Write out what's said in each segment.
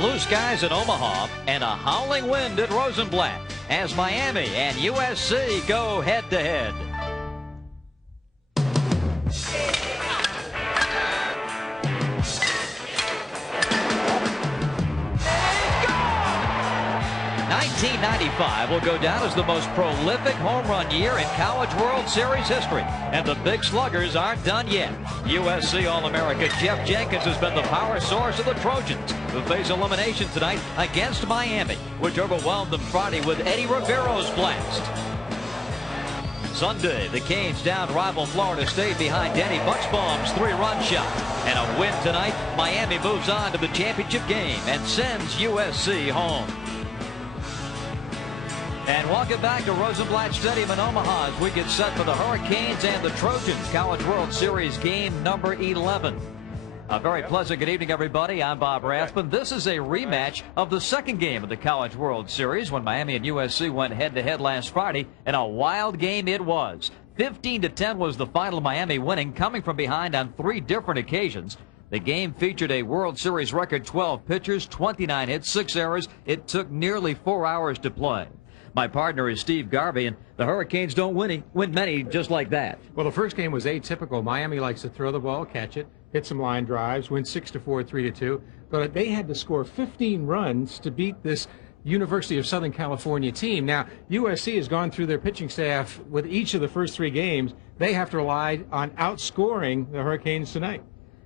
Blue skies in Omaha and a howling wind at Rosenblatt as Miami and USC go head-to-head. 1995 will go down as the most prolific home run year in College World Series history, and the big sluggers aren't done yet. USC All-America Jeff Jenkins has been the power source of the Trojans, who face elimination tonight against Miami, which overwhelmed them Friday with Eddie Rivero's blast. Sunday, the Canes down rival Florida State behind Danny Bucksbaum's 3-run shot. And a win tonight, Miami moves on to the championship game and sends USC home. And welcome back to Rosenblatt Stadium in Omaha as we get set for the Hurricanes and the Trojans College World Series game number 11. A very pleasant good evening, everybody. I'm Bob Rathman. This is a rematch of the second game of the College World Series when Miami and USC went head-to-head last Friday, and a wild game it was. 15-10 was the final, Miami winning, coming from behind on 3 different occasions. The game featured a World Series record 12 pitchers, 29 hits, 6 errors. It took nearly 4 hours to play. My partner is Steve Garvey, and the Hurricanes don't win many just like that. Well, the first game was atypical. Miami likes to throw the ball, catch it, hit some line drives, win 6-4, 3-2. But they had to score 15 runs to beat this University of Southern California team. Now, USC has gone through their pitching staff with each of the first 3 games. They have to rely on outscoring the Hurricanes tonight.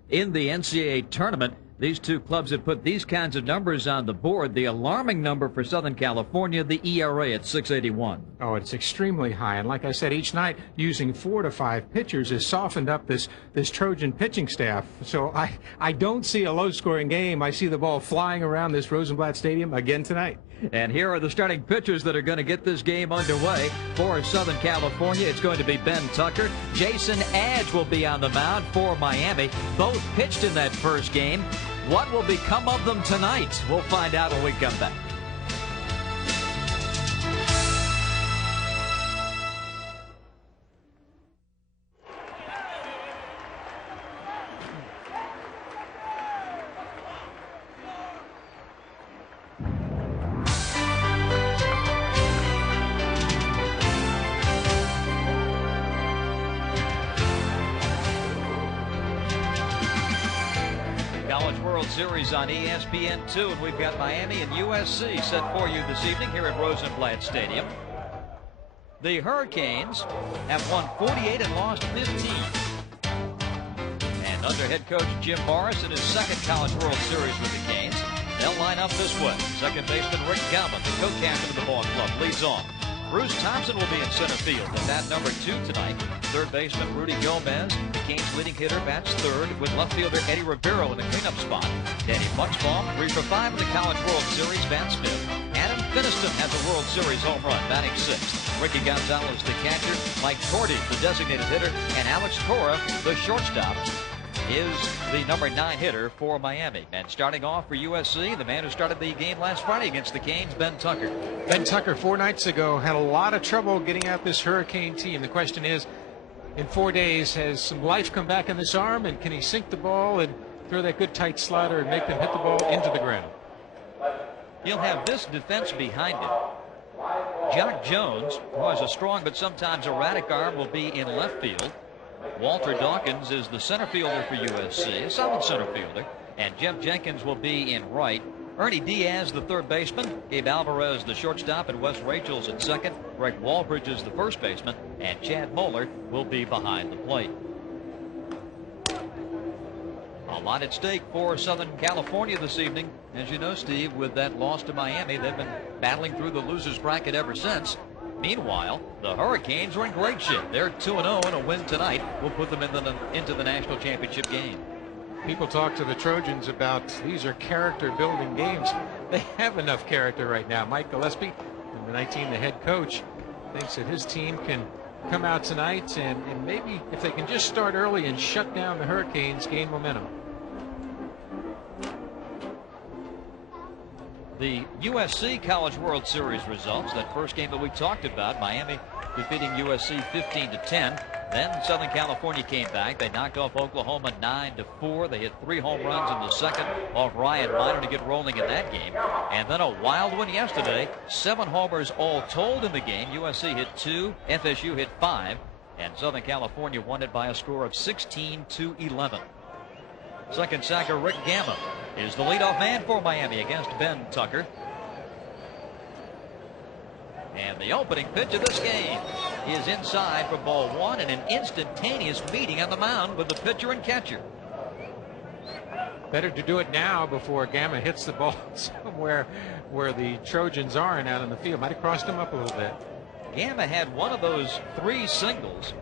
In the NCAA tournament, these two clubs have put these kinds of numbers on the board. The alarming number for Southern California, the ERA at 6.81. Oh, it's extremely high. And like I said, each night using 4 to 5 pitchers has softened up this Trojan pitching staff. So I don't see a low-scoring game. I see the ball flying around this Rosenblatt Stadium again tonight. And here are the starting pitchers that are going to get this game underway. For Southern California, it's going to be Ben Tucker. Jason Adge will be on the mound for Miami. Both pitched in that first game. What will become of them tonight? We'll find out when we come back. World Series on ESPN2, and we've got Miami and USC set for you this evening here at Rosenblatt Stadium. The Hurricanes have won 48 and lost 15. And under head coach Jim Morris in his second College World Series with the Canes, they'll line up this way. Second baseman Rick Galvin, the co-captain of the ball club, leads off. Bruce Thompson will be in center field at that number 2 tonight. Third baseman Rudy Gomez, the Canes leading hitter, bats third with left fielder Eddie Rivero in the cleanup spot. Danny Bucksbaum, 3 for 5 in the College World Series, bats fifth. Adam Finiston has a World Series home run, batting 6th. Ricky Gonzalez, the catcher, Mike Torty, the designated hitter, and Alex Cora, the shortstop, is the number 9 hitter for Miami. And starting off for USC, the man who started the game last Friday against the Canes, Ben Tucker. Ben Tucker, 4 nights ago, had a lot of trouble getting out this Hurricane team. The question is, in 4 days, has some life come back in this arm, and can he sink the ball and throw that good tight slider and make them hit the ball into the ground? He'll have this defense behind him. Jock Jones, who has a strong but sometimes erratic arm, will be in left field. Walter Dawkins is the center fielder for USC, a solid center fielder. And Jeff Jenkins will be in right. Ernie Diaz, the third baseman. Gabe Alvarez, the shortstop, and Wes Rachels at second. Greg Walbridge is the first baseman. And Chad Moeller will be behind the plate. A lot at stake for Southern California this evening. As you know, Steve, with that loss to Miami, they've been battling through the losers bracket ever since. Meanwhile, the Hurricanes are in great shape. They're 2-0, and a win tonight will put them into the national championship game. People talk to the Trojans about these are character-building games. They have enough character right now. Mike Gillespie, number 19, the head coach, thinks that his team can come out tonight and maybe if they can just start early and shut down the Hurricanes, gain momentum. The USC College World Series results, that first game that we talked about, Miami defeating USC 15-10. Then Southern California came back. They knocked off Oklahoma 9-4. They hit 3 home runs in the second off Ryan Minor to get rolling in that game. And then a wild one yesterday. 7 homers all told in the game. USC hit 2, FSU hit 5, and Southern California won it by a score of 16-11. Second sacker Rick Gamma is the leadoff man for Miami against Ben Tucker. And the opening pitch of this game is inside for ball 1, and an instantaneous meeting on the mound with the pitcher and catcher. Better to do it now before Gamma hits the ball somewhere where the Trojans aren't out in the field. Might have crossed him up a little bit. Gamma had one of those 3 singles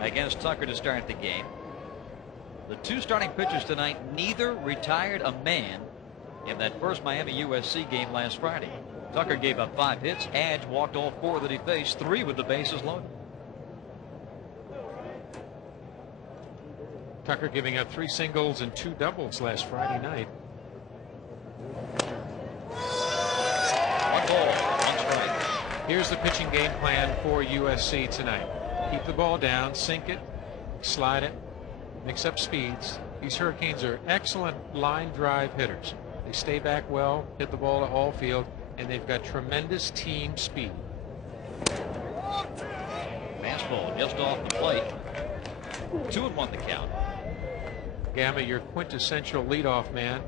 against Tucker to start the game. The 2 starting pitchers tonight, neither retired a man in that first Miami USC game last Friday. Tucker gave up 5 hits. Edge walked all 4 that he faced, 3 with the bases loaded. Tucker giving up 3 singles and 2 doubles last Friday night. 1 ball, 1 strike. Here's the pitching game plan for USC tonight. Keep the ball down, sink it, slide it, mix up speeds. These Hurricanes are excellent line drive hitters. They stay back well, hit the ball to all field, and they've got tremendous team speed. Fastball just off the plate. 2-1 the count. Gamma, your quintessential leadoff man,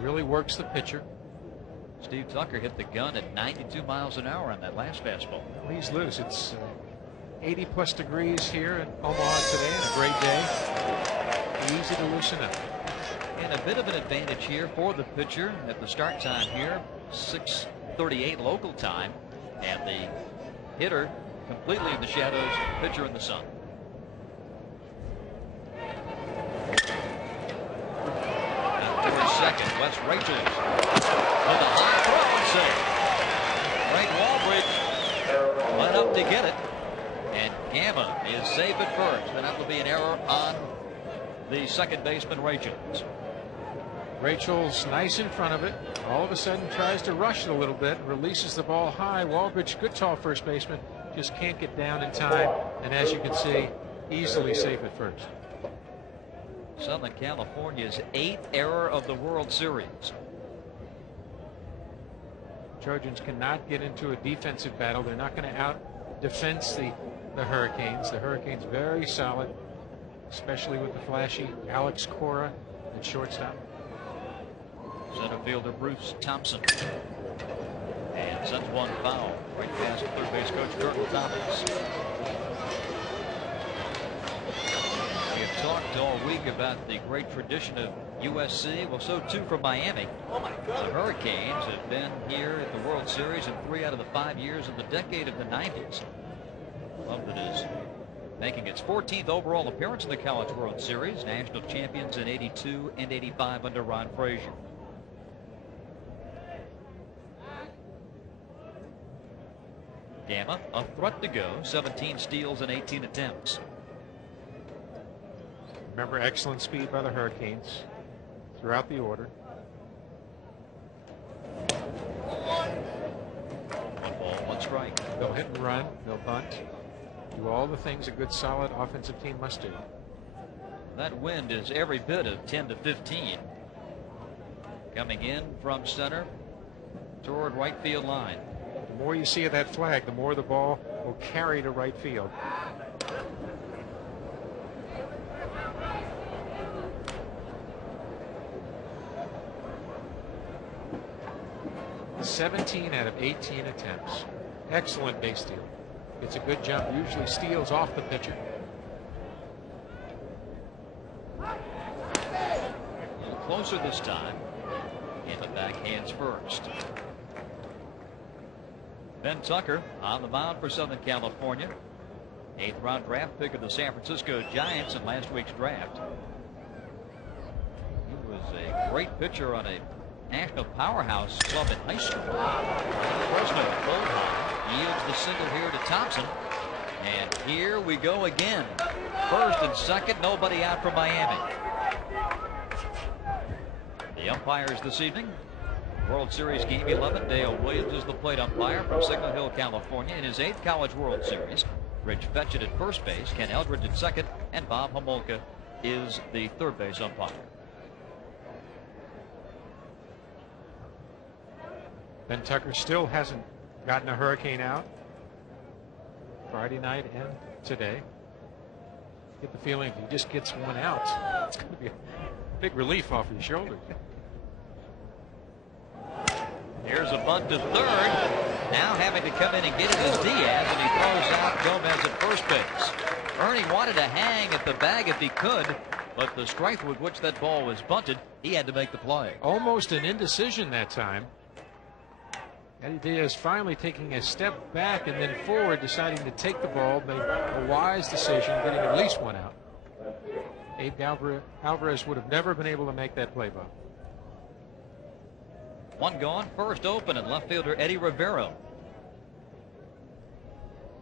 really works the pitcher. Steve Tucker hit the gun at 92 miles an hour on that last fastball. Well, he's loose. It's 80+ degrees here in Omaha today, and a great day. Easy to loosen up. And a bit of an advantage here for the pitcher at the start time here, 6:38 local time, and the hitter completely in the shadows, pitcher in the sun. At third second, Wes Rachels with a high throw and save. Frank Walbridge went up to get it, and Gamma is safe at first, and that will be an error on the second baseman Rachels. Rachel's nice in front of it. All of a sudden tries to rush it a little bit, releases the ball high. Walbridge, good tall first baseman, just can't get down in time, and as you can see, easily safe at first. Southern California's 8th error of the World Series. Trojans cannot get into a defensive battle. They're not going to out defense the Hurricanes. The Hurricanes very solid, especially with the flashy Alex Cora at shortstop. Center fielder Bruce Thompson, and sends one foul right past third base coach Colonel Thomas. We have talked all week about the great tradition of USC. Well, so too for Miami. The Hurricanes have been here at the World Series in 3 out of the 5 years of the decade of the 90s. Club that is making its 14th overall appearance in the College World Series. National champions in '82 and '85 under Ron Frazier. Gamma, a threat to go, 17 steals and 18 attempts. Remember, excellent speed by the Hurricanes throughout the order. 1 ball, 1 strike. They'll hit and run, they'll bunt, do all the things a good solid offensive team must do. That wind is every bit of 10 to 15. Coming in from center toward right field line. The more you see of that flag, the more the ball will carry to right field. (17 out of 18 attempts). Excellent base steal. It's a good jump, usually steals off the pitcher. A little closer this time. And the backhands first. Ben Tucker on the mound for Southern California. 8th round draft pick of the San Francisco Giants in last week's draft. He was a great pitcher on a national powerhouse club in high school. Fresno Bullhorn yields the single here to Thompson. And here we go again. First and second, nobody out for Miami. The umpires this evening. World Series Game 11, Dale Williams is the plate umpire from Signal Hill, California, in his 8th College World Series. Rich Fetchit at first base, Ken Eldridge at second, and Bob Homolka is the third base umpire. Ben Tucker still hasn't gotten a hurricane out Friday night and today. Get the feeling if he just gets one out, it's going to be a big relief off his shoulders. Here's a bunt to third. Now having to come in and get it is Diaz, and he throws out Gomez at first base. Ernie wanted to hang at the bag if he could, but the strength with which that ball was bunted, he had to make the play. Almost an indecision that time. Eddie Diaz finally taking a step back and then forward, deciding to take the ball, made a wise decision, getting at least one out. Abe Alvarez would have never been able to make that play, Bob. One gone, first open, and left fielder Eddie Rivero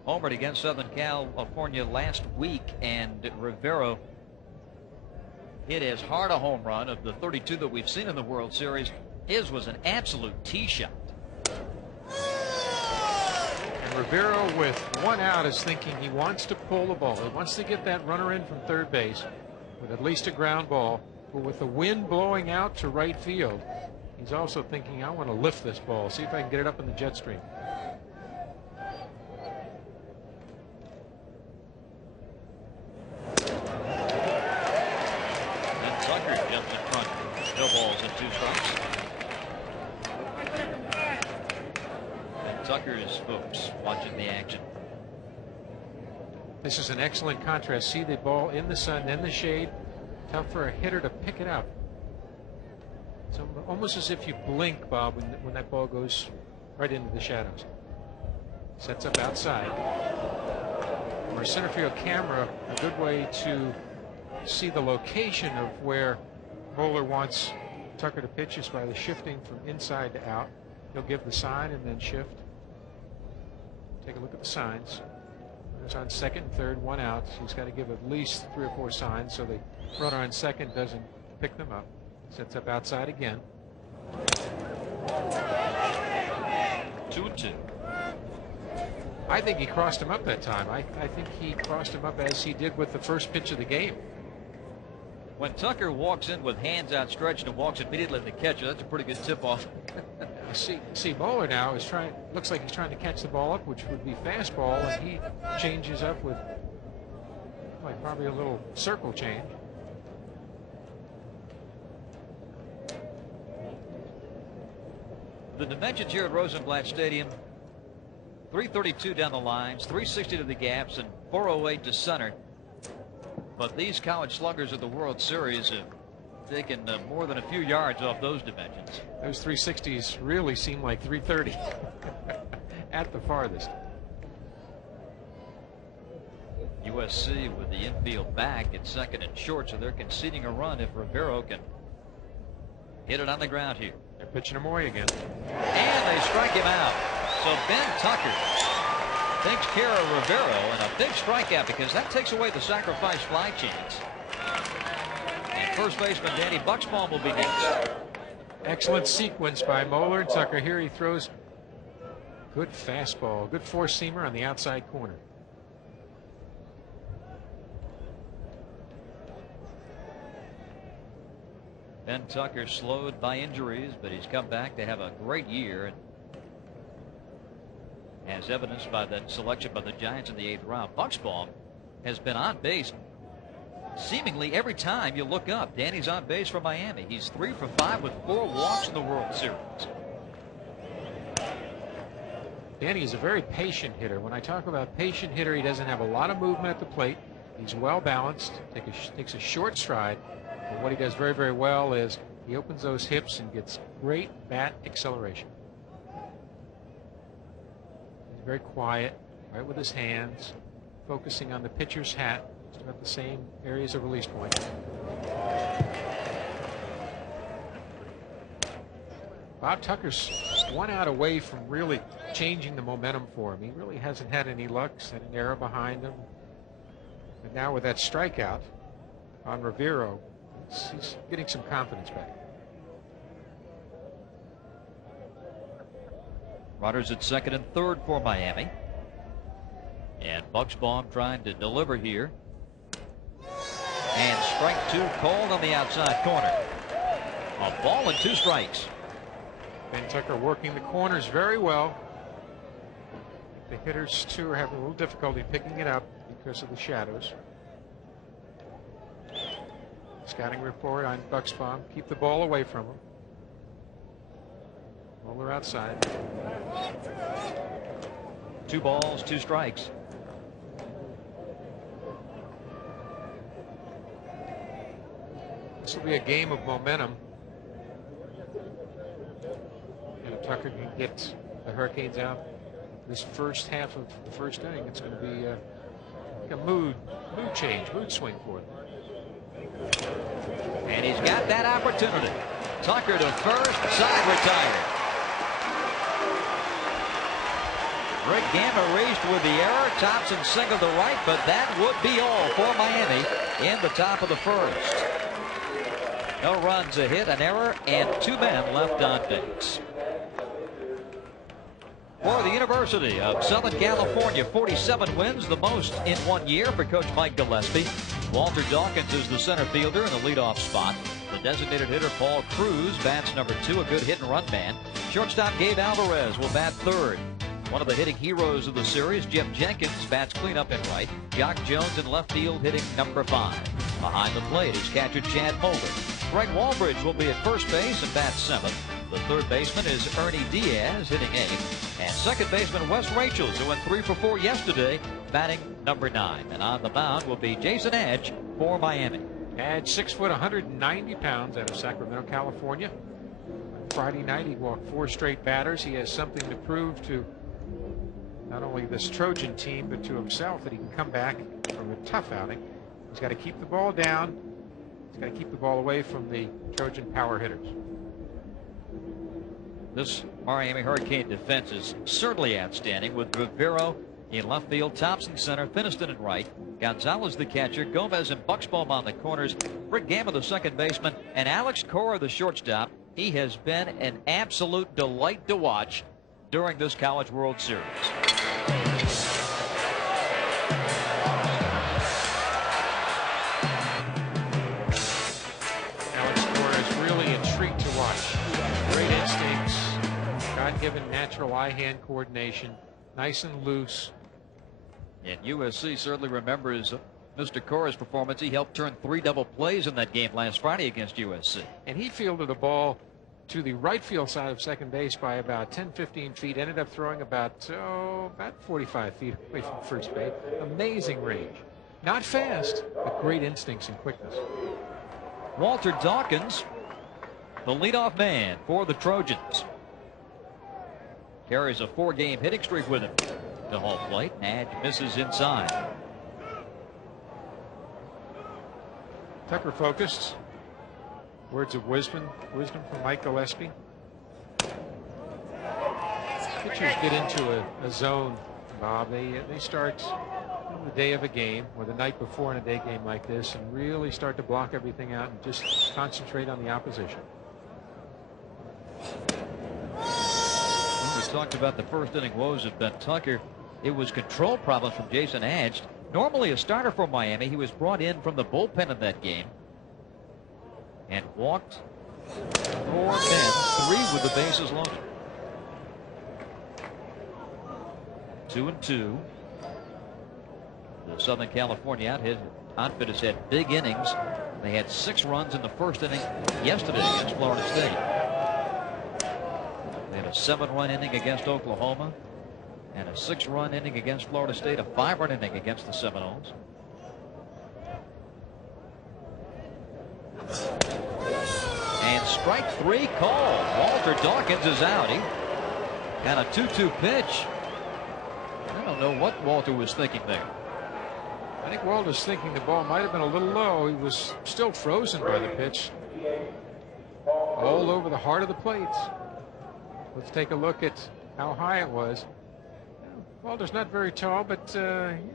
homered against Southern California last week, and Rivero hit as hard a home run of the 32 that we've seen in the World Series. His was an absolute tee shot. And Rivero, with one out, is thinking he wants to pull the ball. He wants to get that runner in from third base with at least a ground ball. But with the wind blowing out to right field, he's also thinking, I want to lift this ball, see if I can get it up in the jet stream. And Tucker jumps in front. No balls and 2 strikes. Tucker's folks watching the action. This is an excellent contrast. See the ball in the sun, then the shade. Tough for a hitter to pick it up. It's almost as if you blink, Bob, when that ball goes right into the shadows. Sets up outside. From our center field camera, a good way to see the location of where Moeller wants Tucker to pitch is by the shifting from inside to out. He'll give the sign and then shift. Take a look at the signs. There's on second and third, one out. So he's got to give at least 3 or 4 signs so the runner on second doesn't pick them up. Sets up outside again. 2-2. I think he crossed him up that time. I think he crossed him up as he did with the first pitch of the game. When Tucker walks in with hands outstretched and walks immediately at the catcher, that's a pretty good tip-off. See, Moeller now is looks like he's trying to catch the ball up, which would be fastball, and he changes up with probably a little circle change. The dimensions here at Rosenblatt Stadium: 332 down the lines, 360 to the gaps, and 408 to center. But these college sluggers of the World Series have taken more than a few yards off those dimensions. Those 360s really seem like 330 at the farthest. USC with the infield back at second and short, so they're conceding a run if Rivero can hit it on the ground here. They're pitching him away again. And they strike him out. So Ben Tucker takes care of Rivero, and a big strikeout because that takes away the sacrifice fly chance. And first baseman Danny Buxbaum will be next. Excellent sequence by Moeller and Tucker. Here he throws good fastball, good four-seamer on the outside corner. Ben Tucker slowed by injuries, but he's come back to have a great year, and as evidenced by that selection by the Giants in the 8th round. Buxbaum has been on base seemingly every time you look up. Danny's on base for Miami. He's 3 for 5 with 4 walks in the World Series. Danny is a very patient hitter. When I talk about patient hitter, he doesn't have a lot of movement at the plate. He's well balanced, takes a short stride. But what he does very, very well is he opens those hips and gets great bat acceleration. He's very quiet, right with his hands, focusing on the pitcher's hat, just about the same areas of release point. Bob Tucker's 1 out away from really changing the momentum for him. He really hasn't had any luck, set an error behind him. And now with that strikeout on Rivero, he's getting some confidence back. Runners at second and third for Miami. And Bucksbaum trying to deliver here. And strike 2 called on the outside corner. A ball and 2 strikes. Ben Tucker working the corners very well. The hitters, too, are having a little difficulty picking it up because of the shadows. Scouting report on Bucksbaum. Keep the ball away from him. Roller outside. 2 balls, 2 strikes. This will be a game of momentum. And if Tucker can get the Hurricanes out this first half of the first inning, it's going to be like a mood change, mood swing for them. And he's got that opportunity. Tucker to first, side retired. Rick Gamma reached with the error. Thompson singled to right, but that would be all for Miami in the top of the first. No runs, a hit, an error, and 2 men left on base. For the University of Southern California, 47 wins, the most in 1 year for Coach Mike Gillespie. Walter Dawkins is the center fielder in the leadoff spot. The designated hitter Paul Cruz bats number 2, a good hit and run man. Shortstop Gabe Alvarez will bat 3rd. One of the hitting heroes of the series, Jeff Jenkins, bats cleanup in right. Jock Jones in left field hitting number 5. Behind the plate is catcher Chad Mulder. Greg Walbridge will be at first base and bats 7th. The third baseman is Ernie Diaz hitting 8th. And second baseman Wes Rachels, who went 3 for 4 yesterday, batting number 9. And on the mound will be Jason Edge for Miami. Edge, 6 foot, 190 pounds, out of Sacramento, California. Friday night he walked 4 straight batters. He has something to prove to not only this Trojan team, but to himself, that he can come back from a tough outing. He's got to keep the ball down. He's got to keep the ball away from the Trojan power hitters. This Miami Hurricane defense is certainly outstanding, with Rivero in left field, Thompson center, Finiston in right, Gonzalez the catcher, Gomez and Bucksbaum on the corners, Rick Gamma the second baseman, and Alex Cora the shortstop. He has been an absolute delight to watch during this College World Series. Alex Cora is really a treat to watch. Great instincts, God-given natural eye-hand coordination, nice and loose. And USC certainly remembers Mr. Cora's performance. He helped turn 3 double plays in that game last Friday against USC. And he fielded a ball to the right field side of second base by about 10-15 feet, ended up throwing about 45 feet away from first base. Amazing range. Not fast, but great instincts and quickness. Walter Dawkins, the leadoff man for the Trojans. Carries a 4-game hitting streak with him to home plate. Edge misses inside. Tucker focused. Words of wisdom from Mike Gillespie. Pitchers get into a zone, Bob. They start on the day of a game or the night before in a day game like this and really start to block everything out and just concentrate on the opposition. We talked about the first inning woes of Ben Tucker. It was control problems from Jason Edge. Normally a starter for Miami. He was brought in from the bullpen in that game and walked 4 men, 3 with the bases loaded. 2-2. The Southern California outfit has had big innings. They had 6 runs in the first inning yesterday against Florida State. They had a 7-run inning against Oklahoma and a 6-run inning against Florida State, a 5-run inning against the Seminoles. And strike 3 called. Walter Dawkins is out. He got a 2-2 pitch. I don't know what Walter was thinking there. I think Walter's thinking the ball might have been a little low. He was still frozen by the pitch. All over the heart of the plate. Let's take a look at how high it was. Walter's not very tall, but you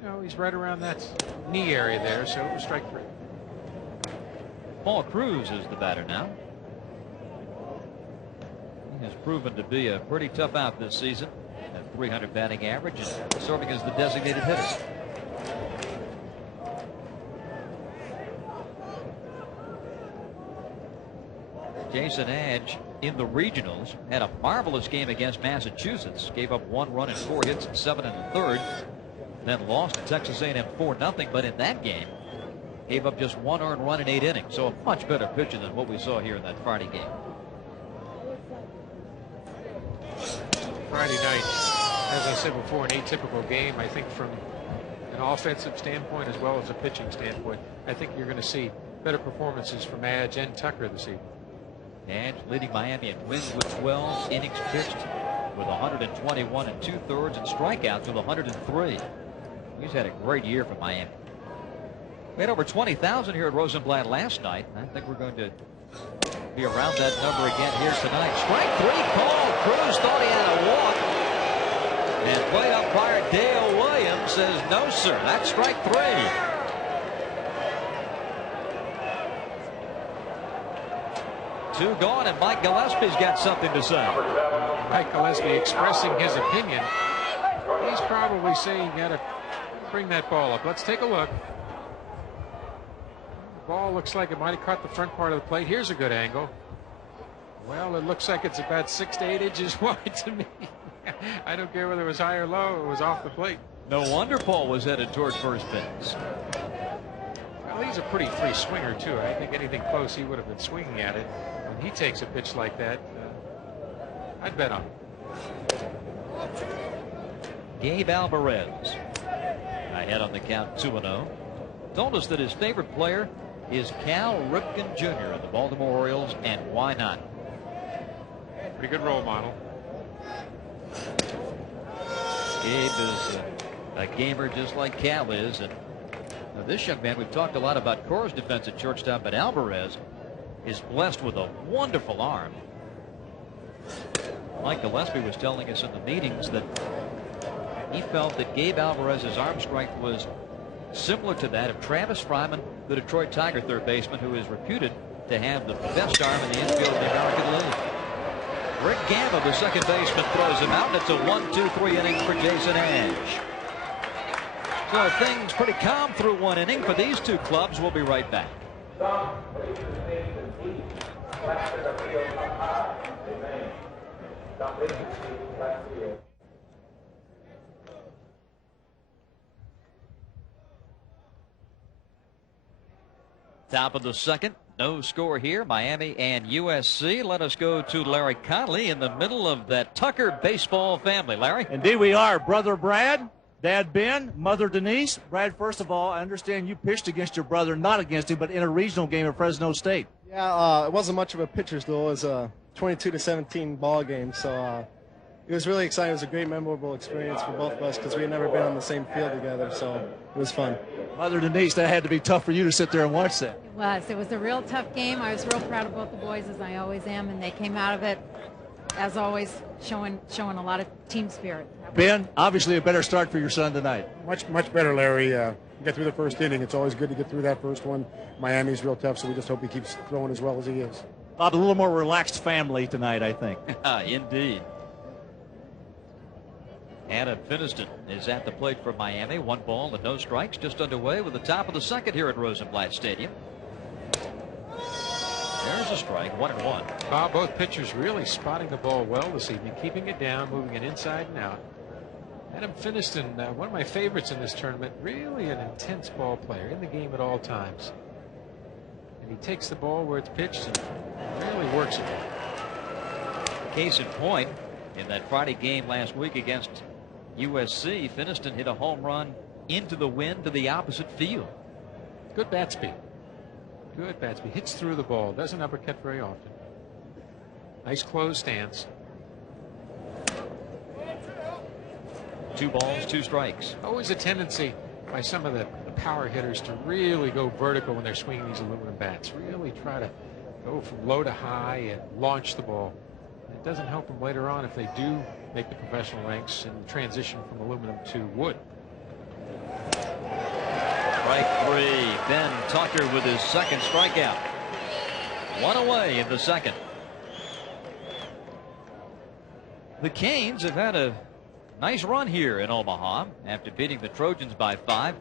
know, he's right around that knee area there, so it was strike 3. Paul Cruz is the batter now. He has proven to be a pretty tough out this season. A .300 batting average and serving as the designated hitter. Jason Edge in the regionals had a marvelous game against Massachusetts. Gave up 1 run and 4 hits and 7 1/3. Then lost to Texas A&M 4-0. But in that game, gave up just 1 earned run in 8 innings. So a much better pitcher than what we saw here in that Friday game. Friday night, as I said before, an atypical game. I think from an offensive standpoint as well as a pitching standpoint, I think you're going to see better performances from Edge and Tucker this evening. Edge leading Miami in wins with 12 innings pitched with 121 2/3 and strikeouts with 103. He's had a great year for Miami. We had over 20,000 here at Rosenblatt last night. I think we're going to be around that number again here tonight. Strike 3 called. Cruz thought he had a walk. And plate umpire Dale Williams says no, sir. That's strike 3. Two gone, and Mike Gillespie's got something to say. Mike Gillespie expressing his opinion. He's probably saying you got to bring that ball up. Let's take a look. The ball looks like it might have caught the front part of the plate. Here's a good angle. Well, it looks like it's about 6 to 8 inches wide to me. I don't care whether it was high or low. It was off the plate. No wonder Paul was headed towards first base. Well, he's a pretty free swinger, too. I think anything close, he would have been swinging at it. When he takes a pitch like that, I'd bet on him. Gabe Alvarez ahead on the count 2-0. Told us that his favorite player is Cal Ripken Jr. of the Baltimore Orioles, and why not? Pretty good role model. Gabe is a gamer just like Cal is, and this young man, we've talked a lot about Cora's defense at shortstop, but Alvarez is blessed with a wonderful arm. Mike Gillespie was telling us in the meetings that he felt that Gabe Alvarez's arm strength was similar to that of Travis Fryman, the Detroit Tiger third baseman, who is reputed to have the best arm in the infield of the American League. Rick Gamma, the second baseman, throws him out, and it's a 1-2-3 inning for Jason Edge. So things pretty calm through 1 inning for these two clubs. We'll be right back. Top of the second, no score here. Miami and USC. Let us go to Larry Conley in the middle of that Tucker baseball family. Larry? Indeed we are. Brother Brad, Dad Ben, Mother Denise. Brad, first of all, I understand you pitched against your brother, not against him, but in a regional game at Fresno State. Yeah, it wasn't much of a pitcher's duel. It was a 22-17 ball game, so it was really exciting. It was a great, memorable experience for both of us because we had never been on the same field together, so it was fun. Mother Denise, that had to be tough for you to sit there and watch that. It was. It was a real tough game. I was real proud of both the boys, as I always am, and they came out of it, as always, showing a lot of team spirit. Ben, obviously a better start for your son tonight. Much better, Larry. Get through the first inning. It's always good to get through that first one. Miami's real tough, so we just hope he keeps throwing as well as he is. Bob, a little more relaxed family tonight, I think. Indeed. Adam Finiston is at the plate for Miami. 1 ball and no strikes, just underway with the top of the second here at Rosenblatt Stadium. There's a strike, 1-1. Bob, both pitchers really spotting the ball well this evening, keeping it down, moving it inside and out. Adam Finiston, one of my favorites in this tournament, really an intense ball player, in the game at all times. And he takes the ball where it's pitched and really works it. Case in point, in that Friday game last week against USC, Finiston hit a home run into the wind to the opposite field. Good bat speed. Good bat speed. Hits through the ball. Doesn't uppercut very often. Nice closed stance. 2 balls, 2 strikes. Always a tendency by some of the power hitters to really go vertical when they're swinging these aluminum bats. Really try to go from low to high and launch the ball. It doesn't help them later on if they do make the professional ranks and transition from aluminum to wood. Strike 3. Ben Tucker with his second strikeout. 1 away in the second. The Canes have had a Nice run here in Omaha after beating the Trojans by 5.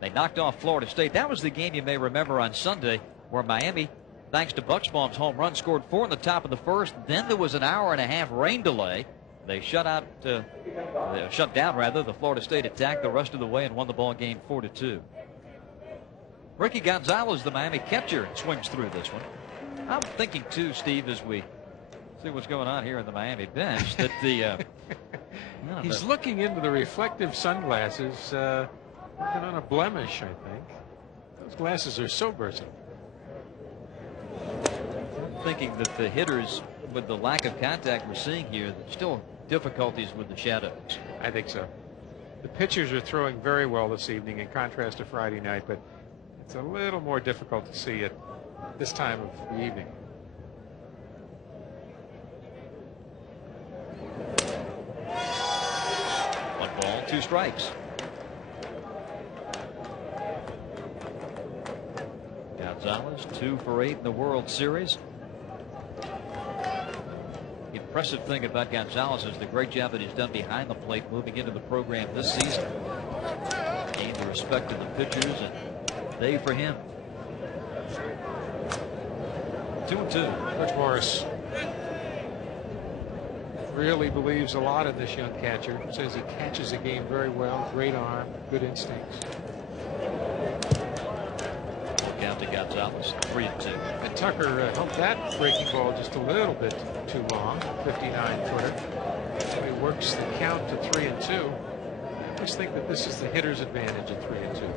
They knocked off Florida State. That was the game you may remember on Sunday where Miami, thanks to Bucksbaum's home run, scored 4 in the top of the first. Then there was an hour-and-a-half rain delay. They shut down the Florida State attack the rest of the way and won the ball game 4-2. Ricky Gonzalez, the Miami catcher, swings through this one. I'm thinking too, Steve, as we see what's going on here in the Miami bench, that the he's looking into the reflective sunglasses, working on a blemish, I think. Those glasses are so versatile. I'm thinking that the hitters, with the lack of contact we're seeing here, there's still difficulties with the shadows. I think so. The pitchers are throwing very well this evening in contrast to Friday night, but it's a little more difficult to see at this time of the evening. One ball, 2 strikes. Gonzalez 2 for 8 in the World Series. The impressive thing about Gonzalez is the great job that he's done behind the plate moving into the program this season. Gained the respect of the pitchers, and they for him. 2-2. Coach Morris really believes a lot in this young catcher. Says he catches the game very well, great arm, good instincts. Down to Gonzalez, 3-2. And Tucker held that breaking ball just a little bit too long, 59-footer. So he works the count to 3-2. I just think that this is the hitter's advantage at 3-2.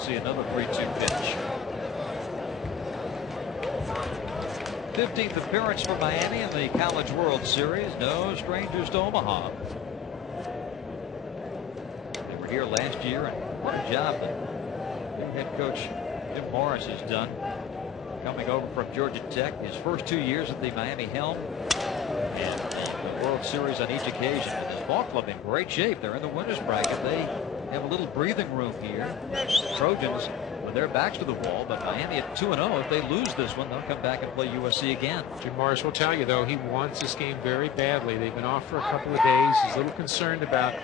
See another 3-2 pitch. 15th appearance for Miami in the College World Series. No strangers to Omaha. They were here last year, and what a job that head coach Jim Morris has done. Coming over from Georgia Tech, his first 2 years at the Miami helm, and the World Series on each occasion. And his ball club in great shape. They're in the winners bracket. They have a little breathing room here. Trojans with their backs to the wall, but Miami at 2-0. If they lose this one, they'll come back and play USC again. Jim Morris will tell you, though, he wants this game very badly. They've been off for a couple of days. He's a little concerned about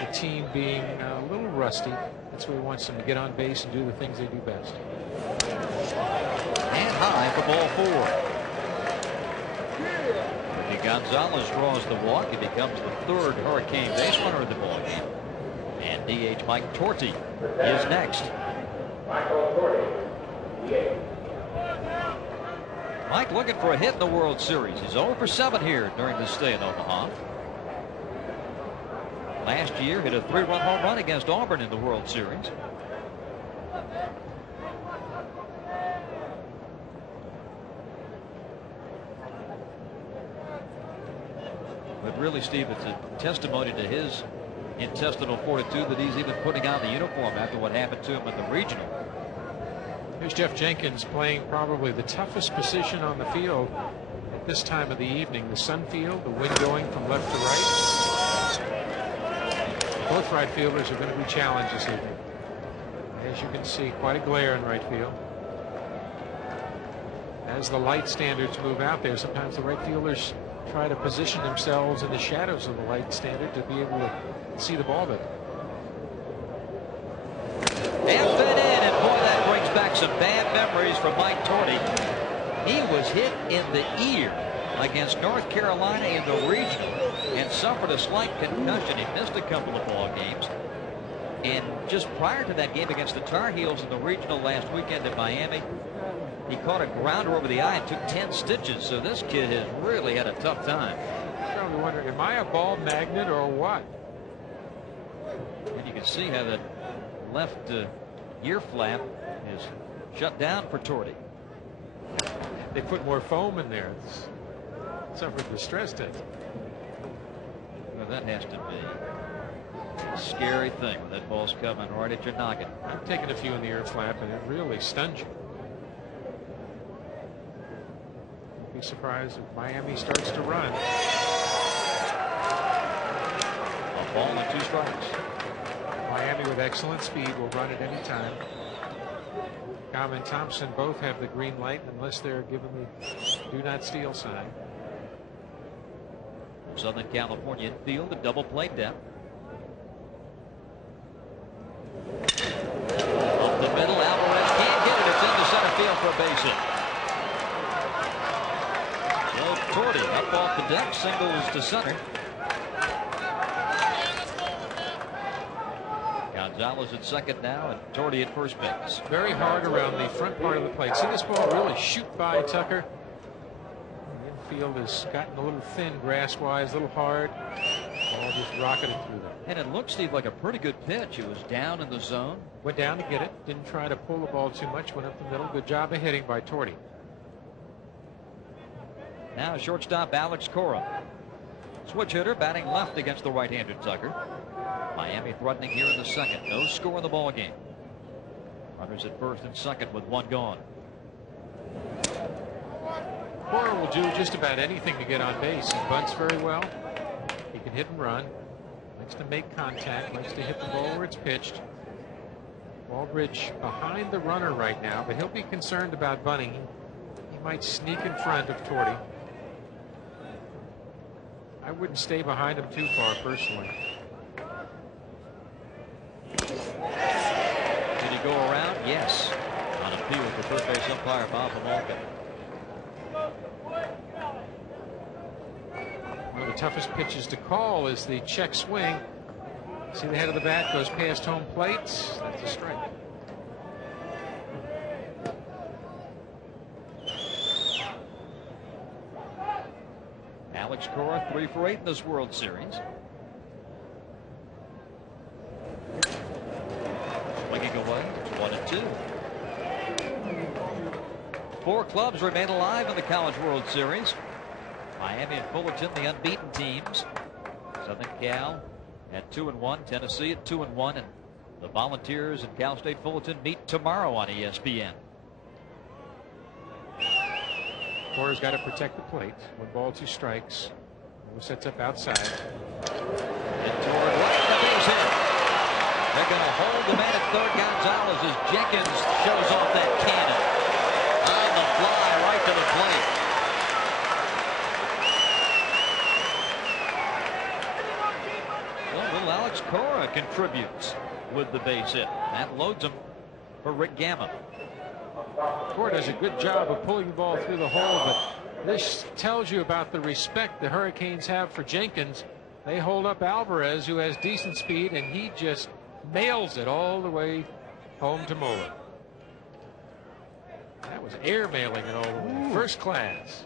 the team being a little rusty. That's why he wants them to get on base and do the things they do best. And high for ball 4. Ricky Gonzalez draws the walk. He becomes the 3rd Hurricane base runner of the ball game. And DH Mike Torti is next. Mike looking for a hit in the World Series. He's 0 for 7 here during his stay in Omaha. Last year hit a 3-run home run against Auburn in the World Series. But really, Steve, it's a testimony to his intestinal fortitude that he's even putting on the uniform after what happened to him in the regional. Here's Jeff Jenkins playing probably the toughest position on the field at this time of the evening. The sun field, the wind going from left to right. Both right fielders are going to be challenged this evening. As you can see, quite a glare in right field. As the light standards move out there, sometimes the right fielders try to position themselves in the shadows of the light standard to be able to see the ball better. And fed in, and boy, that brings back some bad memories from Mike Torti. He was hit in the ear against North Carolina in the regional and suffered a slight concussion. He missed a couple of ball games. And just prior to that game against the Tar Heels in the regional last weekend at Miami, he caught a grounder over the eye and took 10 stitches. So this kid has really had a tough time. I'm probably wondering, am I a ball magnet or what? And you can see how that left ear flap is shut down for Torti. They put more foam in there. It's suffered the stress test. Well, that has to be a scary thing when that ball's coming right at your noggin. I've taken a few in the ear flap, and it really stuns you. Don't be surprised if Miami starts to run. A ball and 2 strikes. Miami with excellent speed will run at any time. Gama and Thompson both have the green light unless they're given the do not steal sign. Southern California infield, a double play depth. Up the middle, Alvarez can't get it. It's into center field for a base hit. So Torty up off the deck, singles to center. Gonzalez at second now, and Torty at first base. Very hard around the front part of the plate. See this ball really shoot by Tucker. The infield has gotten a little thin grass-wise, a little hard. Ball just rocketed through there. And it looks, Steve, like a pretty good pitch. It was down in the zone. Went down to get it. Didn't try to pull the ball too much. Went up the middle. Good job of hitting by Torty. Now shortstop Alex Cora. Switch hitter batting left against the right-handed Tucker. Miami threatening here in the second. No score in the ball game. Runners at first and second with one gone. Cora will do just about anything to get on base. He bunts very well. He can hit and run. Likes to make contact. Likes to hit the ball where it's pitched. Baldridge behind the runner right now, but he'll be concerned about bunting. He might sneak in front of Torty. I wouldn't stay behind him too far personally. Did he go around? Yes. On appeal for third base umpire Bob Hamalka. One of the toughest pitches to call is the check swing. See the head of the bat goes past home plate. That's a strike. Alex Cora 3 for 8 in this World Series. Swinging away, 1-2. 4 clubs remain alive in the College World Series. Miami and Fullerton, the unbeaten teams. Southern Cal at 2-1, Tennessee at 2-1, and the Volunteers and Cal State Fullerton meet tomorrow on ESPN. Cora's got to protect the plate. 1 ball, 2 strikes. Who sets up outside. And toward right, the base hit. They're going to hold the man at third. Gonzalez as Jenkins shows off that cannon. On the fly, right to the plate. Well, little Alex Cora contributes with the base hit. That loads him for Rick Gama. Cora does a good job of pulling the ball through the hole, but this tells you about the respect the Hurricanes have for Jenkins. They hold up Alvarez, who has decent speed, and he just mails it all the way home to Moeller. That was air mailing it all the way. First class.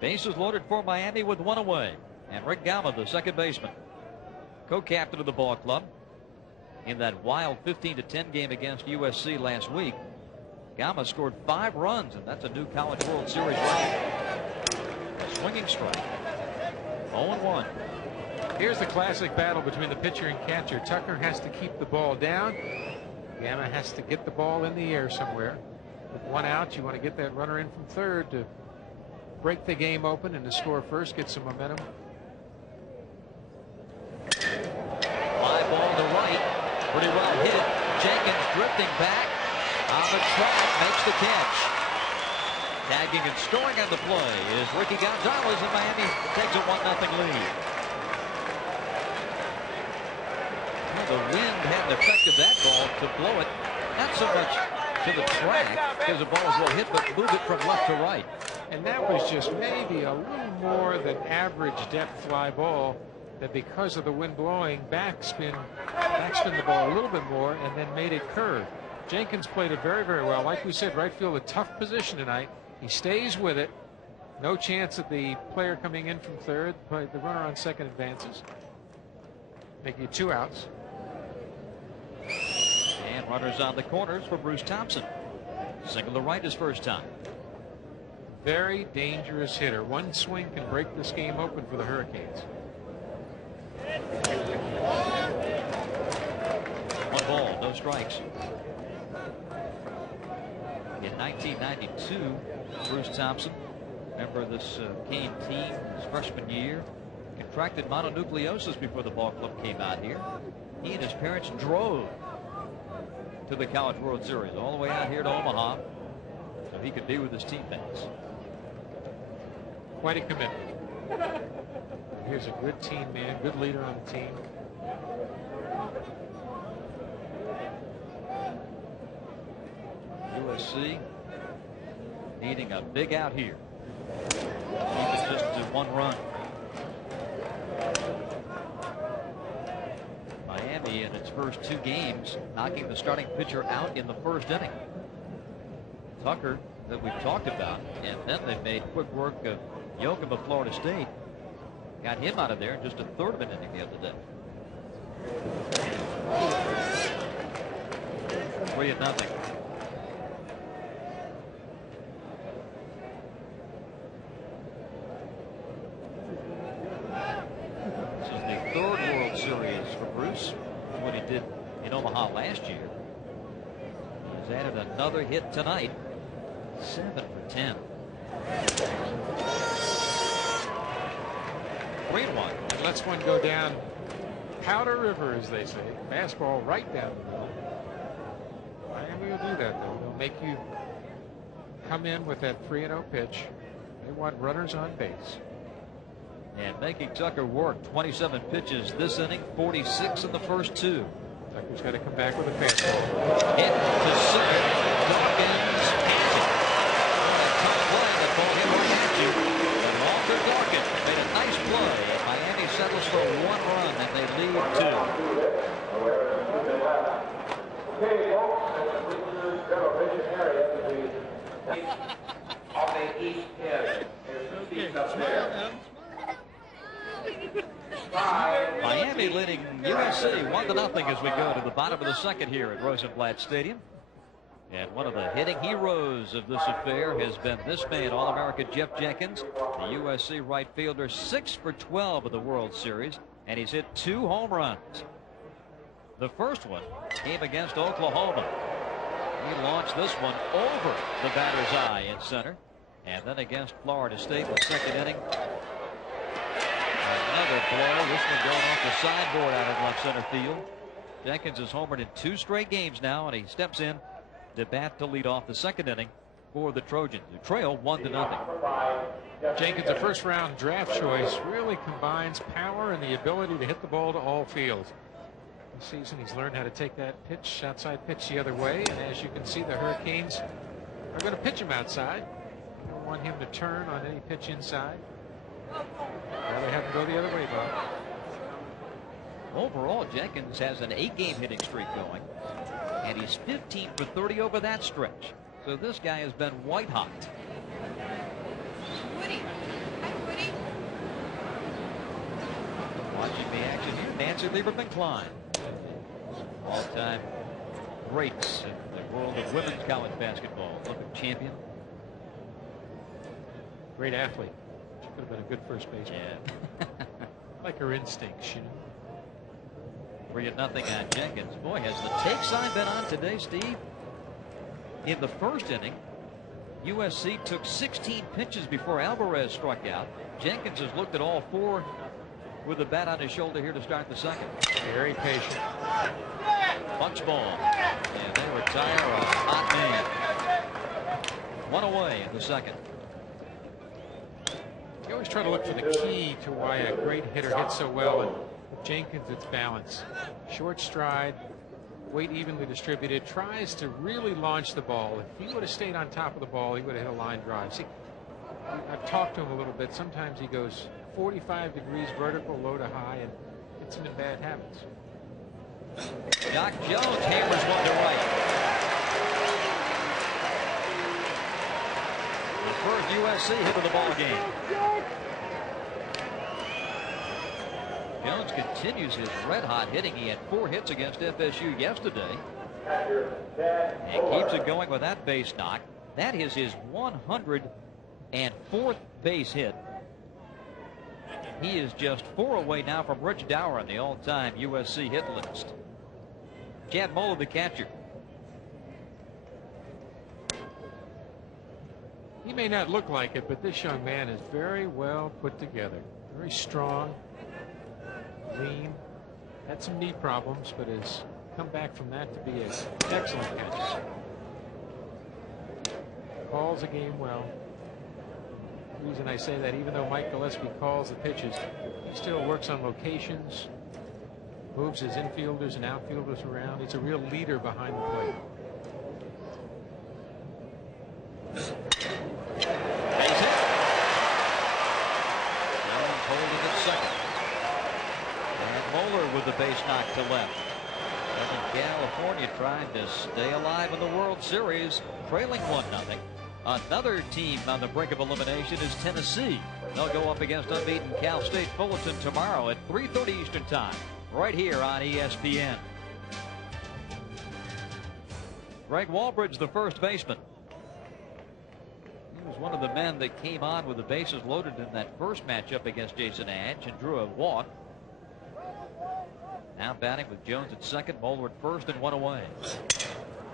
Bases loaded for Miami with 1 away. And Rick Gama, the second baseman, co-captain of the ball club. In that wild 15-10 game against USC last week, Gama scored 5 runs, and that's a new College World Series record. A swinging strike. 0-1. Here's the classic battle between the pitcher and catcher. Tucker has to keep the ball down. Gama has to get the ball in the air somewhere. With 1 out, you want to get that runner in from third to break the game open and to score first, get some momentum. Fly ball to right. Pretty well hit. Jenkins drifting back on the track, makes the catch. Tagging and scoring on the play is Ricky Gonzalez, and Miami takes a 1-0 lead. Well, the wind had an effect of that ball to blow it, not so much to the track because the ball was well hit, but move it from left to right. And that was just maybe a little more than average depth fly ball. That because of the wind blowing, backspin the ball a little bit more and then made it curve. Jenkins played it very, very well. Like we said, right field, a tough position tonight. He stays with it. No chance that the player coming in from third, but the runner on second advances. Making it 2 outs. And runners on the corners for Bruce Thompson. Single to right his first time. Very dangerous hitter. 1 swing can break this game open for the Hurricanes. 1 ball, no strikes. In 1992, Bruce Thompson, member of this Cane team, his freshman year, contracted mononucleosis before the ball club came out here. He and his parents drove to the College World Series, all the way out here to Omaha, so he could be with his teammates. Quite a commitment. Here's a good team man, good leader on the team. USC needing a big out here. Even just to 1 run. Miami in its first 2 games knocking the starting pitcher out in the first inning. Tucker, that we've talked about, and then they made quick work of Yoakum of Florida State. Got him out of there in just a third of an inning the other day. 3-0. This is the 3rd World Series for Bruce, what he did in Omaha last year. He's added another hit tonight. 7 for 10. 3-1. And lets one go down Powder River, as they say. Fastball right down the middle. Miami will do that, though. They'll make you come in with that 3-0 pitch. They want runners on base. And making Tucker work. 27 pitches this inning, 46 in the first 2. Tucker's got to come back with a fastball. Hit to second. Dawkins has it. That tough play that ball hit right at you. And Walter Dawkins made a nice play. And Miami settles for 1 run, and they lead 2. Miami leading USC 1-0 as we go to the bottom of the 2nd here at Rosenblatt Stadium. And one of the hitting heroes of this affair has been this man, All-American Jeff Jenkins, the USC right fielder, 6 for 12 of the World Series, and he's hit 2 home runs. The first one came against Oklahoma. He launched this one over the batter's eye in center, and then against Florida State in the 2nd inning. Another blow. This one going off the sideboard out in left center field. Jenkins has homered in 2 straight games now, and he steps in to bat to lead off the 2nd inning for the Trojans, who trail 1-0. Jenkins, a first-round draft choice, really combines power and the ability to hit the ball to all fields. This season, he's learned how to take that pitch, outside pitch, the other way, and as you can see, the Hurricanes are going to pitch him outside. They don't want him to turn on any pitch inside. Rather have him go the other way, Bob. Overall, Jenkins has an 8-game hitting streak going, and he's 15 for 30 over that stretch. So this guy has been white hot. Woody. Hi, Woody. Watching the action here, Nancy Lieberman Klein, all-time greats in the world of women's college basketball, Olympic champion. Great athlete. She could have been a good first baseman. Yeah. I like her instincts, you know. 3-0 on Jenkins. Boy, has the take sign been on today, Steve? In the first inning, USC took 16 pitches before Alvarez struck out. Jenkins has looked at all 4 with the bat on his shoulder here to start the 2nd. Very patient. Punch ball. And they retire a hot man. 1 away in the 2nd. You always try to look for the key to why a great hitter hits so well. And with Jenkins, it's balance. Short stride, weight evenly distributed, tries to really launch the ball. If he would have stayed on top of the ball, he would have hit a line drive. See, I've talked to him a little bit. Sometimes he goes 45 degrees vertical, low to high, and gets him in bad habits. Doc Jones hammers one to right. The first USC hit of the ball game. Jones continues his red-hot hitting. He had 4 hits against FSU yesterday, and keeps it going with that base knock. That is his 104th base hit. He is just 4 away now from Rich Dower on the all-time USC hit list. Chad Moeller, the catcher. He may not look like it, but this young man is very well put together. Very strong, lean. Had some knee problems, but has come back from that to be an excellent catcher. Calls a game well. The reason I say that, even though Mike Gillespie calls the pitches, he still works on locations, moves his infielders and outfielders around. He's a real leader behind the plate. Base hit. Jones holding at second. And Moeller with the base knock to left. Southern California trying to stay alive in the World Series, trailing 1-0. Another team on the brink of elimination is Tennessee. They'll go up against unbeaten Cal State Fullerton tomorrow at 3:30 Eastern Time, right here on ESPN. Greg Walbridge, the first baseman. He was one of the men that came on with the bases loaded in that first matchup against Jason Adge and drew a walk. Now batting with Jones at second, Moeller at first, and one away.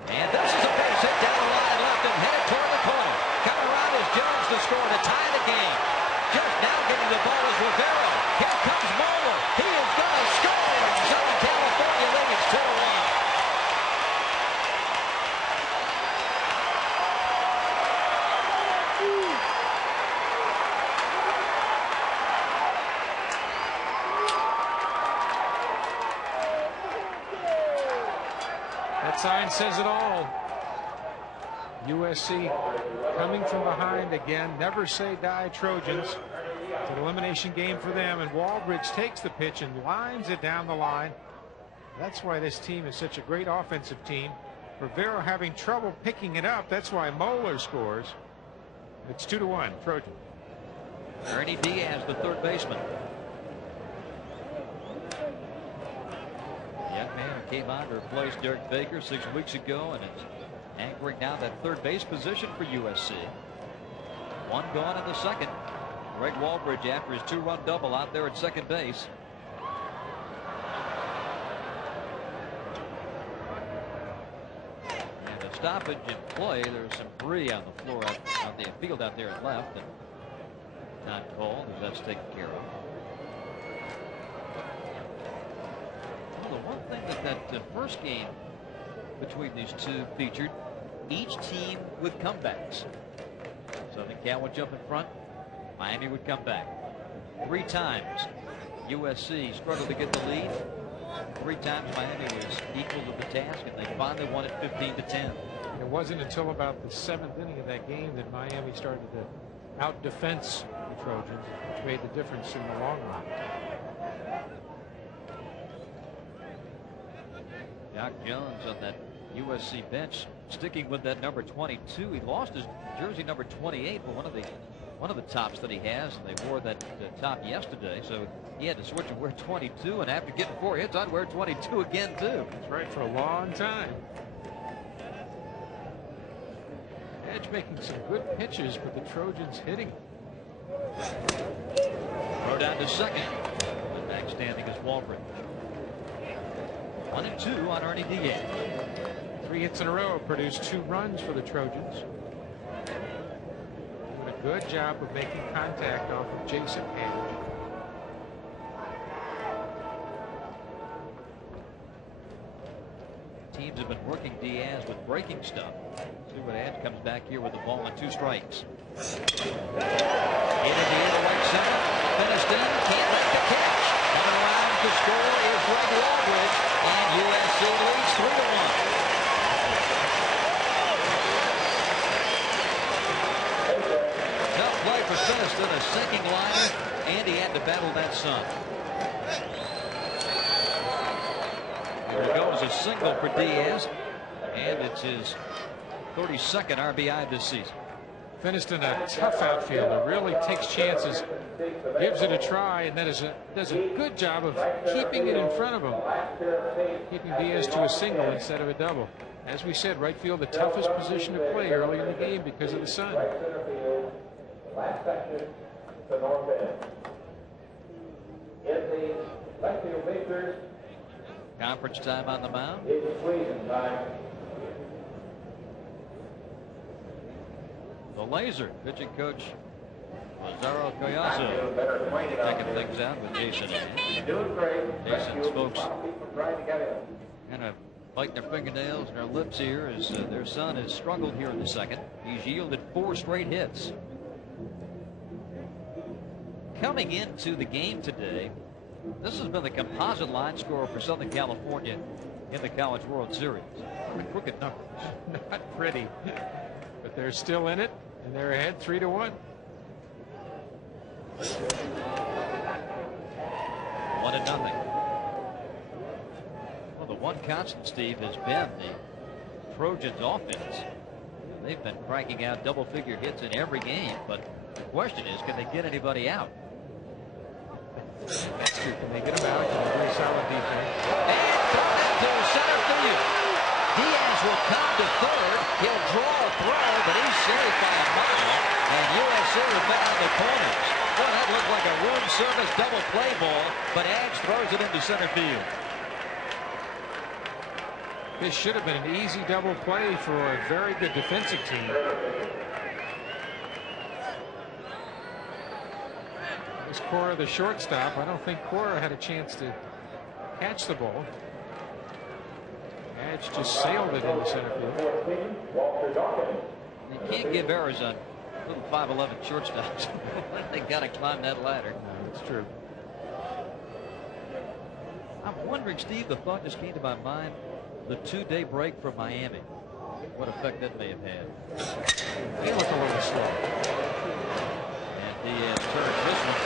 And this is a base hit down the line left and headed toward the corner. Coming around is Jones to score to tie the game. Just now getting the ball is Rivera. Here comes Moeller. He is going to score. Southern California leads 2-1. That sign says it all. USC coming from behind again. Never say die, Trojans. It's an elimination game for them, and Walbridge takes the pitch and lines it down the line. That's why this team is such a great offensive team. Rivera having trouble picking it up. That's why Moeller scores. It's 2-1, Trojans. Ernie Diaz, the third baseman. Young man who came on to replace Derek Baker 6 weeks ago and is anchoring now that third base position for USC. One gone in the second. Greg Walbridge after his 2-run double out there at second base. And a stoppage in play. There's some debris on the floor out the field out there at left, and not called as that's taken care of. The one thing that the first game between these two featured, each team with comebacks. Southern Cal would jump in front, Miami would come back. 3 times USC struggled to get the lead. 3 times Miami was equal to the task, and they finally won it 15-10. It wasn't until about the 7th inning of that game that Miami started to out-defense the Trojans, which made the difference in the long run. Doc Jones on that USC bench sticking with that number 22. He lost his jersey number 28 for one of the tops that he has, and they wore that top yesterday, so he had to switch and wear 22, and after getting 4 hits, I'd wear 22 again too. That's right, for a long time. Edge making some good pitches, but the Trojans hitting. Throw down to second. The next standing is Walbridge. 1 and 2 on Ernie Diaz. 3 hits in a row produced 2 runs for the Trojans. Doing a good job of making contact off of Jason Edge. Teams have been working Diaz with breaking stuff. See what Edge comes back here with the ball and 2 strikes. Into the air to right center. Finished in. Can't make the catch. Coming around to score is Greg Walbridge, and USC leads 3-1. Tough play for Finiston, a sinking liner, and he had to battle that sun. There goes a single for Diaz, and it's his 32nd RBI this season. Finiston, a tough outfielder, really takes chances, gives it a try, and then does a good job of keeping it in front of him, keeping Diaz to a single instead of a double. As we said, right field, the toughest position to play early in the game because of the sun. Last section to north end. In the left field bleachers. Conference time on the mound. It's squeezing time. The laser, pitching coach Lazaro Collazo checking things out with Jason. Jason's folks kind of biting their fingernails and their lips here as their son has struggled here in the second. He's yielded 4 straight hits. Coming into the game today, this has been the composite line score for Southern California in the College World Series. Crooked numbers. Not pretty, but they're still in it, and they're ahead 3-1. 1-0. Well, the one constant, Steve, has been the Trojans' offense. They've been cranking out double-figure hits in every game, but the question is, can they get anybody out? That's true. Can they get them out? Can they do a solid defense? And thrown into center field. Diaz will come to third. He'll draw a throw, but he's saved by a mile. And USC has been on the corners. Boy, that looked like a room service double play ball, but Adge throws it into center field. This should have been an easy double play for a very good defensive team. This Cora, the shortstop, I don't think Cora had a chance to catch the ball. Adge just sailed it into center field. You can't give errors on little 5'11" shortstops. They got to climb that ladder. No, that's true. I'm wondering, Steve, the thought just came to my mind, the 2-day break from Miami. What effect that may have had. They look a little slow. And Diaz turns this one.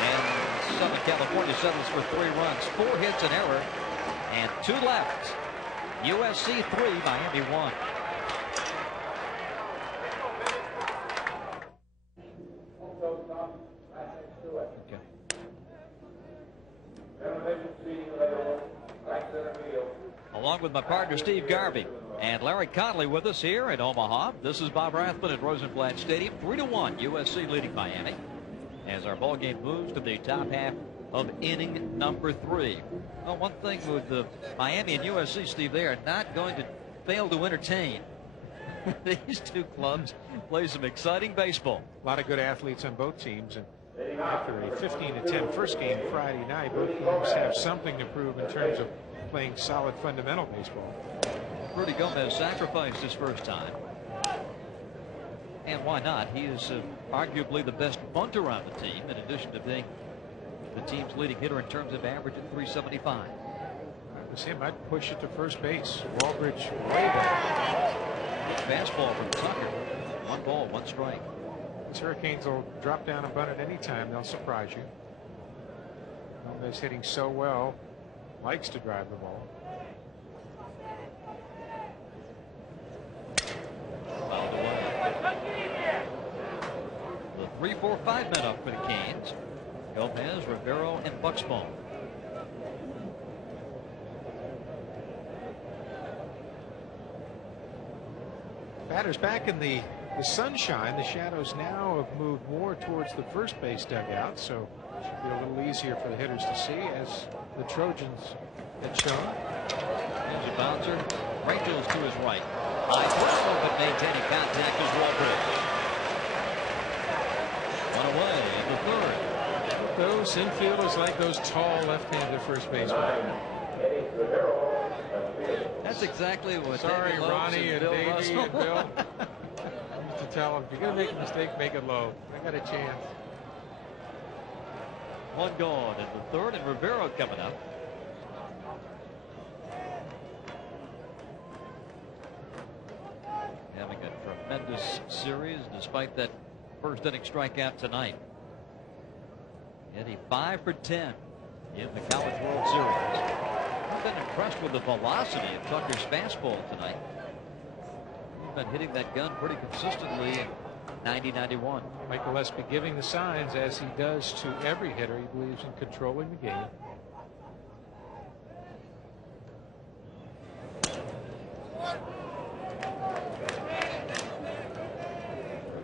And Southern California settles for 3 runs, 4 hits, an error, and 2 left. USC 3, Miami 1. Along with my partner Steve Garvey and Larry Conley with us here in Omaha. This is Bob Rathman at Rosenblatt Stadium. 3-1, USC leading Miami as our ball game moves to the top half of inning number 3. Well, one thing with the Miami and USC, Steve, they are not going to fail to entertain. These two clubs play some exciting baseball. A lot of good athletes on both teams, and after a 15-10 first game Friday night, both teams have something to prove in terms of playing solid fundamental baseball. Rudy Gomez sacrificed his first time. And why not? He is arguably the best bunter on the team, in addition to being the team's leading hitter in terms of average at 375. If it was him, I'd push it to first base. Walbridge way back. Good fastball from Tucker. 1 ball, 1 strike. These Hurricanes will drop down and bunt at any time. They'll surprise you. Gomez hitting so well. Likes to drive the ball. Fouled away. The 3-4-5 men up for the Canes. Gomez, Rivero, and Buxbaum. Batters back in the sunshine. The shadows now have moved more towards the first base dugout, so it should be a little easier for the hitters to see, as the Trojans had shown. There's a bouncer. Rachel's to his right. High throw, but maintaining contact is Walbridge. 1 away in the 3rd. Those infielders like those tall left-handed first basemen. That's exactly what Sorry, David Lopes Ronnie and Bill Davey Russell. and Bill. I used to tell them, if you're going to make a mistake, make it low. I got a chance. 1 gone in the 3rd, and Rivero coming up. Having a tremendous series despite that first inning strikeout tonight. And he 5 for 10 in the College World Series. I've been impressed with the velocity of Tucker's fastball tonight. He's been hitting that gun pretty consistently in 90-91. Mike Gillespie giving the signs, as he does to every hitter. He believes in controlling the game.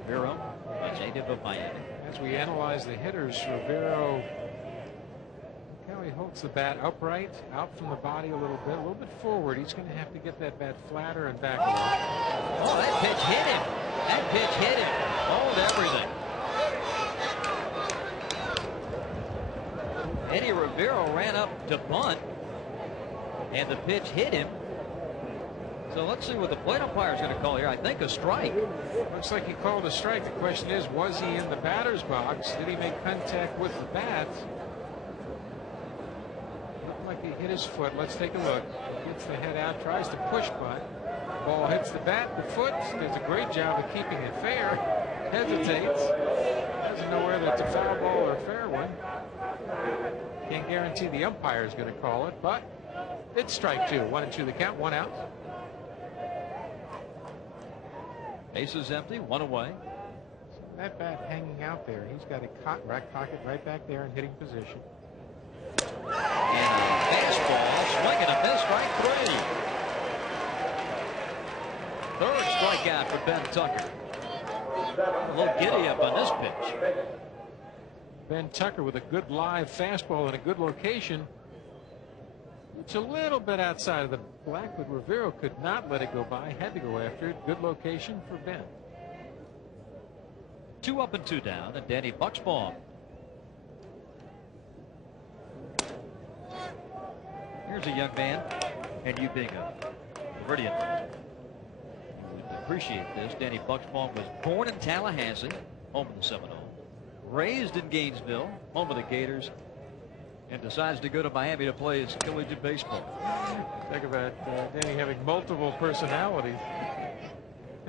Rivero, a native of Miami. As we analyze the hitters, Rivero, look how he holds the bat upright, out from the body a little bit forward. He's going to have to get that bat flatter and back a little. Oh, that pitch hit him. That pitch hit him. Hold everything. Eddie Rivero ran up to bunt. And the pitch hit him. So let's see what the plate umpire is going to call here. I think a strike. Looks like he called a strike. The question is, was he in the batter's box? Did he make contact with the bat? Looked like he hit his foot. Let's take a look. Gets the head out, tries to push bunt. Ball hits the bat, the foot. Does a great job of keeping it fair. Hesitates. Doesn't know whether it's a foul ball or a fair one. Can't guarantee the umpire is going to call it, but it's strike two. 1-2 the count, 1 out. Bases empty, 1 away. That bat hanging out there. He's got a pocket right back there in hitting position. And a fastball, swing and a miss, strike 3. Third strikeout for Ben Tucker. A little giddy up on this pitch. Ben Tucker with a good live fastball in a good location. It's a little bit outside of the black, but Rivero could not let it go by. Had to go after it. Good location for Ben. 2 up and 2 down, and Danny Bucksbaum. Here's a young man, and you being a Floridian, you would appreciate this. Danny Bucksbaum was born in Tallahassee, home of the Seminoles, raised in Gainesville, home of the Gators, and decides to go to Miami to play his collegiate baseball. Talk about Danny having multiple personalities.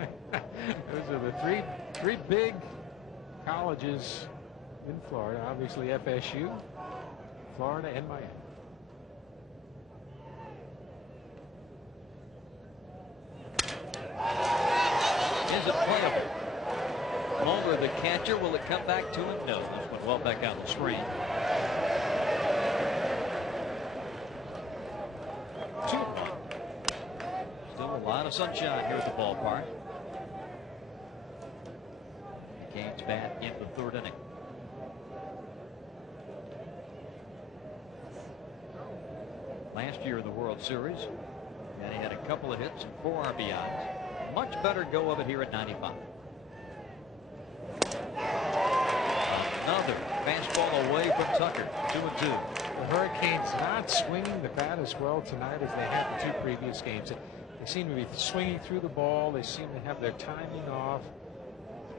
Those are the three big colleges in Florida. Obviously FSU, Florida, and Miami. Is it playable? Homer, the catcher, will it come back to him? No, this went well back on the screen. 2-1. Still a lot of sunshine here at the ballpark. Canes bat in the 3rd inning. Last year in the World Series, and he had a couple of hits and 4 RBIs. Much better go of it here at 95. Another fastball away from Tucker. 2-2. The Hurricanes not swinging the bat as well tonight as they had the 2 previous games. They seem to be swinging through the ball. They seem to have their timing off.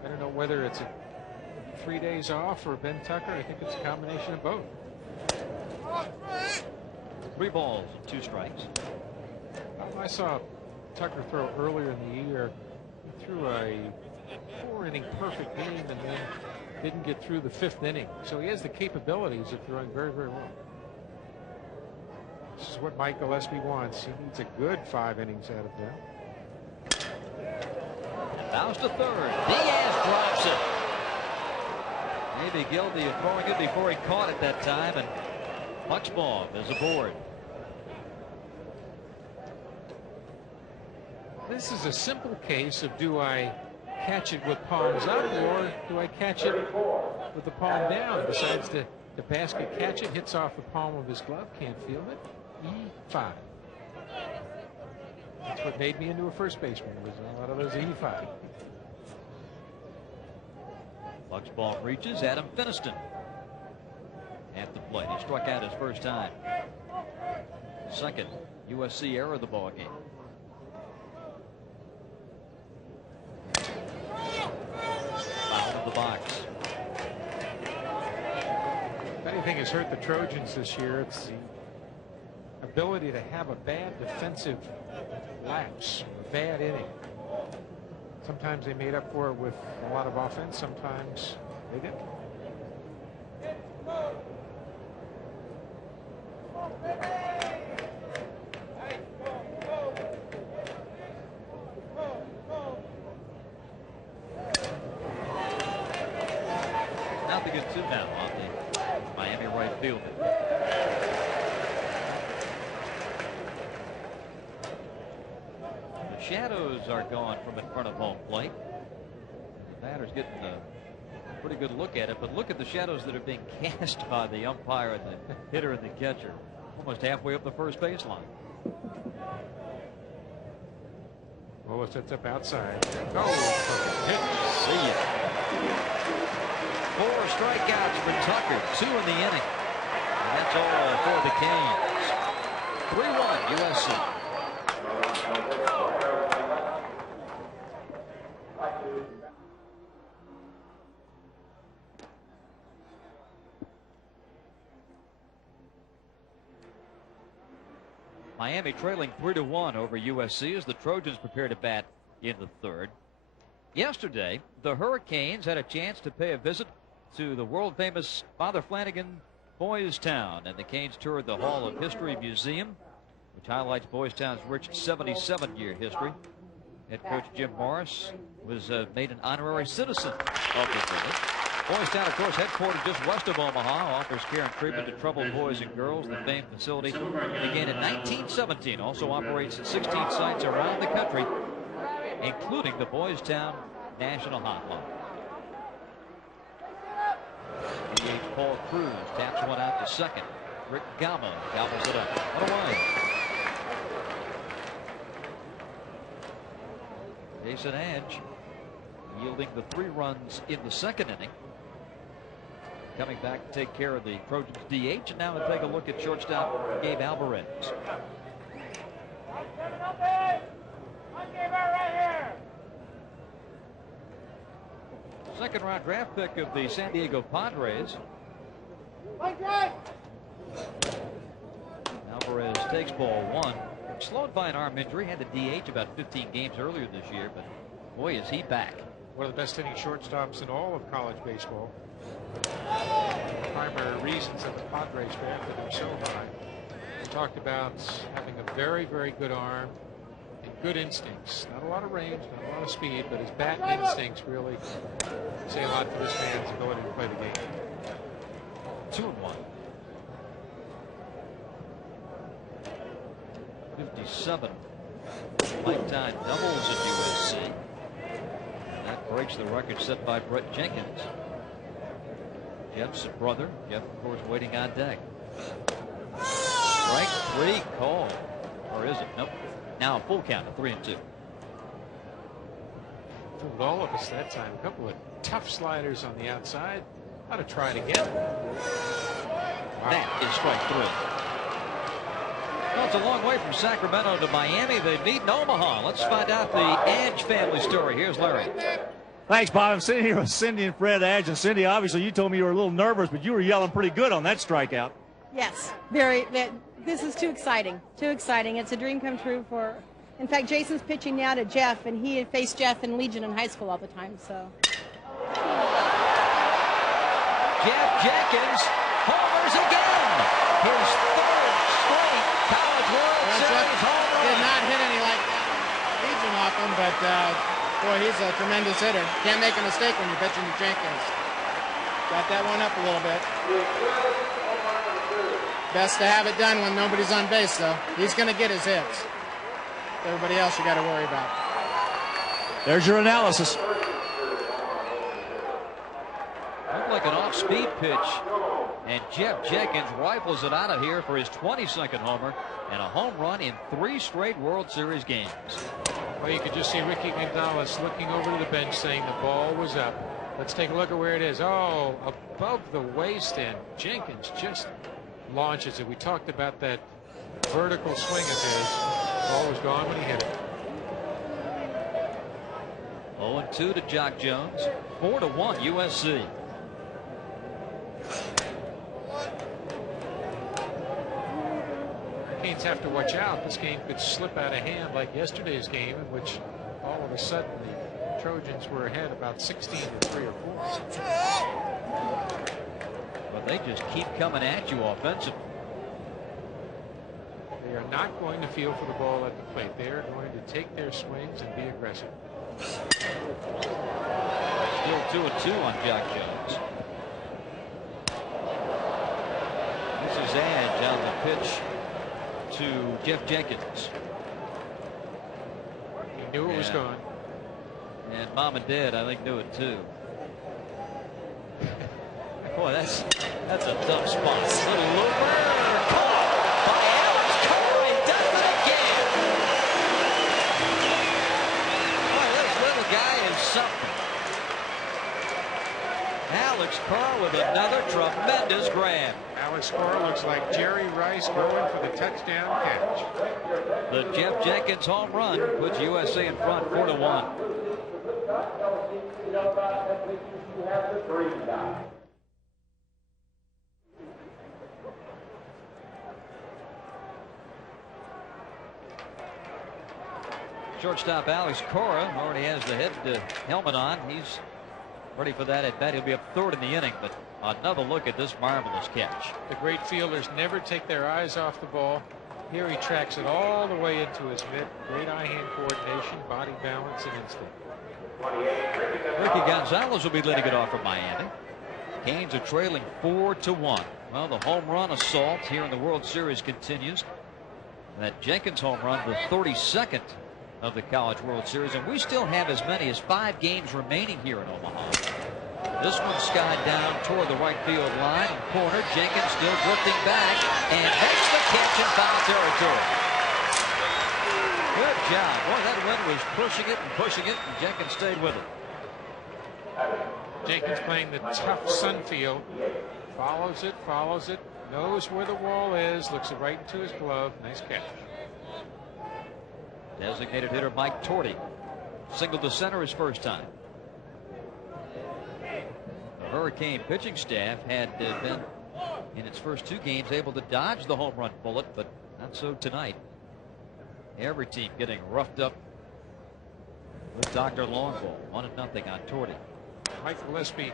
I don't know whether it's 3 days off or Ben Tucker. I think it's a combination of both. 3 balls and 2 strikes. I saw Tucker throw earlier in the year. He threw a 4-inning perfect game and then didn't get through the 5th inning. So he has the capabilities of throwing very, very well. This is what Mike Gillespie wants. He needs a good 5 innings out of them. Bounce to 3rd. Diaz drops it. Maybe guilty of throwing it before he caught it that time, and Bucksbaum is aboard. This is a simple case of, do I catch it with palms up or do I catch it with the palm down? Decides to basket catch it, hits off the palm of his glove, can't feel it. E5. That's what made me into a first baseman, was a lot of those E5. Bucksbaum reaches. Adam Finiston at the plate. He struck out his first time. Second USC error of the ball game. Foul of the box. If anything has hurt the Trojans this year, it's the ability to have a bad defensive lapse, a bad inning. Sometimes they made up for it with a lot of offense. Sometimes they didn't. Nothing is 2 now on the Miami right fielder. The shadows are gone from in front of home plate. The batter's getting a pretty good look at it, but look at the shadows that are being cast by the umpire and the hitter and the catcher. Almost halfway up the first baseline. Well, it sets up outside. Oh, hit. See ya. 4 strikeouts for Tucker, 2 in the inning. And that's all for the Canes. 3-1 USC. Miami trailing 3-1 over USC as the Trojans prepare to bat in the third. Yesterday, the Hurricanes had a chance to pay a visit to the world-famous Father Flanagan Boys Town, and the Canes toured the Hall of History Museum, which highlights Boys Town's rich 77-year history. Head coach Jim Morris was made an honorary citizen of the village. Boys Town, of course, headquartered just west of Omaha, offers care and treatment to troubled boys and girls. The famed facility began in 1917, also operates at 16 sites around the country, including the Boys Town National Hotline. DH Paul Cruz taps one out to second. Rick Gama gobbles it up. What away. Jason Adge yielding the 3 runs in the second inning. Coming back to take care of the Trojans DH, and now to take a look at shortstop Gabe Alvarez. Second round draft pick of the San Diego Padres. Alvarez takes ball 1. Slowed by an arm injury, had the DH about 15 games earlier this year, but boy, is he back. One of the best hitting shortstops in all of college baseball. Primary reasons that the Padres drafted him so high. We talked about having a very, very good arm and good instincts. Not a lot of range, not a lot of speed, but his bat instincts really say a lot for this man's ability to play the game. 2-1. 57 lifetime doubles at USC. And that breaks the record set by Brett Jenkins. Jeff's brother. Jeff, of course, waiting on deck. Strike 3 call. Or is it? Nope. Now a full count of 3-2. Fooled all of us that time. A couple of tough sliders on the outside. Ought to try it again. Wow. That is strike 3. Well, it's a long way from Sacramento to Miami. They meet in Omaha. Let's find out the Edge family story. Here's Larry. Thanks, Bob. I'm sitting here with Cindy and Fred Edge. And Cindy, obviously, you told me you were a little nervous, but you were yelling pretty good on that strikeout. Yes, very. This is too exciting. Too exciting. It's a dream come true for. In fact, Jason's pitching now to Jeff, and he had faced Jeff in Legion in high school all the time. So. Jeff Jenkins homers again. His third straight College World Series home run. Did not hit any like Legion off him, but boy, he's a tremendous hitter. Can't make a mistake when you're pitching to Jenkins. Got that one up a little bit. Best to have it done when nobody's on base, though. He's going to get his hits. Everybody else you got to worry about. There's your analysis. Looked like an off-speed pitch, and Jeff Jenkins rifles it out of here for his 22nd homer and a home run in 3 straight World Series games. Well, you could just see Ricky Gonzalez looking over to the bench saying the ball was up. Let's take a look at where it is. Oh, above the waist, and Jenkins just launches it. We talked about that vertical swing of his. The ball was gone when he hit it. 0-2 to Jock Jones. 4-1 USC. Canes have to watch out. This game could slip out of hand like yesterday's game, in which all of a sudden the Trojans were ahead about 16-3 or 4. But they just keep coming at you offensively. They are not going to feel for the ball at the plate. They are going to take their swings and be aggressive. Still 2-2 on Jock Jones. This is Edge on the pitch to Jeff Jenkins. He knew it was gone. And Mom and Dad, I think, knew it too. Boy, that's a tough spot. Little looper caught by Alex Cole. He does it again. Boy, this little guy is something. Al Alex Carr with another tremendous grab. Alex Carr looks like Jerry Rice going for the touchdown catch. The Jeff Jenkins home run puts USC in front 4-1. Shortstop Alex Cora already has the head helmet on. He's ready for that at bat. He'll be up third in the inning, but another look at this marvelous catch. The great fielders never take their eyes off the ball. Here he tracks it all the way into his mitt. Great eye-hand coordination, body balance, and instinct. Ricky Gonzalez will be leading it off for Miami. Canes are trailing 4-1. Well, the home run assault here in the World Series continues. That Jenkins home run, the 32nd of the College World Series, and we still have as many as 5 games remaining here in Omaha. This one skied down toward the right field line and corner. Jenkins still drifting back and makes the catch in foul territory. Good job. Boy, that wind was pushing it, and Jenkins stayed with it. Jenkins playing the tough Sunfield. Follows it, knows where the wall is, looks it right into his glove. Nice catch. Designated hitter Mike Torty singled to center his first time. The Hurricane pitching staff had been in its first 2 games able to dodge the home run bullet, but not so tonight. Every team getting roughed up with Dr. Longball. 1-0 on Torty. Mike Gillespie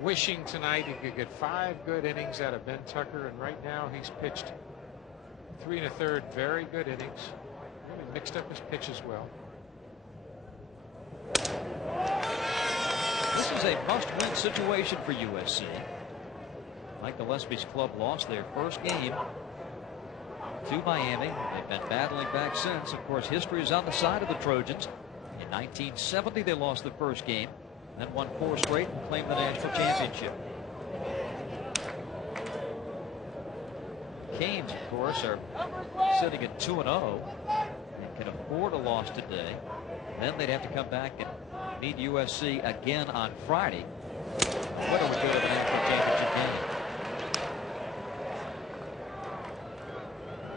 wishing tonight he could get 5 good innings out of Ben Tucker, and right now he's pitched 3 1/3 very good innings. Really mixed up his pitch as well. This is a must-win situation for USC. Mike Gillespie's club lost their first game to Miami. They've been battling back since. Of course, history is on the side of the Trojans. In 1970, they lost the first game, then won 4 straight and claimed the national championship. Canes, of course, are sitting at 2-0 and can afford a loss today. Then they'd have to come back and meet USC again on Friday. What a good national championship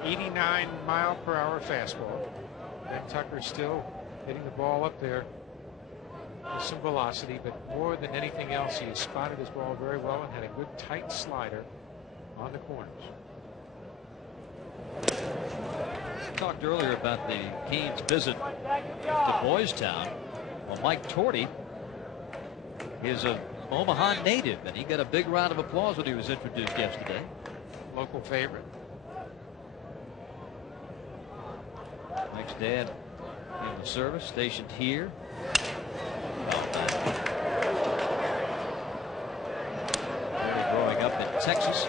game. 89-mile-per-hour fastball. Ben Tucker still hitting the ball up there with some velocity, but more than anything else, he spotted his ball very well and had a good tight slider on the corners. We talked earlier about the Canes visit to Boys Town. Well, Mike Torty is an Omaha native, and he got a big round of applause when he was introduced yesterday. Local favorite. Mike's dad in the service, stationed here. Growing up in Texas.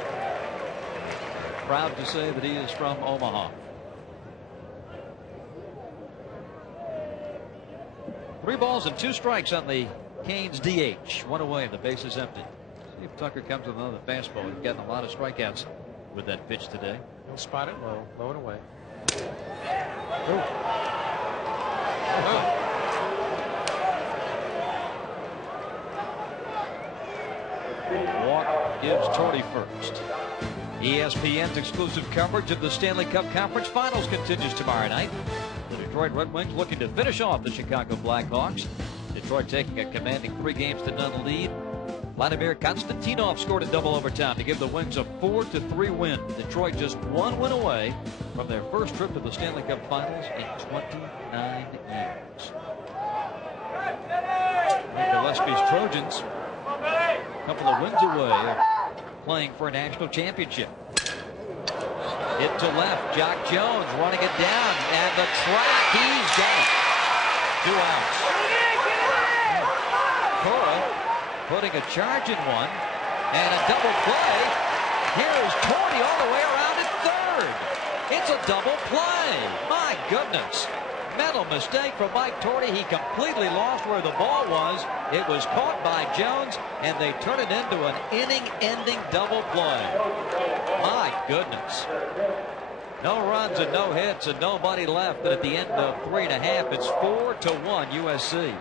Proud to say that he is from Omaha. 3 balls and 2 strikes on the Canes DH. 1 away and the base is empty. See if Tucker comes with another fastball. He's gotten a lot of strikeouts with that pitch today. He'll spot it low and away. Walk gives Torty first. ESPN's exclusive coverage of the Stanley Cup Conference Finals continues tomorrow night. The Detroit Red Wings looking to finish off the Chicago Blackhawks. Detroit taking a commanding 3-0 lead. Vladimir Konstantinov scored in double overtime to give the Wings a 4-3 win. Detroit just 1 win away from their first trip to the Stanley Cup Finals in 29 years. Gillespie's Trojans a couple of wins away of playing for a national championship. Hit to left. Jock Jones running it down. And the track. He's got it. 2 outs. Cora putting a charge in one. And a double play. Here's Torty all the way around at third. It's a double play. My goodness. Mental mistake from Mike Torty. He completely lost where the ball was. It was caught by Jones, and they turn it into an inning-ending double play. My goodness. No runs and no hits and nobody left. But at the end of 3.5, it's 4-1 USC.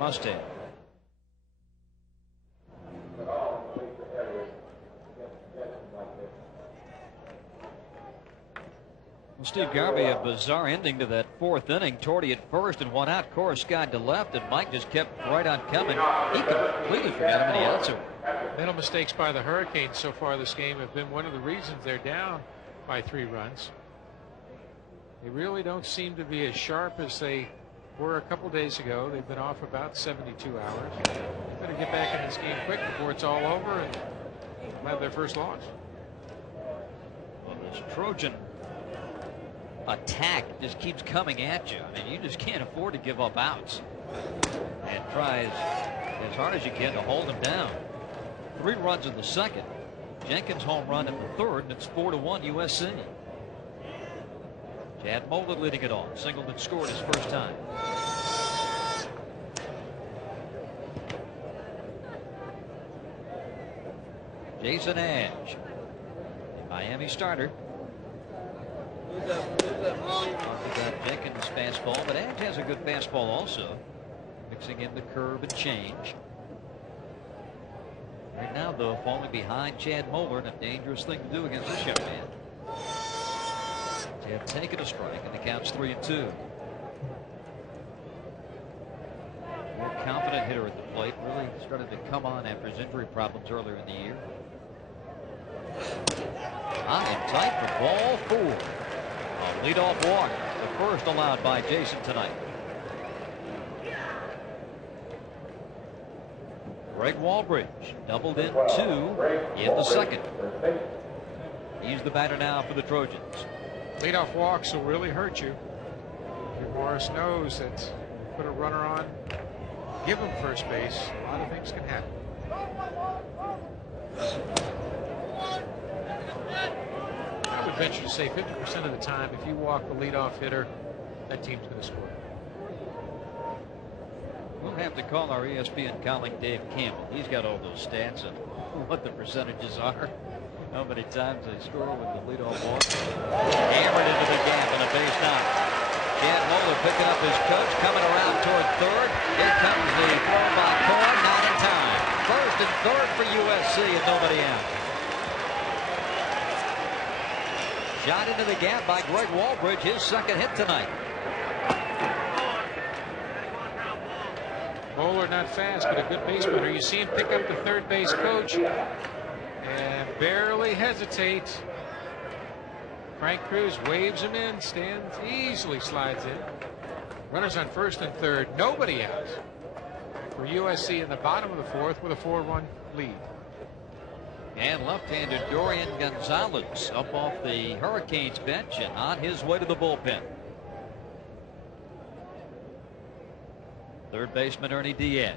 must have. Well, Steve Garvey, a bizarre ending to that fourth inning. Torty at first and one out. Cora skied to left, and Mike just kept right on coming. He completely forgot how many outs there were. Mental mistakes by the Hurricanes so far this game have been one of the reasons they're down by 3 runs. They really don't seem to be as sharp as they were a couple days ago. They've been off about 72 hours. They better get back in this game quick before it's all over and have their first loss. Well, this Trojan attack just keeps coming at you. I mean, you just can't afford to give up outs. And tries as hard as you can to hold them down. 3 runs in the second. Jenkins home run in the third, and it's 4-1 USC. Chad Moeller leading it off. Singleton scored his first time. Jason Ash, the Miami starter. We got Jenkins' fastball, but Ash has a good fastball also. Mixing in the curve and change. Right now, though, falling behind Chad Moeller, and a dangerous thing to do against this young man. Chad taking a strike, and the count's 3-2. More confident hitter at the plate. Really started to come on after his injury problems earlier in the year. High and tight for ball 4. A leadoff walk, the first allowed by Jason tonight. Greg Walbridge doubled in 2 in the second. He's the batter now for the Trojans. Leadoff walks will really hurt you. Morris knows that put a runner on, give him first base. A lot of things can happen. I would venture to say 50% of the time, if you walk the leadoff hitter, that team's going to score. We'll have to call our ESPN colleague Dave Campbell. He's got all those stats and what the percentages are. How many times they score with the leadoff walk. Hammered into the gap and a base knock. Chad Moeller picking up his coach, coming around toward third. Here comes the throw by Cora, not in time. First and third for USC and nobody out. Shot into the gap by Greg Walbridge, his second hit tonight. Moeller not fast, but a good base runner. You see him pick up the third base coach and barely hesitate. Frank Cruz waves him in, stands, easily slides in. Runners on first and third, nobody out for USC in the bottom of the fourth with a 4-1 lead. And left-hander Dorian Gonzalez up off the Hurricanes bench and on his way to the bullpen. Third baseman Ernie Diaz.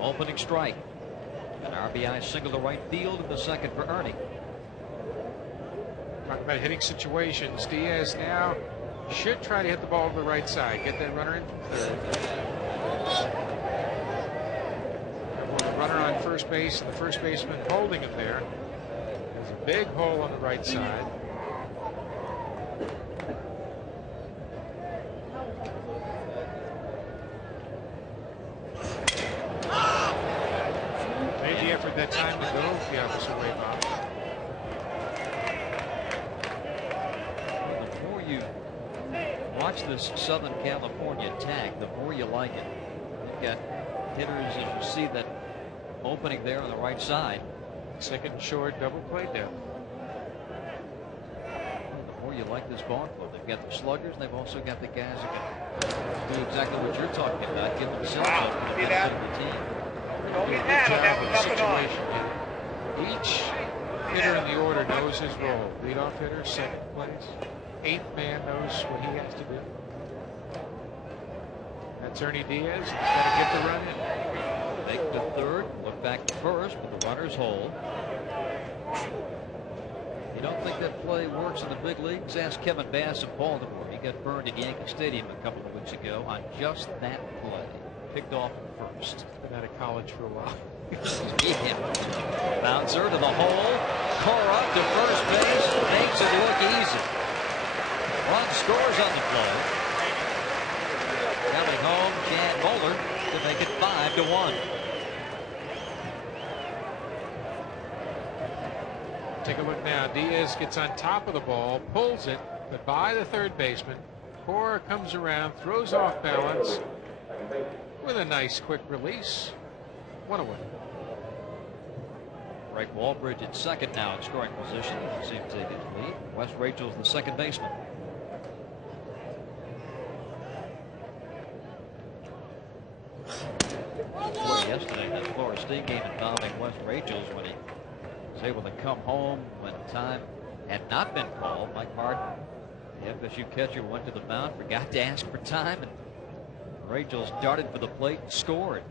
Opening strike. An RBI single to right field in the second for Ernie. Talking about hitting situations, Diaz now should try to hit the ball to the right side. Get that runner in from third. The runner on first base and the first baseman holding him there. There's a big hole on the right side. Made the effort that time to go the opposite way, Bob. The more you watch this Southern California tag, the more you like it. You've got hitters, as you see that opening there on the right side. Second short, double play down. The more you like this ball club, they've got the sluggers, and they've also got the guys who can do exactly what you're talking about, get themselves up to the benefit of the team. Each hitter in the order knows his role. Leadoff hitter, second place. 8th man knows what he has to do. That's Ernie Diaz. He's got to get the run in. Make the third, look back to first with the runner's hold. You don't think that play works in the big leagues? Ask Kevin Bass of Baltimore. He got burned at Yankee Stadium a couple of weeks ago on just that play. Picked off first. Been out of college for a while. Yeah. Bouncer to the hole. Cora to first base. Makes it look easy. Run scores on the play. 5-1. Take a look now. Diaz gets on top of the ball, pulls it, but by the third baseman. Cora comes around, throws off balance with a nice quick release. 1 away. Greg Walbridge at second now in scoring position. He seems to get the lead. Wes Rachel's the second baseman. Boy, yesterday that Florida State game involving Wes Rachel's when he was able to come home when time had not been called. Mike Martin, the FSU catcher, went to the mound, forgot to ask for time, and Rachel's darted for the plate and scored.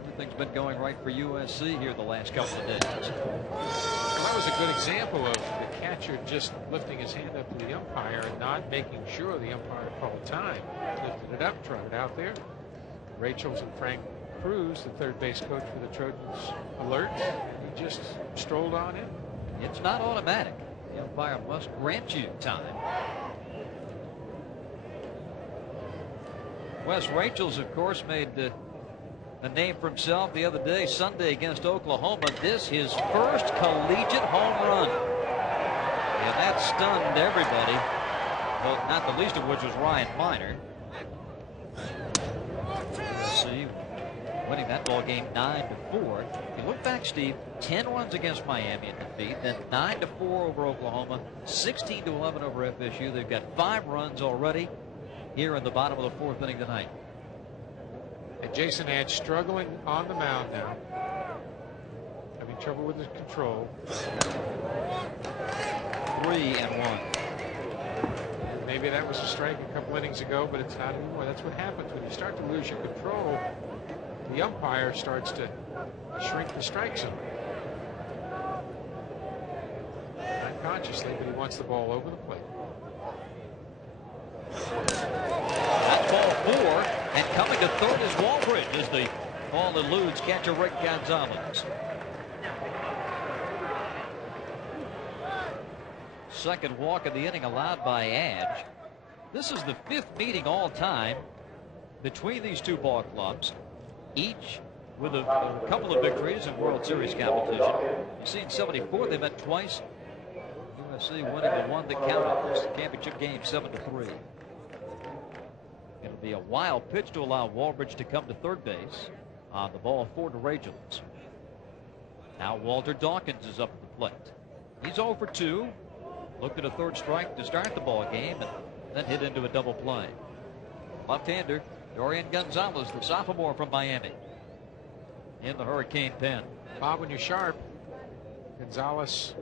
Everything's been going right for USC here the last couple of days. Well, that was a good example of the catcher just lifting his hand up to the umpire and not making sure the umpire called time. Lifted it up, trotted out there. Rachel's and Frank Cruz, the third base coach for the Trojans, alert. He just strolled on in. It's not automatic. The umpire must grant you time. Wes Rachel's, of course, made a name for himself the other day, Sunday against Oklahoma. This his first collegiate home run. And that stunned everybody, well, not the least of which was Ryan Miner. USC winning that ball game 9-4. If you look back, Steve, 10 runs against Miami in defeat, then 9-4 over Oklahoma, 16-11 over FSU. They've got 5 runs already here in the bottom of the 4th inning tonight. And Jason Edge struggling on the mound now, having trouble with his control. 3-1. Maybe that was a strike a couple innings ago, but it's not anymore. That's what happens when you start to lose your control. The umpire starts to shrink the strike zone. Unconsciously, but he wants the ball over the plate. That's ball 4, and coming to third is Walbridge as the ball eludes catcher Rick Gonzalez. Second walk of the inning allowed by Adge. This is the 5th meeting all time between these two ball clubs, each with a couple of victories in World Series competition. You see in '74 they met twice. USC winning the one that counted, this championship game 7-3. It'll be a wild pitch to allow Walbridge to come to third base on the ball 4 to Rachel's. Now Walter Dawkins is up at the plate. He's 0 for 2. Looked at a third strike to start the ball game and then hit into a double play. Left-hander Dorian Gonzalez, the sophomore from Miami, in the Hurricane pen. Bob, when you're sharp, Gonzalez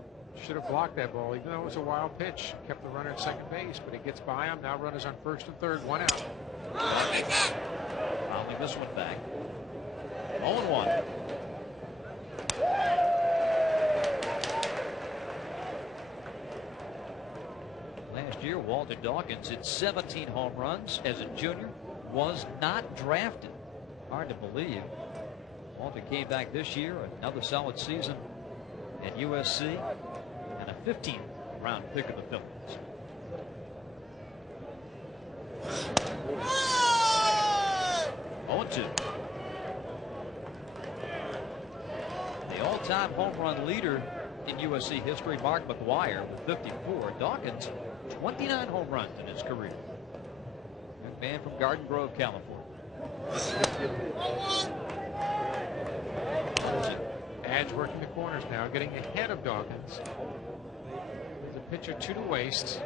should have blocked that ball, even though it was a wild pitch. Kept the runner at second base, but he gets by him. Now runners on first and third, 1 out. Fouling this one back. 0-1. Last year, Walter Dawkins hit 17 home runs as a junior, was not drafted. Hard to believe. Walter came back this year, another solid season at USC, and a 15th round pick of the Phillies. On 2. The all-time home run leader in USC history, Mark McGuire, with 54. Dawkins, 29 home runs in his career. Young man from Garden Grove, California. Adge working the corners now, getting ahead of Dawkins. The pitcher 2 to waste.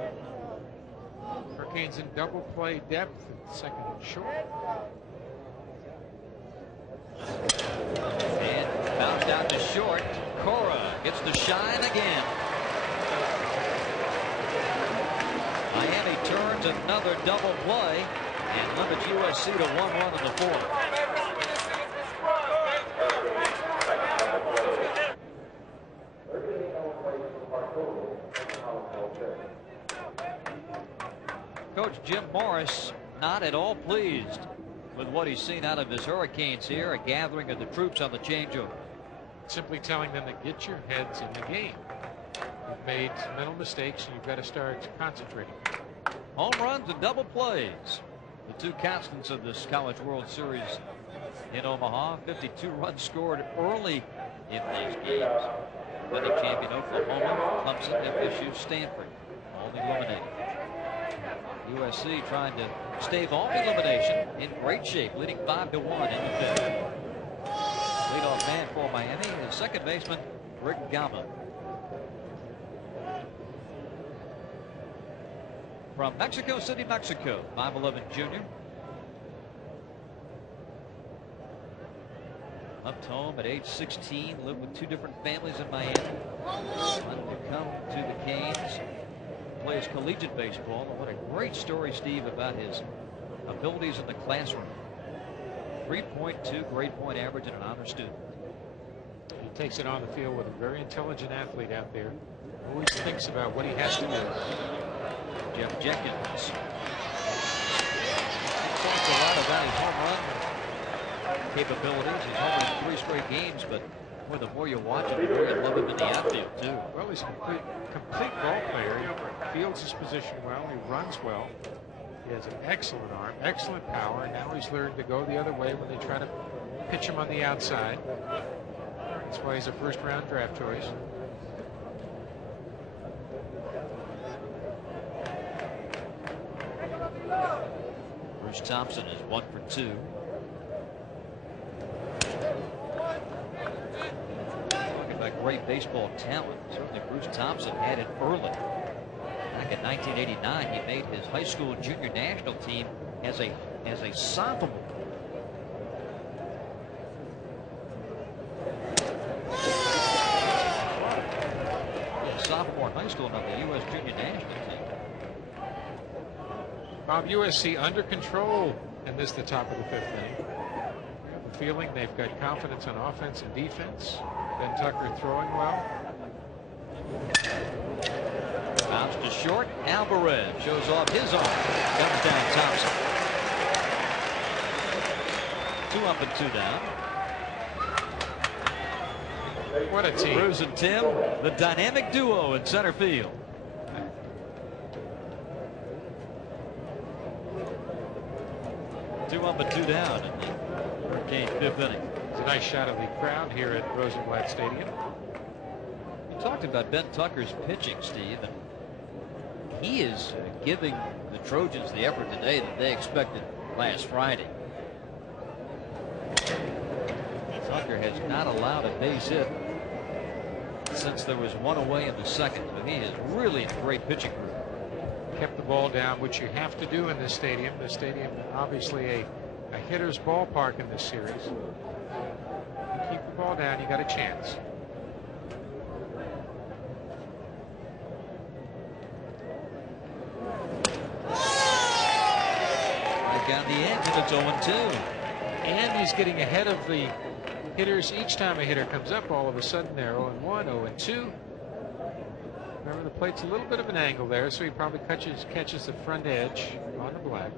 Hurricanes in double play depth, second and short. And bounced out to short. Cora gets to shine again. Miami turns another double play and limits USC to 1 run in the 4th. Coach Jim Morris not at all pleased with what he's seen out of his Hurricanes here, a gathering of the troops on the changeover. Simply telling them to get your heads in the game. You've made mental mistakes and you've got to start concentrating. Home runs and double plays, the 2 constants of this College World Series in Omaha. 52 runs scored early in these games. Defending champion Oklahoma, Clemson, FSU, Stanford, all eliminated. USC trying to stave off elimination, in great shape, leading 5-1 in the fifth. Leadoff man for Miami, the second baseman, Rick Gama. From Mexico City, Mexico, 5'11" junior. Left home at age 16, lived with two different families in Miami. Wanted to come to the Canes, plays collegiate baseball. And what a great story, Steve, about his abilities in the classroom. 3.2 grade point average and an honor student. He takes it on the field with a very intelligent athlete out there. Always thinks about what he has to do. Jeff Jenkins. He talks a lot about his home run capabilities. He's homered in 3 straight games, but boy, the more you watch him, the more you love him in the outfield, too. Well, he's a complete ball player. He fields his position well. He runs well. He has an excellent arm, excellent power, and now he's learned to go the other way when they try to pitch him on the outside. That's why he's a first-round draft choice. Bruce Thompson is 1 for 2. Talking about great baseball talent, certainly Bruce Thompson had it early. Back in 1989, he made his high school junior national team as a sophomore. Sophomore in high school, not the U.S. junior national team. Bob, USC under control in this, the top of the 5th inning. I have a feeling they've got confidence on offense and defense. Ben Tucker throwing well. Bounce to short. Alvarez shows off his arm. Comes down Thompson. 2 up and 2 down. What a team. Bruce and Tim, the dynamic duo in center field. Two up and 2 down in the Hurricane 5th inning. It's a nice shot of the crowd here at Rosenblatt Stadium. You talked about Ben Tucker's pitching, Steve, and he is giving the Trojans the effort today that they expected last Friday. Tucker has not allowed a base hit since there was one away in the second. So he is really in great pitching group. Kept the ball down, which you have to do in this stadium. The stadium, obviously a hitter's ballpark in this series. You keep the ball down, you got a chance. Back on the edge, and it's 0-2. And he's getting ahead of the hitters. Each time a hitter comes up, all of a sudden they're 0-1, 0-2. Remember, the plate's a little bit of an angle there, so he probably catches the front edge on the black.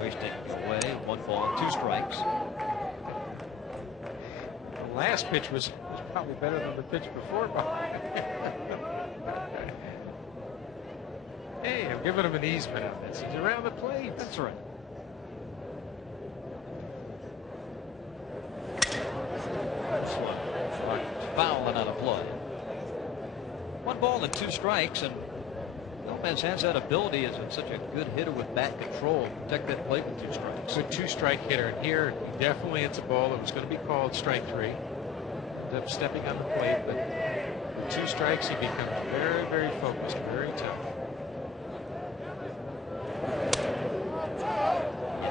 Wasting away, 1 ball, 2 strikes. The last pitch was probably better than the pitch before. Hey, I'm giving him an easement on this. He's around the plate. That's right. Foul and out of play. 1 ball and 2 strikes, and Gomez has that ability as such a good hitter with bat control to protect that plate with 2 strikes. Good 2-strike hitter, and here definitely it's a ball that was going to be called strike 3. Ends up stepping on the plate, but with 2 strikes he becomes very, very focused, very tough.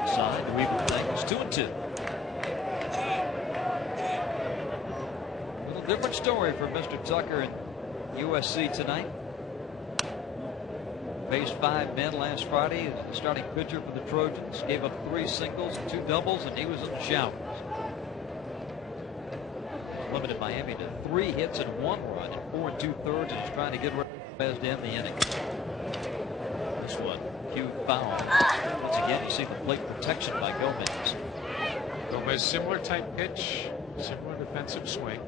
Inside, the Weaver thing is 2-2. Different story for Mr. Tucker and USC tonight. Faced 5 men last Friday as the starting pitcher for the Trojans. Gave up 3 singles and 2 doubles, and he was in the showers. Limited Miami to 3 hits and 1 run in 4 2/3, and he's trying to get Gomez to end the inning. This one, cue foul. Once again, you see the plate protection by Gomez. Gomez, similar type pitch, similar defensive swing.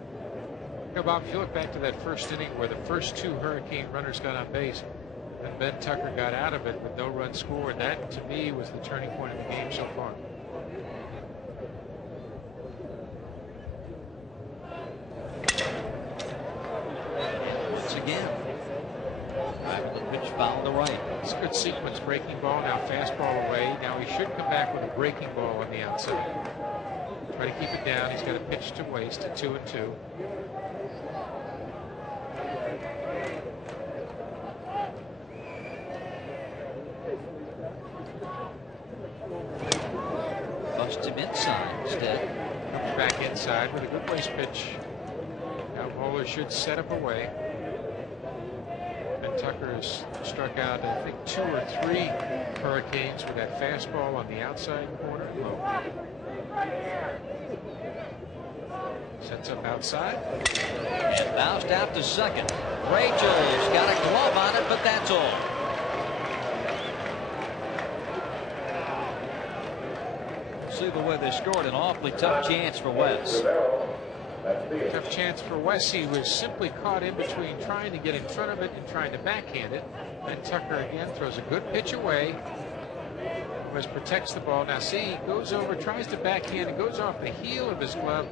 You know, Bob, if you look back to that first inning where the first 2 Hurricane runners got on base, Then Ben Tucker got out of it with no run scored. That, to me, was the turning point of the game so far. Once again, driving the pitch foul to right. It's a good sequence. Breaking ball, now fastball away. Now he should come back with a breaking ball on the outside. Try to keep it down. He's got a pitch to waste at 2-2. Busts him inside instead. Comes back inside with a good waste pitch. Now bowler should set up away. And Tucker's struck out, I think, 2 or 3 Hurricanes with that fastball on the outside corner. Sets up outside. And bounced out to second. Rachel's got a glove on it, but that's all. See the way they scored, an awfully tough chance for Wes. Tough chance for Wes. He was simply caught in between trying to get in front of it and trying to backhand it. Then Tucker again throws a good pitch away. Wes protects the ball. Now see, he goes over, tries to backhand, it goes off the heel of his glove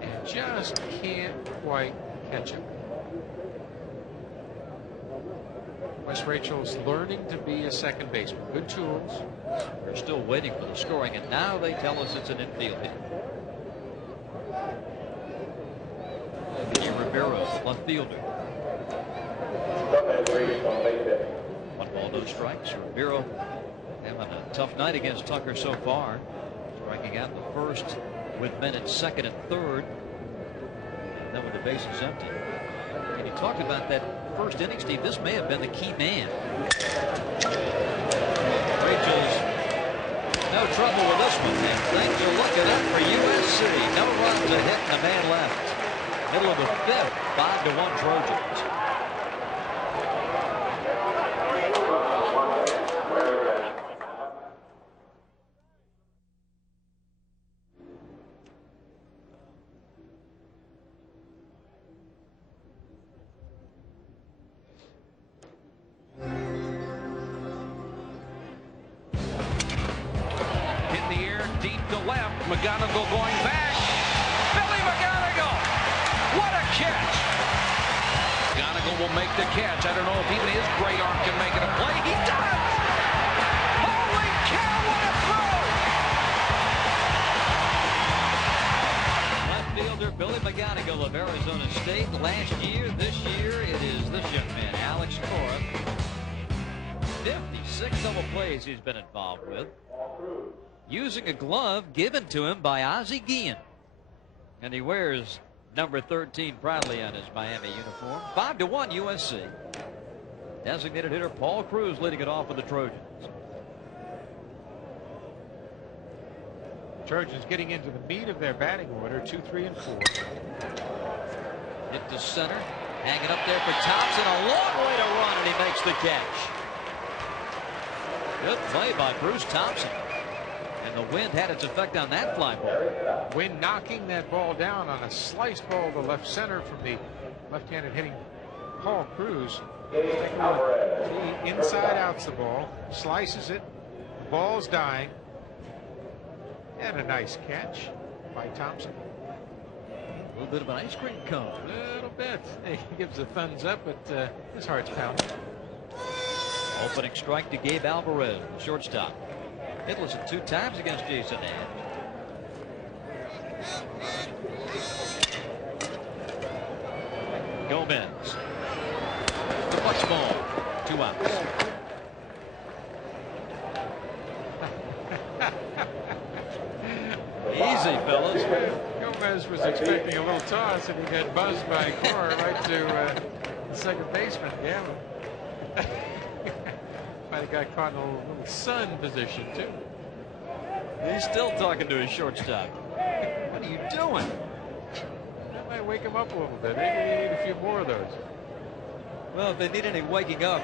and just can't quite catch it. Wes Rachel's learning to be a second baseman. Good tools. We're still waiting for the scoring, and now they tell us it's an infield hit. Rivero, left fielder. 1 ball, no strikes. Rivero having a tough night against Tucker so far. Striking out the first with men at second and third. And then with the bases empty. And he talked about that first inning, Steve. This may have been the key man. Rachel's no trouble with this one. And things are looking up for USC. No runs, a hit, and a man left. Middle of the 5th, 5-1 Trojans. Hit the air, deep to left. McGonigal going back. Billy McGonigal! What a catch! McGonigal will make the catch. I don't know if even his great arm can make it a play. He does! Holy cow, what a throw! Left fielder Billy McGonigal of Arizona State. Last year, this year, it is this young man, Alex Cora. 56 double plays he's been involved with. Using a glove given to him by Ozzie Guillen. And he wears number 13 proudly on his Miami uniform. 5-1 USC. Designated hitter Paul Cruz leading it off for the Trojans. Trojans getting into the meat of their batting order, 2, 3, and 4. Hit to center. Hanging up there for Thompson. A long way to run, and he makes the catch. Good play by Bruce Thompson. And the wind had its effect on that fly ball. Wind knocking that ball down on a slice ball to left center from the left-handed hitting Paul Cruz. He inside outs the ball, slices it, the ball's dying, and a nice catch by Thompson. A little bit of an ice cream cone. A little bit. He gives a thumbs up, but his heart's pounding. Opening strike to Gabe Alvarez, the shortstop. Hitless at 2 times against Jason Adams. Gomez. The flex ball. 2 outs. Easy, fellas. Gomez was expecting a little toss, and he got buzzed by Cora right to the second baseman. Yeah. Might have got caught in a little sun position, too. He's still talking to his shortstop. What are you doing? That might wake him up a little bit. Maybe they need a few more of those. Well, if they need any waking up,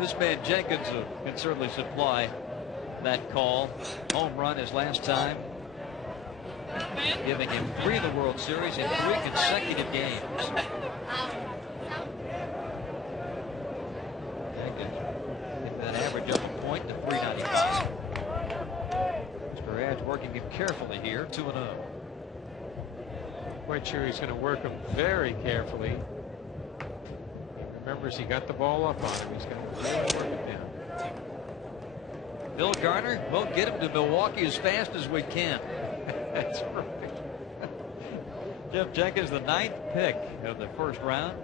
this man Jenkins can certainly supply that call. Home run his last time, giving him 3 in the World Series in 3 consecutive games. Jenkins carefully here, 2-0. Quite sure he's going to work him very carefully. He remembers he got the ball up on him. He's going to really work it down. Bill Garner, we'll get him to Milwaukee as fast as we can. That's right. Jeff Jenkins, the 9th pick of the first round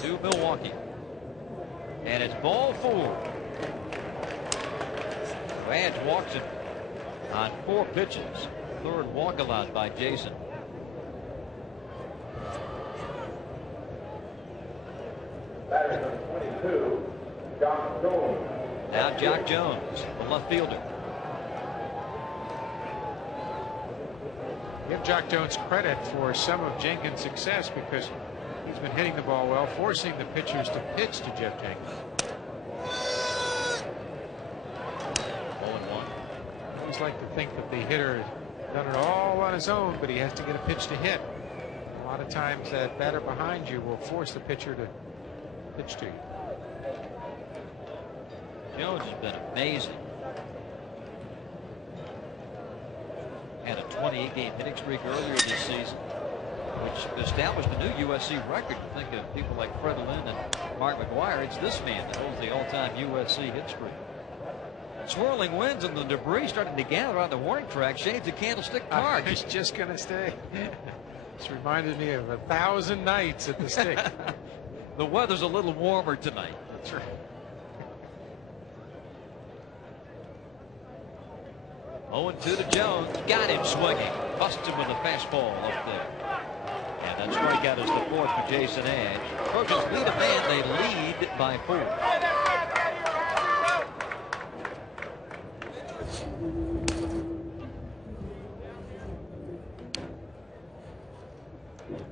to Milwaukee. And it's ball 4. Edge walks it on 4 pitches. 3rd walk allowed by Jason. Batter 22, Jock Jones. Now Jock Jones, the left fielder. Give Jock Jones credit for some of Jenkins' success because he's been hitting the ball well, forcing the pitchers to pitch to Jeff Jenkins. 0-1. I always like to think that the hitter has done it all on his own, but he has to get a pitch to hit. A lot of times that batter behind you will force the pitcher to pitch to you. Jones has been amazing. Had a 28-game hitting streak earlier this season, which established a new USC record. Think of people like Fred Lynn and Mark McGuire. It's this man that holds the all-time USC hit streak. Swirling winds and the debris starting to gather on the warning track. Shades of Candlestick Park. I was just going to say. This reminded me of 1,000 nights at the Stick. The weather's a little warmer tonight. That's right. 0-2 to Jones. Got him swinging. Busts him with a fastball up there. And that strikeout is the 4th for Jason Edge. Trojans lead a man. They lead by 4.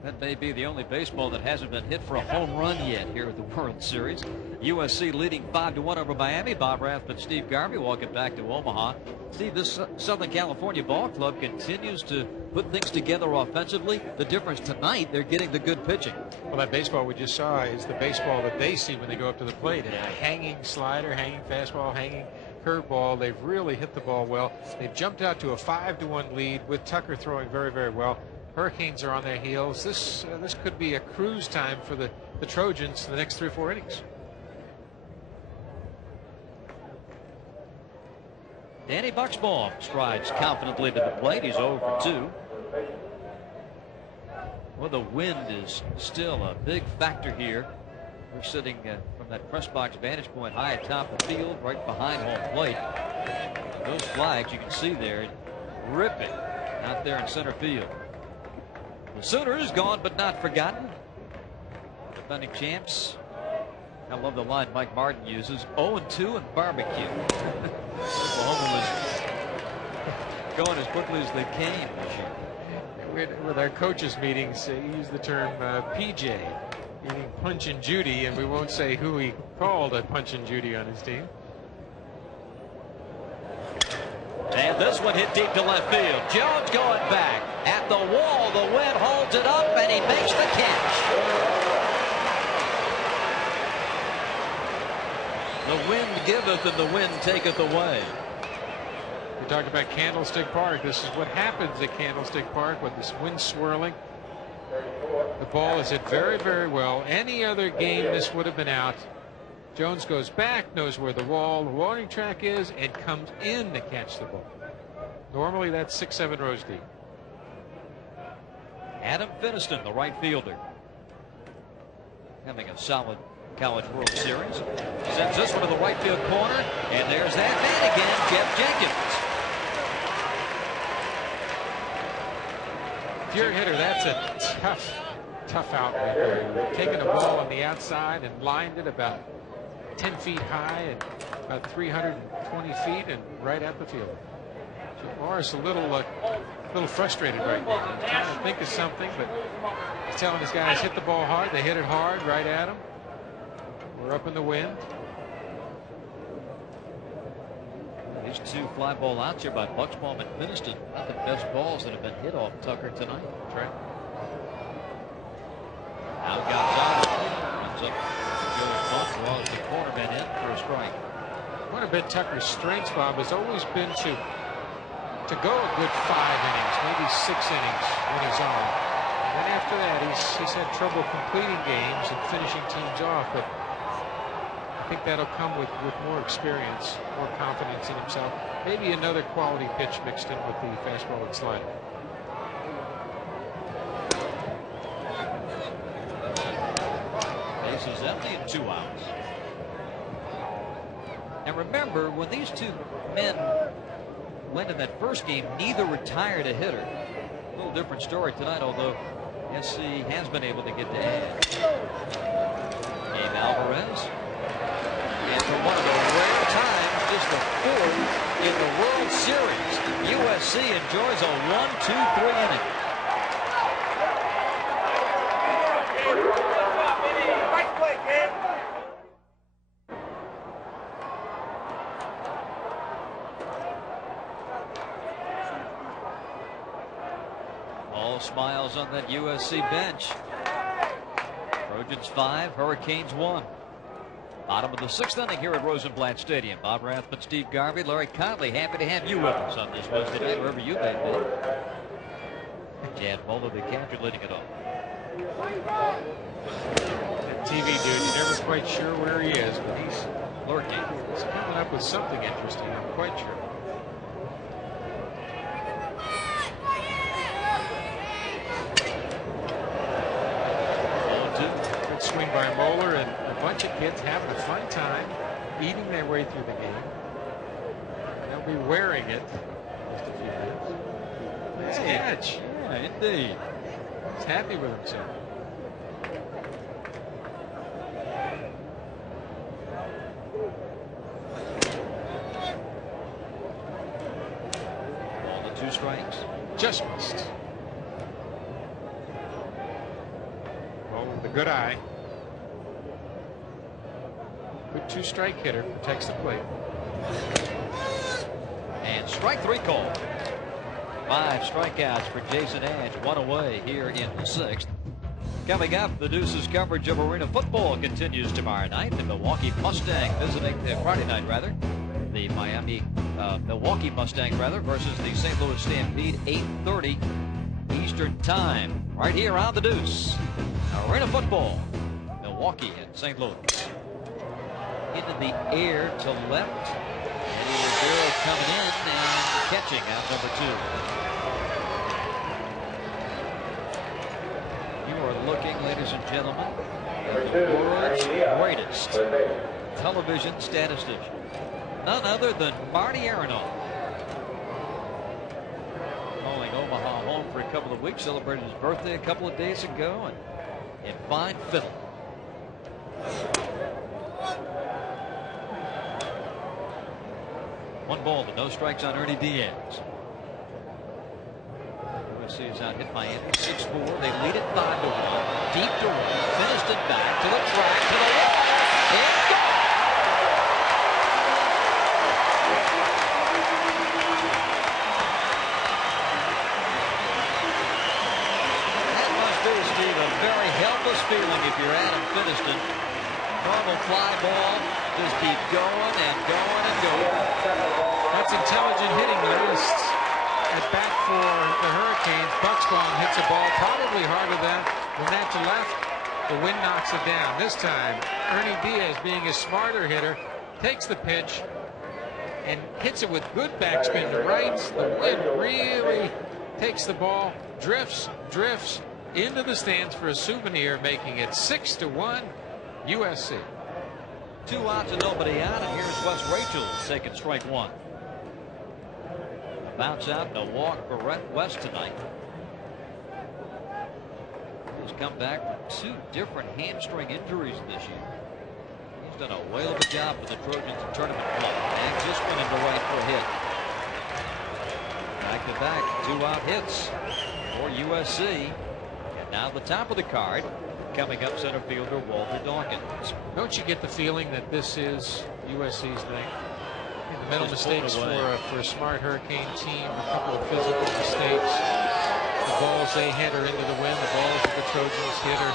That may be the only baseball that hasn't been hit for a home run yet here at the World Series. USC leading 5-1 over Miami. Bob Rathman, Steve Garvey walking back to Omaha. Steve, this Southern California ball club continues to put things together offensively. The difference tonight, they're getting the good pitching. Well, that baseball we just saw is the baseball that they see when they go up to the plate. A hanging slider, hanging fastball, hanging curveball. They've really hit the ball well. They've jumped out to a 5-1 lead with Tucker throwing very, very well. Hurricanes are on their heels. This could be a cruise time for the Trojans for the next 3 or 4 innings. Danny Bucksbaum strides confidently to the plate. He's 0 for 2. Well, the wind is still a big factor here. We're sitting from that press box vantage point high atop the field, right behind home plate. Those flags you can see there ripping out there in center field. The Sooners gone but not forgotten. Defending champs. I love the line Mike Martin uses. 0-2 and barbecue. Oklahoma was going as quickly as they came this year. With our coaches meetings, he used the term PJ, meaning Punch and Judy, and we won't say who he called a Punch and Judy on his team. And this one hit deep to left field. Jones going back at the wall. The wind holds it up and he makes the catch. The wind giveth and the wind taketh away. We talked about Candlestick Park. This is what happens at Candlestick Park with this wind swirling. The ball is hit very, very well. Any other game this would have been out. Jones goes back, knows where the warning track is, and comes in to catch the ball. Normally that's 6-7 rows deep. Adam Finiston, the right fielder, having a solid College World Series. Sends this one to the right field corner, and there's that man again, Jeff Jenkins. If you're a hitter, that's a tough out right there. Taking a ball on the outside and lined it about 10 feet high and about 320 feet and right at the field. Chip Morris a little frustrated right now. He's trying to think of something, but he's telling his guys hit the ball hard. They hit it hard right at him. We're up in the wind. These 2 fly ball outs here by Bucksbaum and Finiston. Not the best balls that have been hit off Tucker tonight. That's right. Now Gonzalez runs up. Joe's bunt draws the cornerman in for a strike. One of Ben Tucker's strengths, Bob, has always been to to go a good 5 innings, maybe 6 innings on his own. And after that, he's had trouble completing games and finishing teams off. But I think that'll come with more experience, more confidence in himself. Maybe another quality pitch mixed in with the fastball and slider. Base is empty and 2 outs. And remember, when these two men went in that first game, neither retired a hitter. A little different story tonight, although SC has been able to get to add. Gabe Alvarez. And for one of the rare times, just the 4th in the World Series, USC enjoys a 1-2-3 inning. All smiles on that USC bench. Trojans 5, Hurricanes 1. Bottom of the 6th inning here at Rosenblatt Stadium. Bob Rathman, Steve Garvey, Larry Conley, happy to have you with us on this Wednesday night, wherever you may be. Chad Muller, the catcher, leading it off. That TV dude, you're never quite sure where he is, but he's lurking. He's coming up with something interesting, I'm quite sure. Good swing by Moeller, and a bunch of kids having a fun time, eating their way through the game. They'll be wearing it in just a few minutes. Nice catch. Yeah, indeed. He's happy with himself. All the 2 strikes. Just missed. Oh, with a good eye. Good 2-strike hitter, protects the plate. And strike 3 called. 5 strikeouts for Jason Edge, 1 away here in the 6th. Coming up, the Deuces coverage of arena football continues tomorrow night. The Milwaukee Mustang visiting Friday night rather. The Milwaukee Mustang versus the St. Louis Stampede, 8:30 Eastern Time, right here on the Deuce. Arena football, Milwaukee and St. Louis. Into the air to left. Eddie Rivera coming in and catching out number 2. You are looking, ladies and gentlemen, at the world's greatest television statistician. None other than Marty Aronoff. Calling Omaha home for a couple of weeks, celebrated his birthday a couple of days ago, and in fine fiddle. One ball to no strikes on Ernie Diaz. USC is out hit Miami 6-4. They lead it 5-1. Deep to right. Finished it back to the track to the wall. And gone. That must be, Steve, a very helpless feeling if you're Adam Finiston. Normal fly ball. Just keep going and going and going. That's intelligent hitting. Last at bat for the Hurricanes, Buxbaum hits a ball probably harder than that to left. The wind knocks it down. This time, Ernie Diaz, being a smarter hitter, takes the pitch and hits it with good backspin to right. The wind really takes the ball, drifts into the stands for a souvenir, making it 6-1 USC. 2 outs and nobody out, and here's Wes Rachels taking strike 1. Bounce out and a walk for West tonight. He's come back from 2 different hamstring injuries this year. He's done a whale of a job for the Trojans in tournament play. And just went into right for a hit. Back-to-back 2-out hits for USC. And now the top of the card, coming up, center fielder Walter Dawkins. Don't you get the feeling that this is USC's night? The mental mistakes for a smart Hurricane team, a couple of physical mistakes. The balls they hit are into the wind. The balls that the Trojans hit are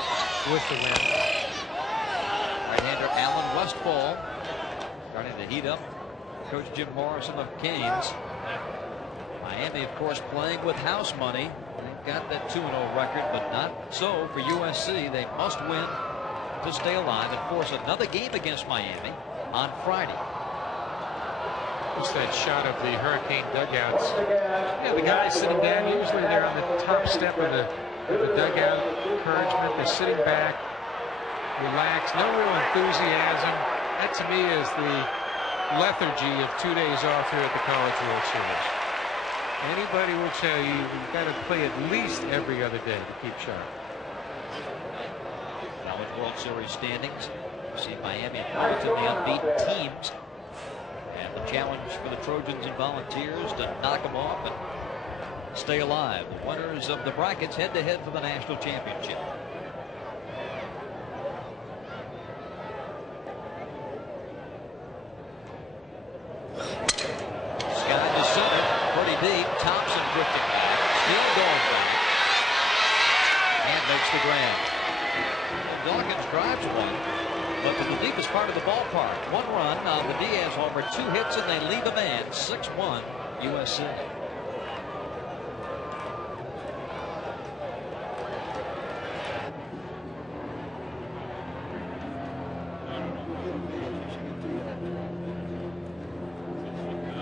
with the wind. Right-hander Alan Westfall starting to heat up. Coach Jim Morrison of Canes. Miami, of course, playing with house money. They've got that 2-0 record, but not so for USC. They must win to stay alive and force another game against Miami on Friday. Just that shot of the Hurricane dugouts. Yeah, the guys sitting down, usually they're on the top step of the dugout. Encouragement, they're sitting back, relaxed, no real enthusiasm. That to me is the lethargy of 2 days off here at the College World Series. Anybody will tell you you've got to play at least every other day to keep sharp. College World Series standings. You see Miami and Fullerton, the unbeaten teams. And the challenge for the Trojans and Volunteers to knock them off and stay alive. The winners of the brackets head to head for the national championship. Sky to center, pretty deep. Thompson drifting back, still going back, and makes the grab. Dawkins drives one, but to the deepest part of the ballpark. 1 run on the Diaz homer, 2 hits, and they leave a man. 6-1 USC.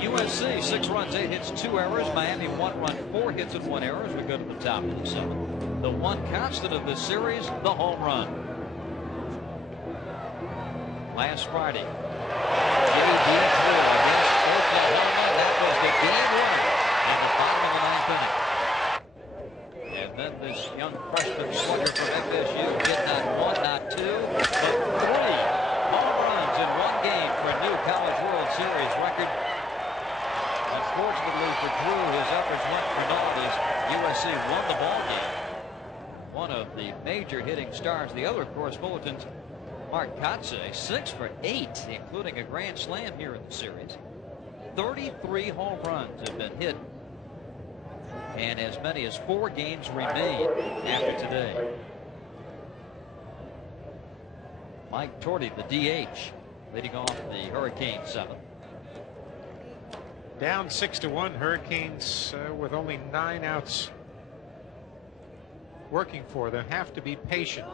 USC 6 runs, 8 hits, 2 errors. Miami 1 run, 4 hits, and 1 error as we go to the top of the 7th. The one constant of this series, the home run. Last Friday, Jimmy D. Clear against Oklahoma. That was the game winner in the bottom of the 9th inning. And then this young freshman slugger from FSU hit not 1, not 2, but 3 home runs in 1 game for a new College World Series record. Unfortunately for Drew, his efforts went for naught as USC won the ball game. One of the major hitting stars. The other, of course, Fullerton's Mark Kotze, 6 for 8, including a grand slam here in the series. 33 home runs have been hit, and as many as 4 games remain after today. Mike Torty, the DH, leading off the Hurricane 7th. Down 6-1, Hurricanes with only 9 outs working for them. Have to be patient.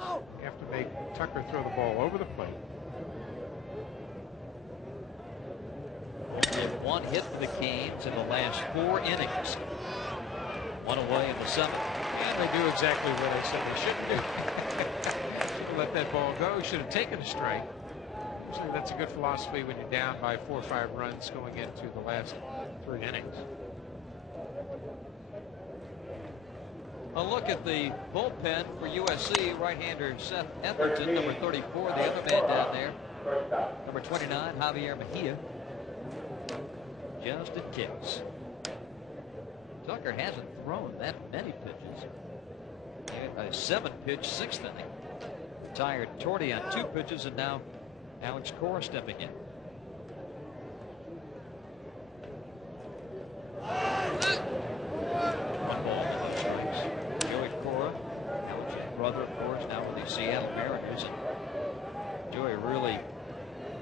Have to make Tucker throw the ball over the plate. They have 1 hit for the Canes in the last 4 innings. 1 away in the 7th. And they do exactly what I said they shouldn't do. Shouldn't let that ball go. Should have taken a strike. Usually that's a good philosophy when you're down by 4 or 5 runs going into the last 3 innings. A look at the bullpen for USC. Right-hander Seth Etherton, number 34, the other man down there. Number 29, Javier Mejia. Just at kicks. Tucker hasn't thrown that many pitches. A 7-pitch 6th inning. Tired Torty on 2 pitches, and now Alex Cora stepping in. Brother, of course, now with the Seattle Mariners, and Joey really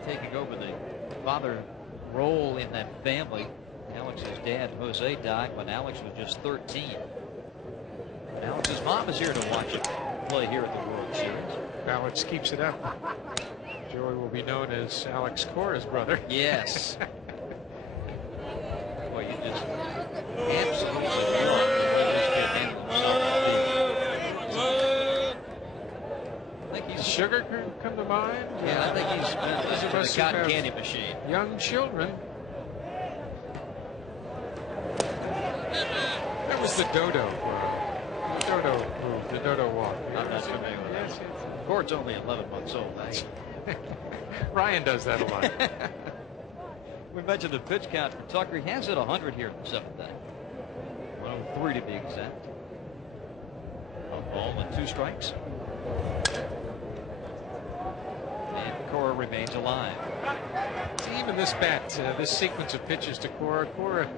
taking over the father role in that family. Alex's dad, Jose, died when Alex was just 13. Alex's mom is here to watch him play here at the World Series. Alex keeps it up. Joey will be known as Alex Cora's brother. Yes. Well, you just absolutely love the way this kid handles himself. Sugar come to mind? Yeah, I think he's been the cotton candy machine. Young children. That was the dodo move, the dodo walk. I'm not familiar with that. Court's only 11 months old. Ryan does that a lot. We mentioned the pitch count for Tucker. He has hit 100 here in the 7th inning. 103 to be exact. A ball and 2 strikes. And Cora remains alive. Even this bat, this sequence of pitches to Cora. Cora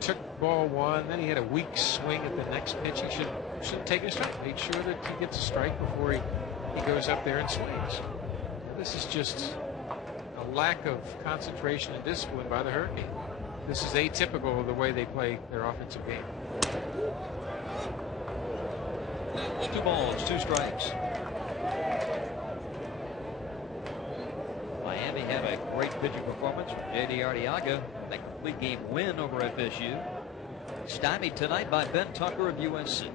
took ball 1, then he had a weak swing at the next pitch. He shouldn't take a strike. Make sure that he gets a strike before he goes up there and swings. This is just a lack of concentration and discipline by the Hurricane. This is atypical of the way they play their offensive game. 2 balls, 2 strikes. Miami had a great pitching performance from J.D. Arteaga. A complete game win over FSU. Stymied tonight by Ben Tucker of USC.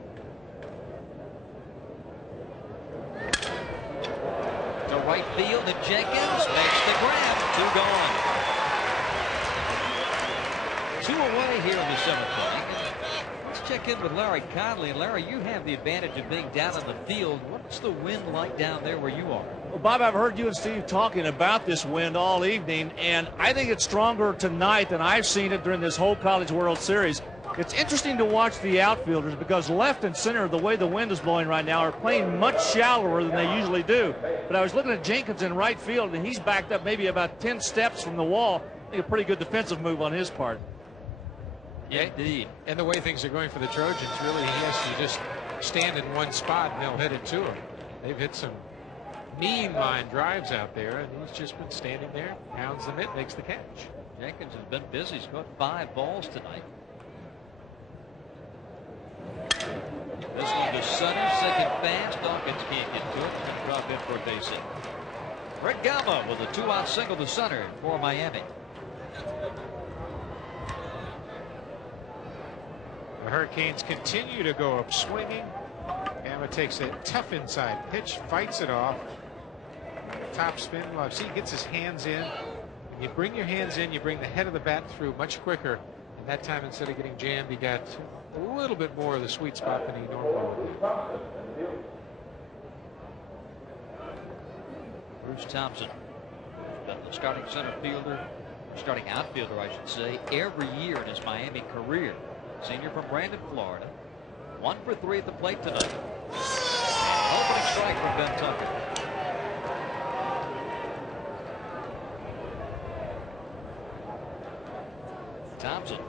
To right field, and Jenkins makes the grab. 2 gone. 2 away here in the 7th inning. Let's check in with Larry Conley. Larry, you have the advantage of being down in the field. What's the wind like down there where you are? Well, Bob, I've heard you and Steve talking about this wind all evening, and I think it's stronger tonight than I've seen it during this whole College World Series. It's interesting to watch the outfielders because left and center, the way the wind is blowing right now, are playing much shallower than they usually do. But I was looking at Jenkins in right field, and he's backed up maybe about 10 steps from the wall. I think a pretty good defensive move on his part. Indeed. And the way things are going for the Trojans, really, he has to just stand in one spot and they'll hit it to him. They've hit some mean line drives out there, and he's just been standing there, pounds the mitt, makes the catch. Jenkins has been busy. He's caught 5 balls tonight. This one to center, second fast. Dawkins can't get to it and drop in for a base hit. Rick Gama with a 2-out single to center for Miami. The Hurricanes continue to go up swinging. Gama takes a tough inside pitch, fights it off. Top spin. Well, see, he gets his hands in. When you bring your hands in, you bring the head of the bat through much quicker. And that time, instead of getting jammed, he got a little bit more of the sweet spot than he normally would do. Bruce Thompson, been the starting center fielder, starting outfielder, I should say, every year in his Miami career. Senior from Brandon, Florida. 1 for 3 at the plate tonight. Opening strike from Ben Tucker. Thompson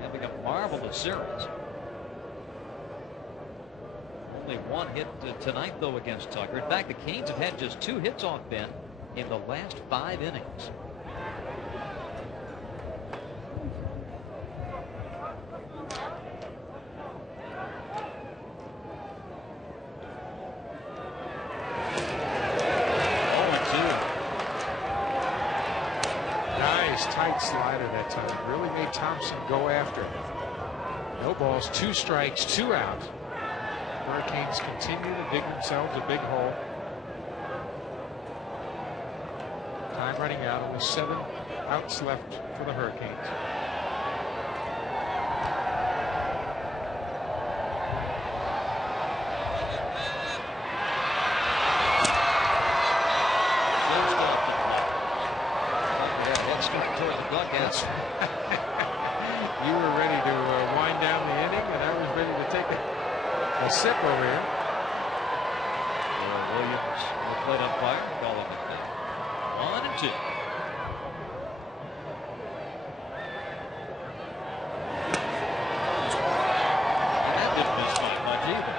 having a marvelous series. Only 1 hit tonight, though, against Tucker. In fact, the Canes have had just 2 hits off Ben in the last 5 innings. Tight slider that time. Really made Thompson go after it. No balls, 2 strikes, 2 out. Hurricanes continue to dig themselves a big hole. Time running out. Only 7 outs left for the Hurricanes. You were ready to wind down the inning, and I was ready to take a sip over here. Williams, the plate umpire, calling it down. 1 and 2. That didn't miss much either.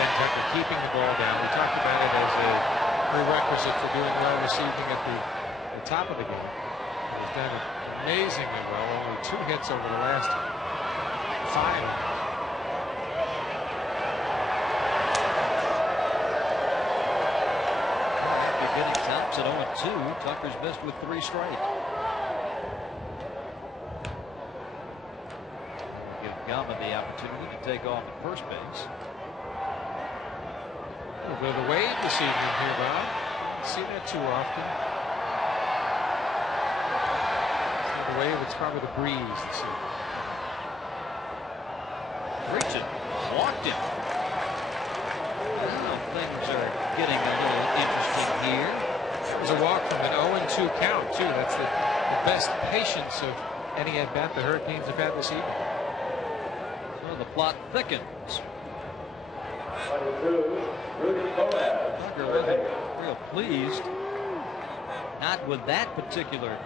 Ben Tucker keeping the ball down. We talked about it as a prerequisite for doing well this evening at the top of the game. He's done it amazingly well. Only 2 hits over the last 5. After getting Thompson 0-2, Tucker's missed with 3 straight. Give Gama the opportunity to take off at first base. We'll go the Wade this evening here, Bob. Don't see that too often. The wave, it's probably the breeze this evening. Reaching, walked him. Now things are getting a little interesting here. It was a walk from an 0-2 count, too. That's the best patience of any at-bat the Hurricanes have had this evening. Well, the plot thickens. Tucker wasn't real pleased. Not with that particular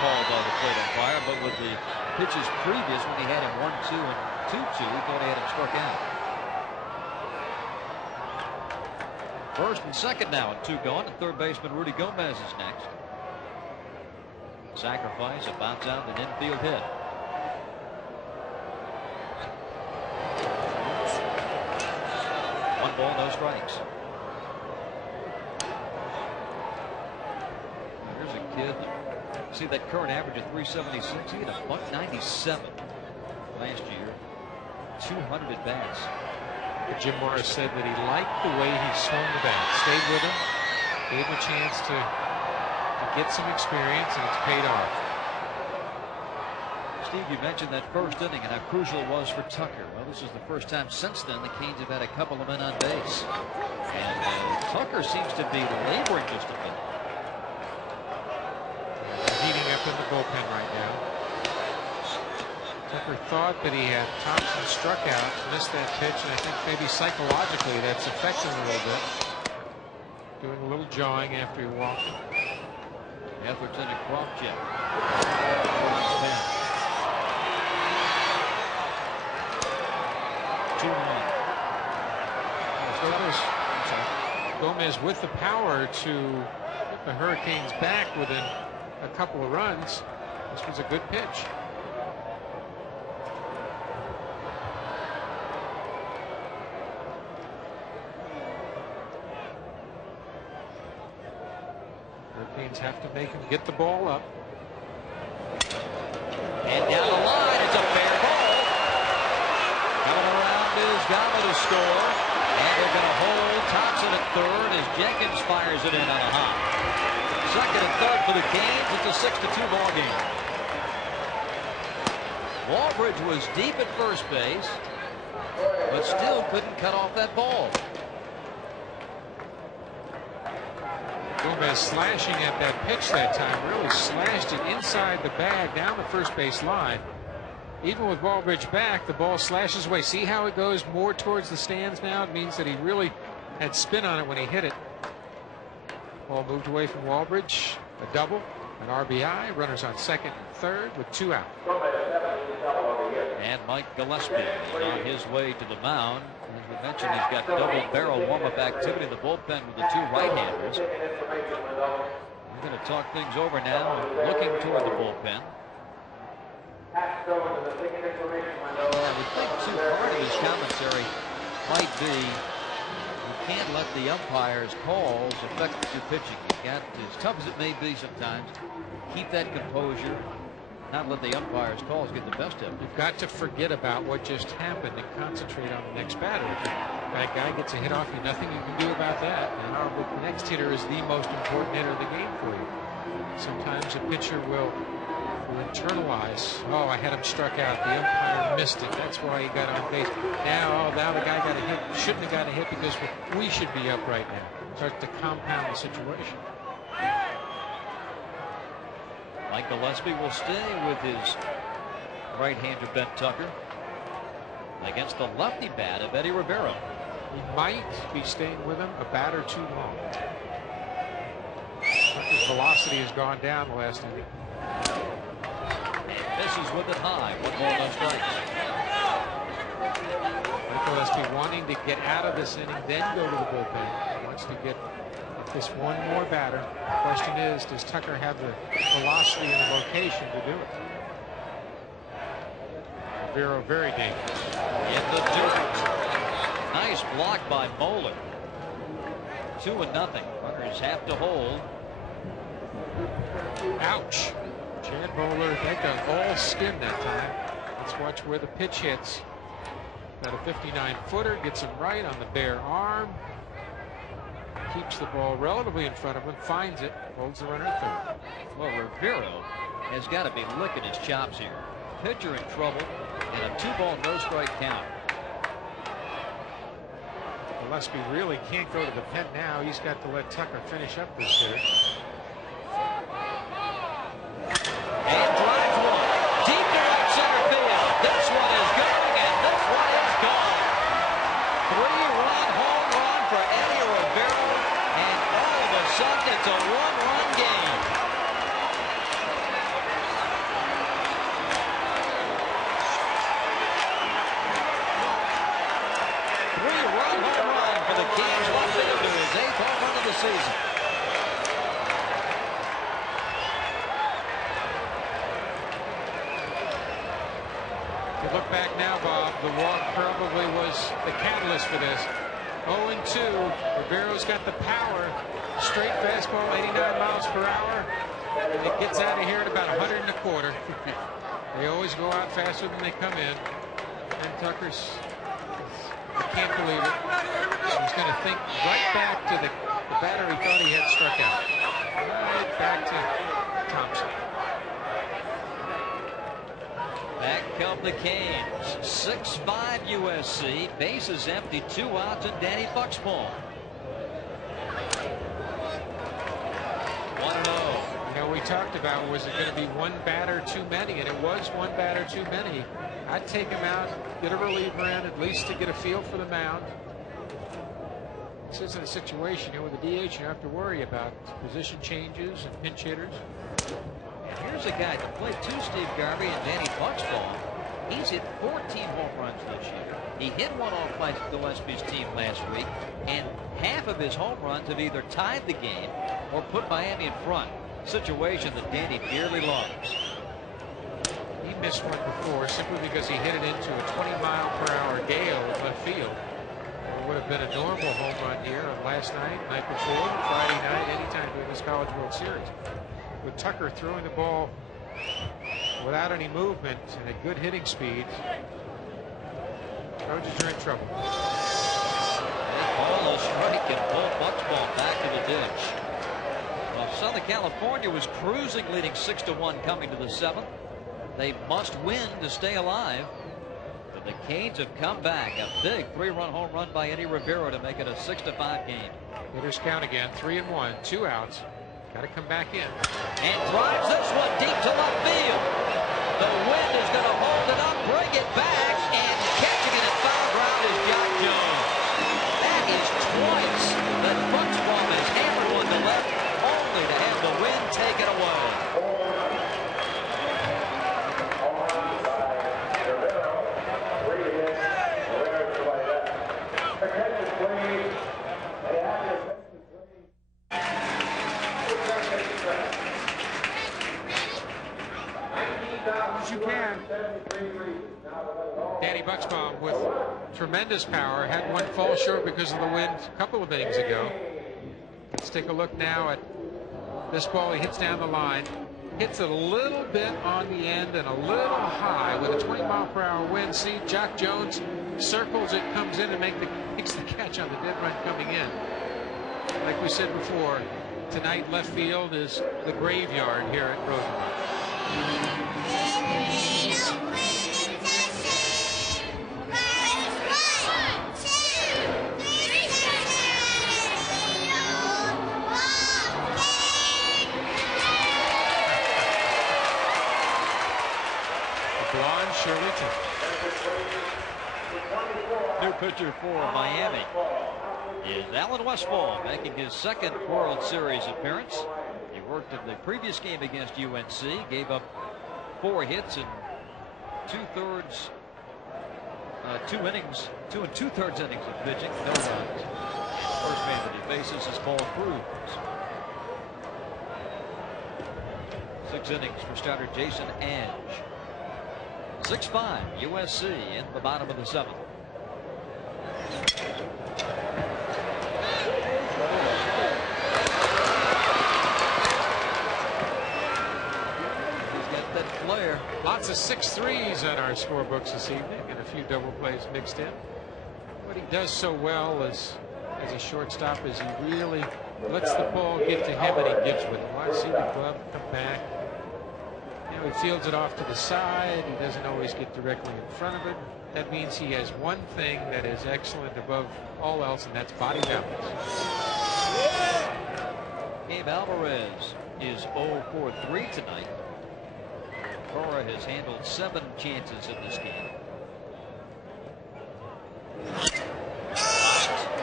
call by the plate umpire, but with the pitches previous when he had him 1-2 and 2-2, he thought he had him struck out. First and second now, and 2 gone, and third baseman Rudy Gomez is next. Sacrifice, a bounce out, an infield hit. One ball, no strikes. Here's a kid. See that current average of 376. He had a .97 last year. 200 at bats. Jim Morris said that he liked the way he swung the bat. Stayed with him, gave him a chance to get some experience, and it's paid off. Steve, you mentioned that first inning and how crucial it was for Tucker. Well, this is the first time since then the Canes have had a couple of men on base. And Tucker seems to be laboring just a bit. Heating up in the bullpen right now. Tucker thought that he had Thompson struck out, missed that pitch, and I think maybe psychologically that's affecting him a little bit. Doing a little jawing after he walked. Etherton and Kravchuk. 2-1. Gomez with the power to put the Hurricanes back within a couple of runs. This was a good pitch. Hurricanes have to make him get the ball up. And down the line, it's a fair ball. Coming around is Gama to score. And they're going to hold Thompson at third as Jenkins fires it in on a hop. Second and third for the Canes. It's a 6-2 ball game. Walbridge was deep at first base, but still couldn't cut off that ball. Gomez slashing at that pitch that time, really slashed it inside the bag down the first base line. Even with Walbridge back, the ball slashes away. See how it goes more towards the stands now? It means that he really had spin on it when he hit it. Ball moved away from Walbridge. A double, an RBI. Runners on second and third with 2 out. And Mike Gillespie is on his way to the mound. As we mentioned, he's got double-barrel warm-up activity in the bullpen with the 2 right-handers. We're going to talk things over now, looking toward the bullpen. I would think too part of his commentary might be you can't let the umpires' calls affect your pitching. You got, as tough as it may be sometimes, keep that composure, not let the umpires' calls get the best of you. You've got to forget about what just happened and concentrate on the next batter. If that guy gets a hit off you, nothing you can do about that. And the next hitter is the most important hitter of the game for you. Sometimes a pitcher will internalize, oh, I had him struck out, the umpire missed it, that's why he got on base. Now the guy got a hit, shouldn't have got a hit because we should be up right now. Starts to compound the situation. Mike Gillespie will stay with his right-hander Ben Tucker against the lefty bat of Eddie Rivera. He might be staying with him a bat or 2 long. Tucker's velocity has gone down the last inning. Misses with it high. 1 ball, no strikes. Mike Gillespie wanting to get out of this inning, then go to the bullpen. He wants to get this one more batter. The question is, does Tucker have the velocity and the location to do it? Vero very dangerous. In the dirt. Nice block by Moeller. 2-0. Runners have to hold. Ouch. Chad Moeller, that got all skin that time. Let's watch where the pitch hits. Got a 59-footer, gets him right on the bare arm. Keeps the ball relatively in front of him, finds it, holds the runner at third. Well, Rivero has got to be licking his chops here. Pitcher in trouble, and a 2-ball, no strike count. Gillespie really can't go to the pen now. He's got to let Tucker finish up this series. And drives one deep to right center field. This one is going, and this one is gone. 3-run home run for Eddie Rivera, and all of a sudden it's a 1-run game. Three-run home run for the Canes left fielder, his 8th home run of the season. look back now, Bob, the walk probably was the catalyst for this. 0-2. Rivero's got the power. Straight fastball, 89 miles per hour. And it gets out of here at about 100 1/4. They always go out faster than they come in. And Tucker's, I can't believe it. He's going to think right back to the batter he thought he had struck out. Right back to Thompson. Back come the Canes. 6-5 USC. Bases empty, 2 outs, and Danny Bucksbaum. 1-0. You know, we talked about, was it going to be one batter too many? And it was one batter too many. I'd take him out, get a reliever in, at least to get a feel for the mound. This isn't a situation here with the DH you have to worry about position changes and pinch hitters. And here's a guy that played 2 Steve Garvey and Danny Bucksbaum. He's hit 14 home runs this year. He hit one off Mike Gillespie's team last week, and half of his home runs have either tied the game or put Miami in front. Situation that Danny dearly loves. He missed one before simply because he hit it into a 20-mile-per-hour gale at left field. It would have been a normal home run here on last night, night before, Friday night, anytime during this College World Series. With Tucker throwing the ball without any movement and at good hitting speed, Trojans are in trouble. They call a strike and pull Bucksbaum back to the ditch. Well, Southern California was cruising, leading 6-1 coming to the 7th. They must win to stay alive. But the Canes have come back. A big 3-run home run by Eddie Rivero to make it a 6-5 game. Hitters count again, 3-1, 2 outs. Got to come back in. And drives this one deep to left field. The wind is going to hold it up, bring it back, and catching it at foul ground is Jack Jones. That is twice that Bucksbaum has hammered one to left, only to have the wind taken away. You can. Danny Bucksbaum with tremendous power had one fall short because of the wind a couple of innings ago. Let's take a look now at this ball. He hits down the line, hits it a little bit on the end and a little high with a 20-mile-per-hour wind. See, Jack Jones circles it, comes in and makes the catch on the dead run coming in. Like we said before, tonight left field is the graveyard here at Rosenbach. Shirley New pitcher for Miami is Alan Westfall, making his 2nd World Series appearance. He worked in the previous game against UNC, gave up 4 hits in 2 and 2/3 innings of pitching, no runs. First man that he faces is Paul Cruz. 6 innings for starter Jason Edge. 6-5 USC in the bottom of the 7th. He's got that flare. Lots of 6-3s on our scorebooks this evening and a few double plays mixed in. What he does so well as a shortstop is he really lets the ball get to him and he gives with it. I see the glove come back. You know, he fields it off to the side. He doesn't always get directly in front of it. That means he has one thing that is excellent above all else, and that's body balance. Gabe Alvarez is 0 for 3 tonight. Cora has handled 7 chances in this game.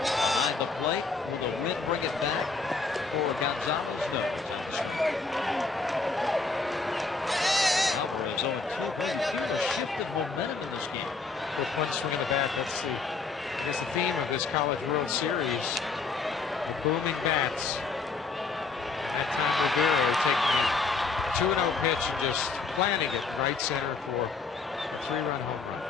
Behind the plate, will the wind bring it back for Gonzalez? No. Alvarez 0-2, but you feel a shift of momentum in this game. With one swing of the bat, that's the theme of this College World Series. The booming bats. That time Rivero taking a 2-0 pitch and just planting it right center for 3-run home run.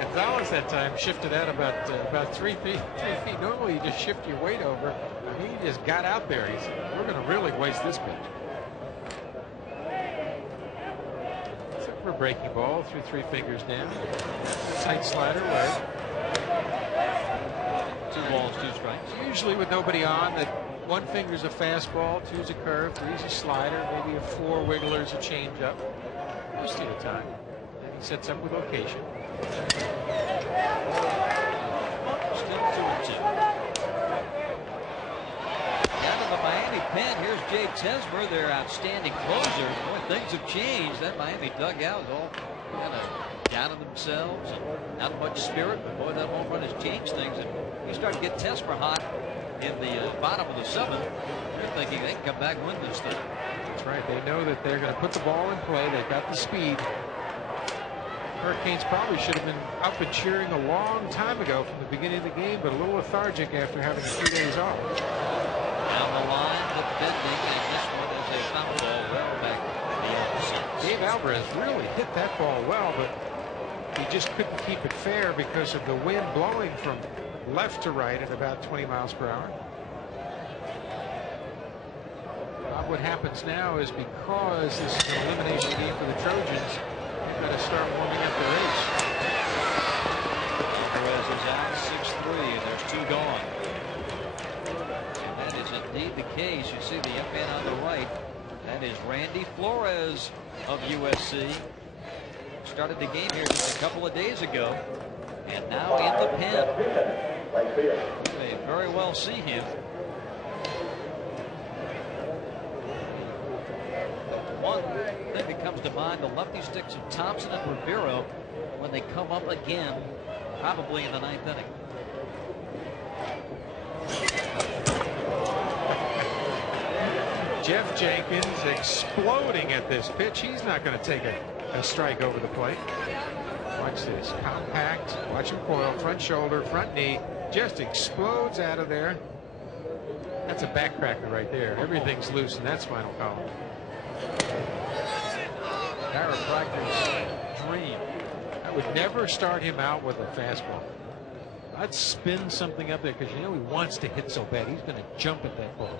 Gonzalez that time shifted out about 3 feet. 3 feet. Normally you just shift your weight over. I mean, he just got out there. He said, "We're going to really waste this pitch." For a breaking ball through 3 fingers down. Tight slider away. 2 balls, 2 strikes. Usually with nobody on, that 1 finger's a fastball, 2's a curve, 3's a slider, maybe a 4 wiggler's a changeup. Just at a time. And he sets up with location. Still 2-2. Down to the Miami pen. Here's Jay Tesmer, their outstanding closer. Boy, things have changed. That Miami dugout is all kind of down on themselves and not much spirit. But boy, that home run has changed things. And you start to get Tesmer hot in the bottom of the 7th. You're thinking they can come back and win this thing. That's right. They know that they're going to put the ball in play. They've got the speed. Hurricanes probably should have been up and cheering a long time ago from the beginning of the game, but a little lethargic after having a few days off. Down the line, defending, and this one is a foul ball well back to the opposite. Dave Alvarez really hit that ball well, but he just couldn't keep it fair because of the wind blowing from left to right at about 20 miles per hour. What happens now is because this is an elimination game for the Trojans, they've got to start warming up the race. Alvarez is out 6-3, and there's 2 gone. And that is indeed the case. You see the young man on the right. That is Randy Flores of USC. Started the game here just a couple of days ago, and now in the pen. You may very well see him. One thing that comes to mind, the lefty sticks of Thompson and Rivero when they come up again, probably in the 9th inning. Jeff Jenkins exploding at this pitch. He's not going to take a strike over the plate. Watch this. Compact. Watch him coil. Front shoulder, front knee. Just explodes out of there. That's a backcracker right there. Everything's loose in that spinal column. Chiropractor's dream. I would never start him out with a fastball. I'd spin something up there because you know he wants to hit so bad. He's going to jump at that ball.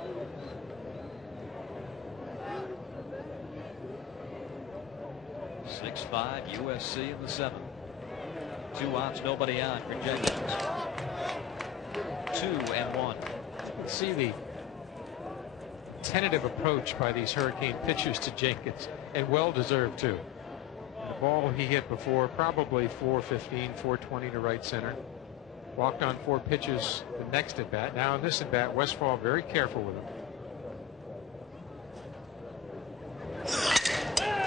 .65 USC in the 7th. 2 outs, nobody on for Jenkins. 2-1. Let's see the tentative approach by these Hurricane pitchers to Jenkins, and well deserved too. The ball he hit before, probably 415, 420 to right center. Walked on 4 pitches the next at bat. Now in this at bat, Westfall very careful with him.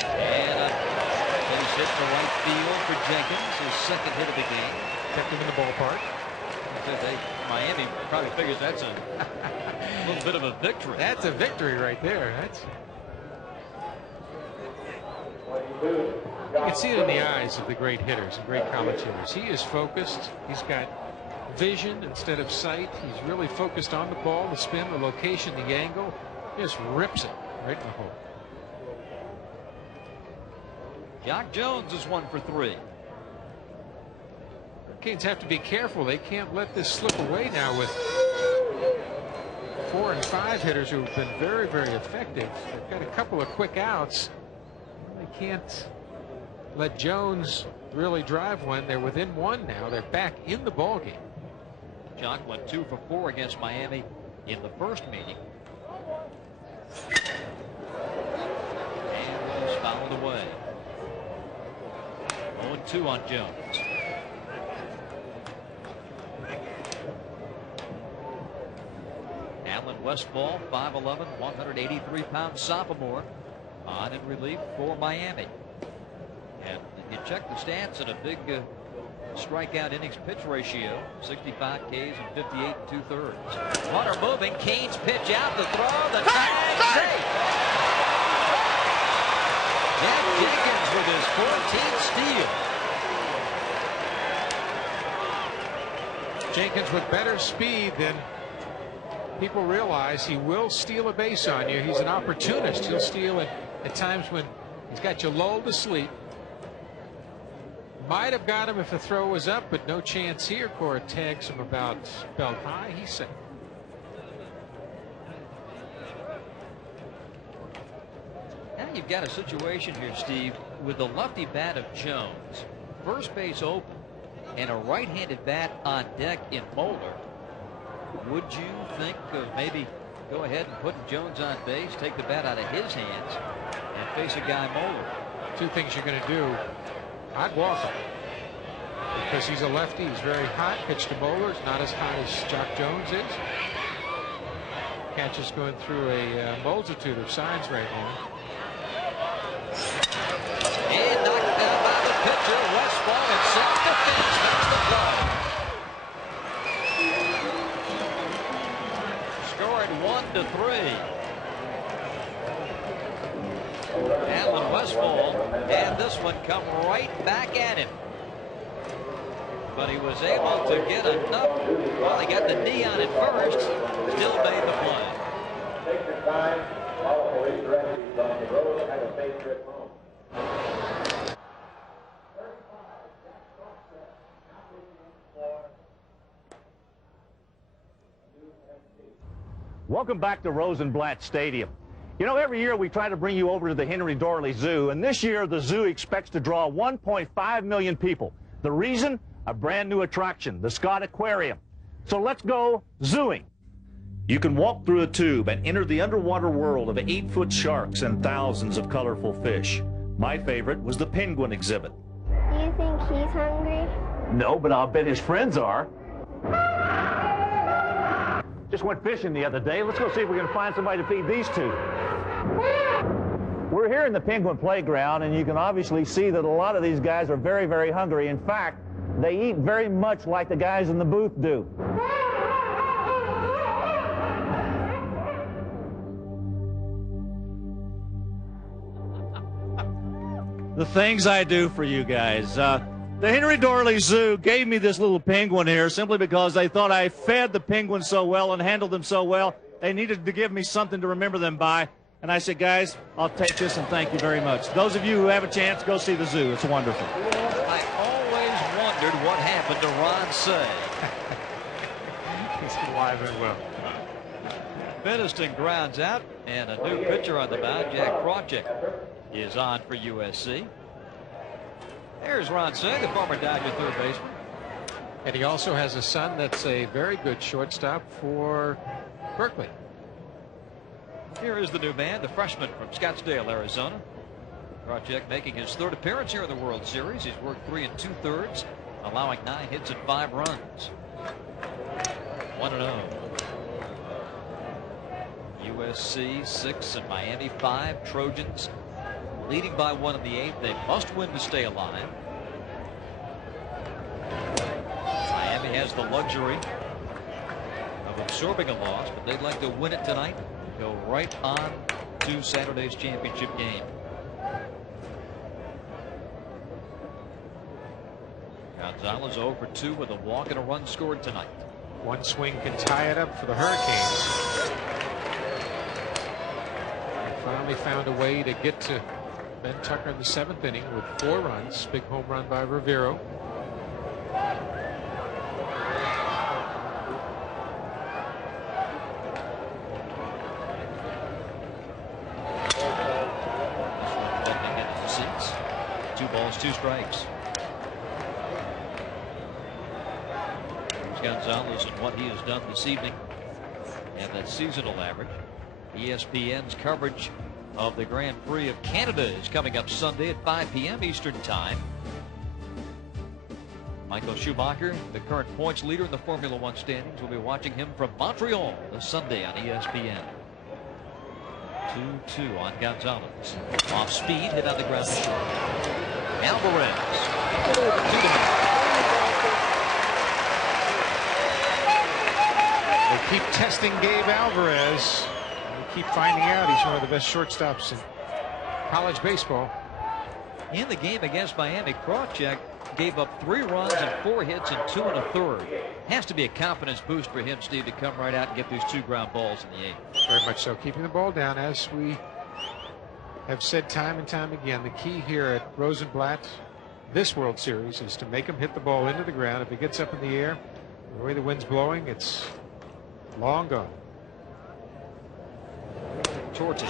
And a base hit for right field for Jenkins, his 2nd hit of the game. Kept him in the ballpark. Miami probably figures that's a little bit of a victory. That's a victory right there. That's. You can see it in the eyes of the great hitters and great college hitters. He is focused. He's got vision instead of sight. He's really focused on the ball, the spin, the location, the angle. He just rips it right in the hole. Jock Jones is 1 for 3. Hurricanes have to be careful. They can't let this slip away now with 4 and 5 hitters who've been very, very effective. They've got a couple of quick outs. They can't let Jones really drive one. They're within 1 now. They're back in the ball game. Jock went 2 for 4 against Miami in the first meeting. And it is fouled away. 0-2 on Jones. Alan Westfall, 5'11", 183-pound sophomore, on in relief for Miami. And if you check the stats at a big strikeout innings pitch ratio, 65 Ks and 58 2/3. Runner moving, Cain's pitch out, the throw, the tag, safe. Jeff Jenkins with his 14th steal. Jenkins with better speed than people realize. He will steal a base on you. He's an opportunist. He'll steal it at times when he's got you lulled to sleep. Might have got him if the throw was up, but no chance here. Cora tags him about belt high. He's set. Now you've got a situation here, Steve, with the lefty bat of Jones, first base open, and a right-handed bat on deck in Moeller. Would you think of maybe go ahead and putting Jones on base, take the bat out of his hands, and face a guy Moeller? Two things you're going to do. I'd walk him because he's a lefty. He's very hot. Pitch to Moeller. It's not as hot as Jock Jones is. Catch is going through a multitude of signs right now. And knocked down by the pitcher. Westfall in self-defense. That's the play. Scored 1-3. Alan Westfall had this one come right back at him. But he was able to get enough. Well, he got the knee on it first. Still made the play. Take your time. All police directives on the road. Have a safe trip home. Welcome back to Rosenblatt Stadium. You know, every year we try to bring you over to the Henry Dorley Zoo, and this year the zoo expects to draw 1.5 million people. The reason? A brand new attraction, the Scott Aquarium. So let's go zooing. You can walk through a tube and enter the underwater world of 8-foot sharks and thousands of colorful fish. My favorite was the penguin exhibit. Do you think he's hungry? No, but I'll bet his friends are. Just went fishing the other day. Let's go see if we can find somebody to feed these two. We're here in the penguin playground, and you can obviously see that a lot of these guys are very, very hungry. In fact, they eat very much like the guys in the booth do. The things I do for you guys. The Henry Dorley Zoo gave me this little penguin here simply because they thought I fed the penguins so well and handled them so well. They needed to give me something to remember them by. And I said, guys, I'll take this and thank you very much. Those of you who have a chance, go see the zoo. It's wonderful. I always wondered what happened to Ron Say. He's alive and well. Beniston grounds out, and a new pitcher on the mound, Jack Krawczyk, is on for USC. There's Ron Say, the former Dodger third baseman. And he also has a son that's a very good shortstop for Berkeley. Here is the new man, the freshman from Scottsdale, Arizona. Krawczyk making his third appearance here in the World Series. He's worked 3 2/3, allowing 9 hits and 5 runs. 1-0. USC 6 and Miami 5. Trojans leading by 1 in the 8th. They must win to stay alive. Miami has the luxury of absorbing a loss, but they'd like to win it tonight. Go right on to Saturday's championship game. Gonzalez 0 for 2 with a walk and a run scored tonight. One swing can tie it up for the Hurricanes. They finally found a way to get to Ben Tucker in the 7th inning with 4 runs. Big home run by Rivero. Seats. 2 balls, 2 strikes. Here's Gonzalez and what he has done this evening and that seasonal average. ESPN's coverage of the Grand Prix of Canada is coming up Sunday at 5 p.m. Eastern Time. Michael Schumacher, the current points leader in the Formula One standings, will be watching him from Montreal this Sunday on ESPN. 2-2 on Gonzalez. Off speed, hit on the ground. Alvarez. They keep testing Gabe Alvarez. They keep finding out he's one of the best shortstops in college baseball. In the game against Miami, Krawczyk gave up 3 runs and 4 hits and 2 1/3. Has to be a confidence boost for him, Steve, to come right out and get these 2 ground balls in the 8th. Very much so. Keeping the ball down, as we have said time and time again, the key here at Rosenblatt this World Series is to make him hit the ball into the ground. If it gets up in the air, the way the wind's blowing, it's long gone. Torte, the DH,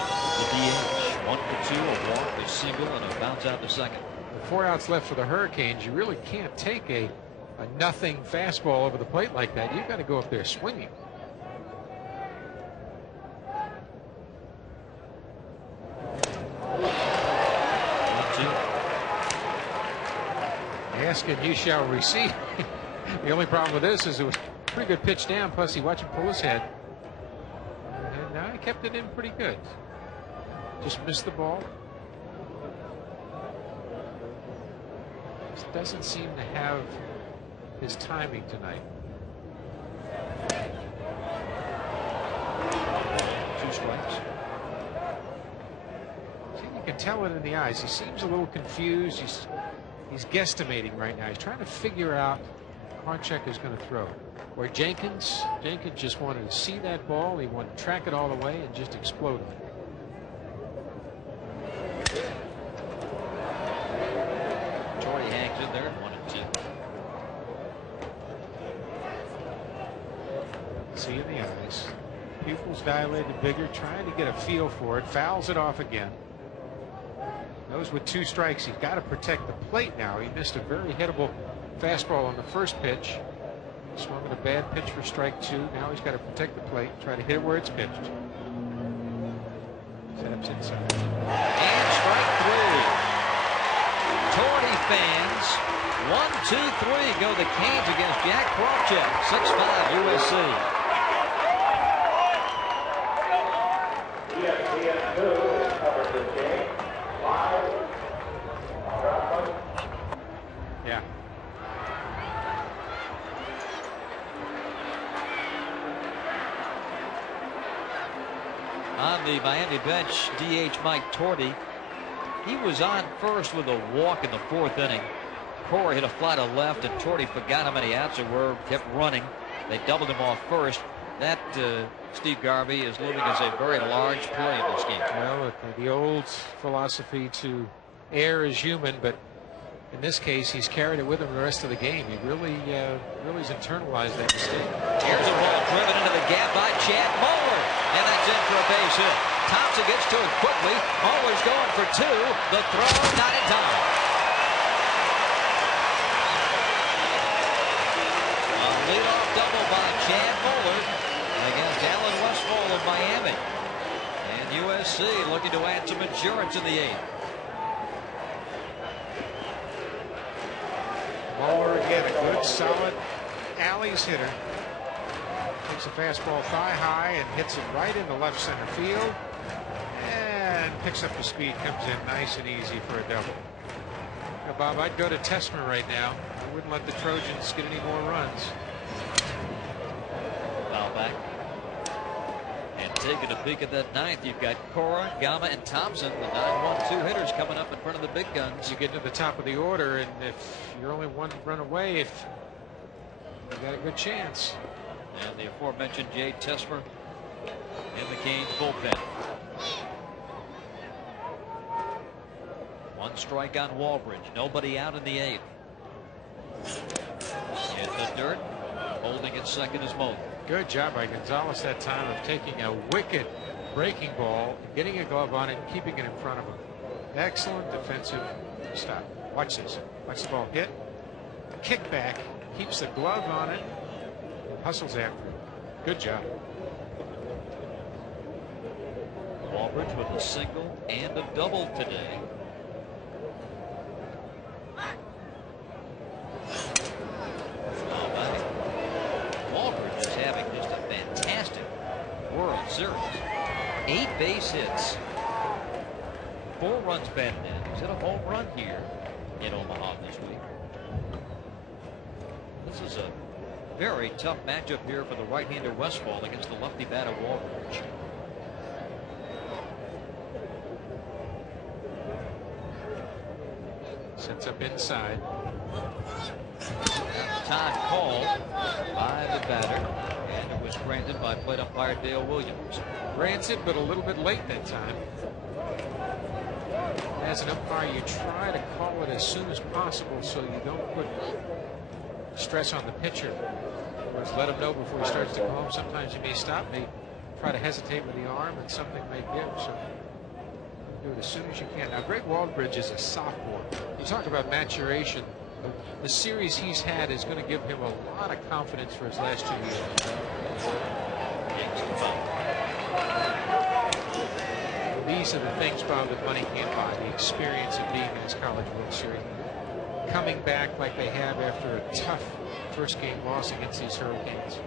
1-2, a walk, a single, and a bounce out to second. With 4 outs left for the Hurricanes, you really can't take a nothing fastball over the plate like that. You've got to go up there swinging. Ask and you shall receive. The only problem with this is it was a pretty good pitch down, plus he watched him pull his head. And now he kept it in pretty good. Just missed the ball. Just doesn't seem to have his timing tonight. 2 strikes. See, you can tell it in the eyes. He seems a little confused. He's guesstimating right now. He's trying to figure out Harchek is going to throw. Where Jenkins just wanted to see that ball. He wanted to track it all the way and just explode it. Torrey hangs in there, 1-2. See in the eyes. Pupils dilated bigger, trying to get a feel for it. Fouls it off again. Knows with 2 strikes, he's got to protect the plate now. He missed a very hittable fastball on the first pitch. Swung at a bad pitch for strike 2. Now he's got to protect the plate, try to hit it where it's pitched. Taps inside. And strike 3. Torrey fans, 1-2-3 go the Canes against Jack Krawcheck, 6'5" USC. Yeah. On the Miami bench, DH Mike Torrey. He was on first with a walk in the 4th inning. Cora hit a fly to left, and Torrey forgot how many outs there were, kept running. They doubled him off first. That, Steve Garvey, is looming as a very large play in this game. Well, the old philosophy to err is human, but in this case, he's carried it with him the rest of the game. He really has internalized that mistake. Here's a ball driven into the gap by Chad Moeller, and that's in for a base hit. Thompson gets to it quickly. Moeller's going for 2. The throw not in time. A leadoff double by Chad Moeller against Alan Westfall of Miami. And USC looking to add some insurance in the 8th. Moeller again, a good solid alleys hitter. Takes a fastball thigh high and hits it right into left center field. And picks up the speed, comes in nice and easy for a double. Now, Bob, I'd go to Tessmer right now. I wouldn't let the Trojans get any more runs. Foul back. And taking a peek at that 9th, you've got Cora, Gama, and Thompson, the 9-1-2 hitters coming up in front of the big guns. You get to the top of the order, and if you're only 1 run away, if you got a good chance. And the aforementioned Jay Tessmer in the Canes bullpen. 1 strike on Walbridge. Nobody out in the 8th. In the dirt, holding at second is Moeller. Good job by Gonzalez that time of taking a wicked breaking ball, getting a glove on it, and keeping it in front of him. Excellent defensive stop. Watch this. Watch the ball hit. Kick back. Keeps the glove on it. Hustles after it. Good job. Walbridge with a single and a double today. Walbridge is having just a fantastic World Series. 8 base hits, 4 runs batted in. He's hit a home run here in Omaha this week. This is a very tough matchup here for the right-hander Westfall against the lefty batter Walbridge. Sets up inside. inside. Time called by the batter, and it was granted by plate umpire Dale Williams. Granted, but a little bit late that time. As an umpire, you try to call it as soon as possible so you don't put stress on the pitcher. Just let him know before he starts to go home. Sometimes he may stop, may try to hesitate with the arm, and something may give. So do it as soon as you can. Now, Greg Waldridge is a sophomore. You talk about maturation. The series he's had is going to give him a lot of confidence for his last 2 years. These are the things, Bob, that money can't buy. The experience of being in this College World Series. Coming back like they have after a tough first game loss against these Hurricanes.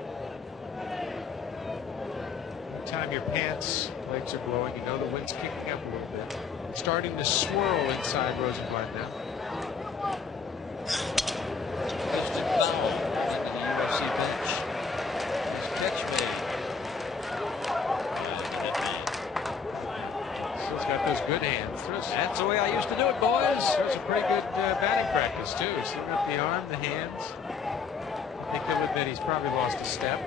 Time your pants, legs are blowing, you know the wind's kicking up a little bit. Starting to swirl inside Rosenblatt now. Justin Fowl into the USC bench. His catch made. He's got those good hands. That's the way I used to do it, boys. Throws a pretty good batting practice, too. He's still got the arm, the hands. I think he'll admit he's probably lost a step.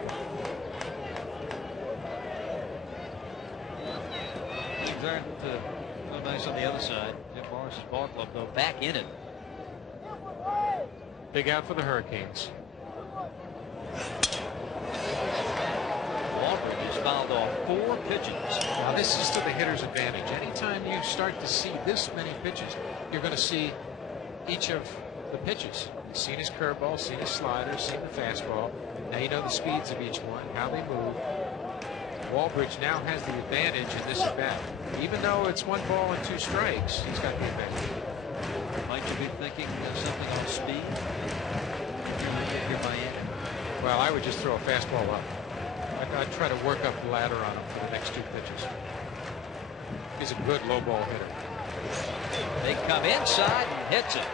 Things aren't so nice on the other side. Jim Morris's ball club, though, back in it. Big out for the Hurricanes. Waldridge has fouled off 4 pitches. Now this is to the hitter's advantage. Anytime you start to see this many pitches, you're going to see each of the pitches. You've seen his curveball, seen his slider, seen the fastball. Now you know the speeds of each one, how they move. Waldridge now has the advantage in this at bat. Even though it's 1 ball and 2 strikes, he's got the advantage. Might you be thinking something on speed? Here, Miami. Well, I would just throw a fastball up. I'd try to work up the ladder on him for the next 2 pitches. He's a good low ball hitter. They come inside and hits it.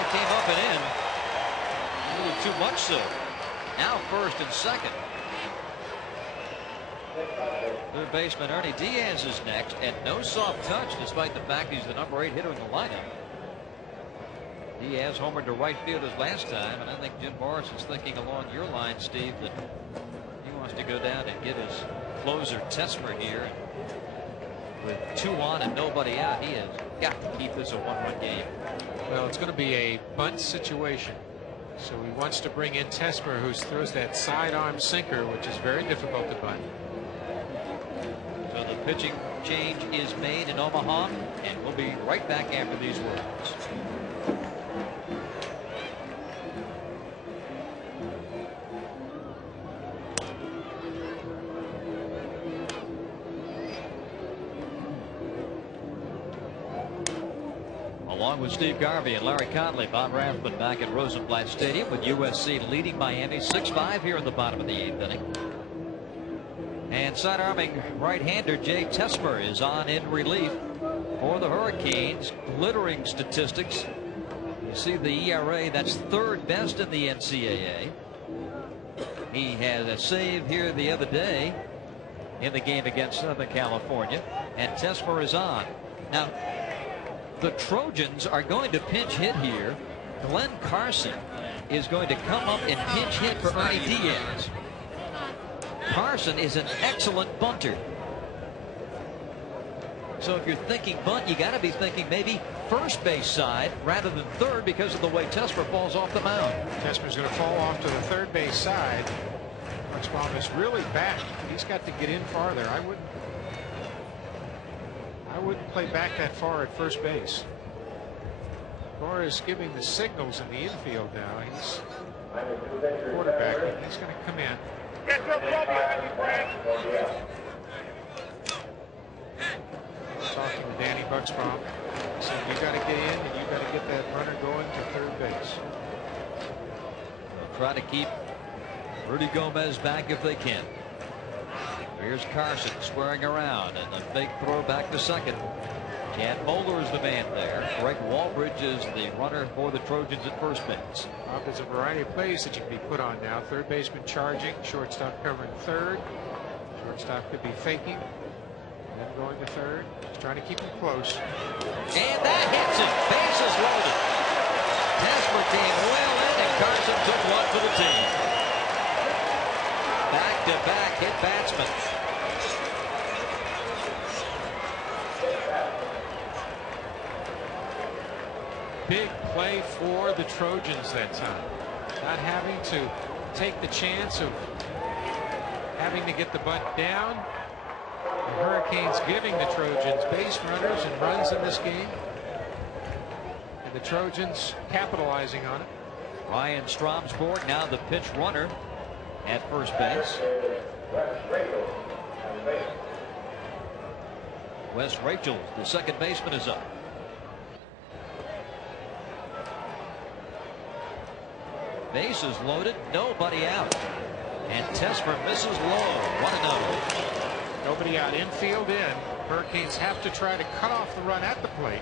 It came up and in. A little too much so. Now first and second. Third baseman Ernie Diaz is next, and no soft touch despite the fact he's the number 8 hitter in the lineup. Diaz homered to right field his last time, and I think Jim Morris is thinking along your line, Steve, that he wants to go down and get his closer Tesmer here. With 2 on and nobody out, he has got to keep this a 1-1 game. Well, it's going to be a bunt situation. So he wants to bring in Tesmer, who throws that sidearm sinker, which is very difficult to bunt. So the pitching change is made in Omaha, and we'll be right back after these words. Along with Steve Garvey and Larry Conley, Bob Rathman back at Rosenblatt Stadium with USC leading Miami 6-5 here in the bottom of the 8th inning. And side-arming right-hander Jay Tesmer is on in relief for the Hurricanes. Glittering statistics. You see the ERA, that's 3rd best in the NCAA. He had a save here the other day in the game against Southern California, and Tesmer is on. Now, the Trojans are going to pinch hit here. Glenn Carson is going to come up and pinch hit for Ernie Diaz. Carson is an excellent bunter. So if you're thinking bunt, you got to be thinking maybe first base side rather than third because of the way Tesmer falls off the mound. Tesmer's going to fall off to the third base side. Buxbaum is really back. He's got to get in farther. I wouldn't play back that far at first base. Gore is giving the signals in the infield now. He's quarterbacking. He's going to come in. Talking to Danny Buxbaum. He said, you got to get in and you got to get that runner going to third base. They'll try to keep Rudy Gomez back if they can. Here's Carson squaring around, and a big throw back to second. Chad Moeller is the man there. Greg Waldridge is the runner for the Trojans at first base. There's a variety of plays that you can be put on now. Third baseman charging, shortstop covering third. Shortstop could be faking. And then going to third. He's trying to keep him close. And that hits him. Bases loaded. Tesmer came well in, and Carson took one for the team. Back-to-back hit batsman. Big play for the Trojans that time. Not having to take the chance of having to get the bunt down. The Hurricanes giving the Trojans base runners and runs in this game. And the Trojans capitalizing on it. Ryan Stromsborg now the pinch runner at first base. Wes Rachel, the second baseman, is up. Bases loaded, nobody out. And Tesmer misses low. 1-0. Nobody out, infield in. Hurricanes have to try to cut off the run at the plate.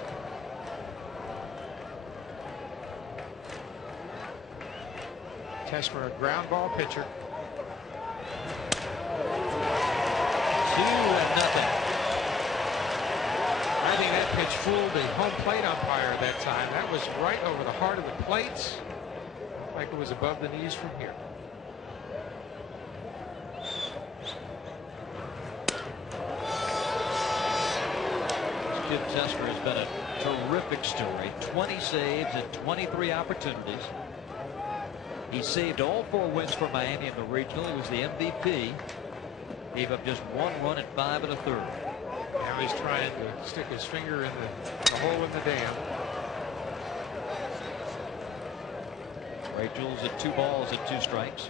Tesmer, a ground ball pitcher. 2-0. I think that pitch fooled the home plate umpire that time. That was right over the heart of the plates. Like it was above the knees from here. Skip Tesmer has been a terrific story. 20 saves and 23 opportunities. He saved all 4 wins for Miami in the regional. He was the MVP. Gave up just 1 run in 5 1/3. Now he's trying to stick his finger in the hole in the dam. Rachel's at 2 balls and 2 strikes.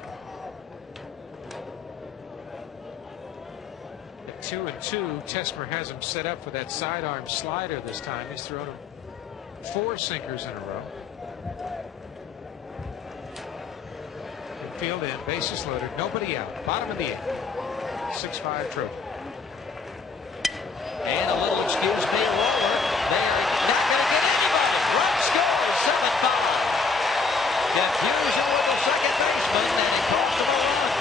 At 2-2, Tesmer has him set up for that sidearm slider this time. He's thrown him 4 sinkers in a row. Field in, bases loaded, nobody out. Bottom of the 8th. 6-5 Trojan. And a little excuse me roller. They are not going to get anybody. Run scores. 7-5. Confusion with the second baseman, and it cost him a run.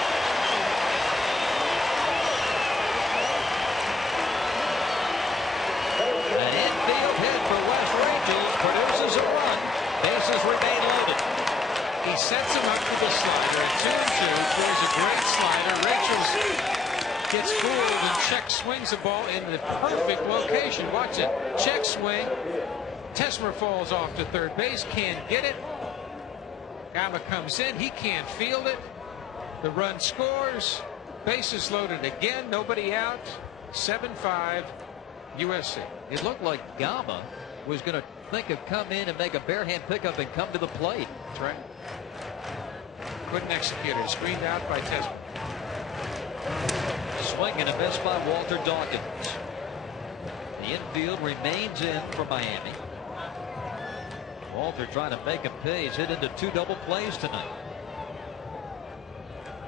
An infield hit for Wes Rachel produces a run. Bases remain loaded. He sets him up for the slider at 2-2. Throws a great slider. Rachels gets fooled and check swings the ball in the perfect location. Watch it. Check swing. Tesmer falls off to third base. Can't get it. Gama comes in. He can't field it. The run scores. Bases loaded again. Nobody out. 7-5 USC. It looked like Gama was going to think of come in and make a bare hand pickup and come to the plate. That's right. Couldn't execute it. Screened out by Tesmer. Swing and a miss by Walter Dawkins. The infield remains in for Miami. Walter trying to make him pay. He's hit into 2 double plays tonight.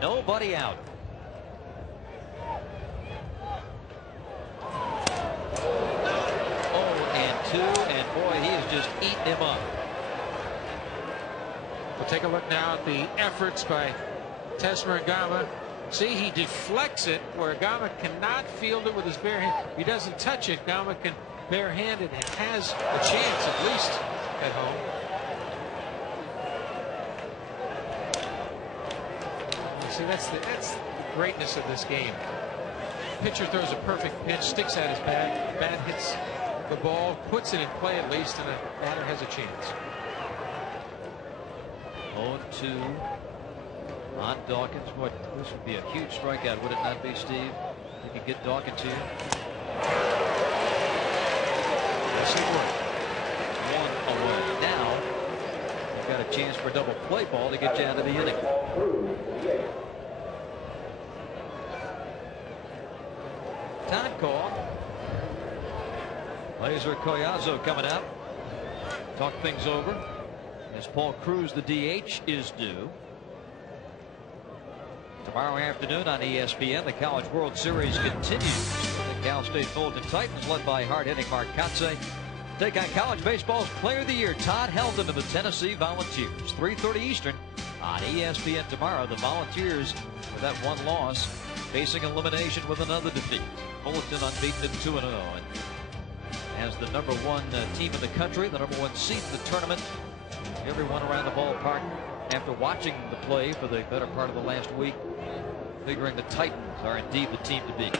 Nobody out. Oh, 2, and boy, he has just eaten him up. We'll take a look now at the efforts by Tesmer and Gama. See, he deflects it where Gama cannot field it with his bare hand. He doesn't touch it. Gama can barehand it and has a chance at least at home. You see, that's the greatness of this game. Pitcher throws a perfect pitch, sticks out his bat. Bat hits the ball, puts it in play at least, and the batter has a chance. 0-2 on Dawkins. What, this would be a huge strikeout, would it not be, Steve? You could get Dawkins here. Yes, it would. 1 away. Now you've got a chance for a double play ball to get you out of the inning. Time call. Laser Collazo coming out. Talk things over. As Paul Cruz, the DH, is due. Tomorrow afternoon on ESPN, the College World Series continues. The Cal State Fulton Titans, led by hard-hitting Mark Kotsay, take on college baseball's Player of the Year, Todd Helton of the Tennessee Volunteers. 3:30 Eastern on ESPN tomorrow. The Volunteers, with that 1 loss, facing elimination with another defeat. Fullerton unbeaten at 2-0. And as the #1 team in the country, the #1 seed in the tournament, everyone around the ballpark, after watching the play for the better part of the last week, figuring the Titans are indeed the team to beat.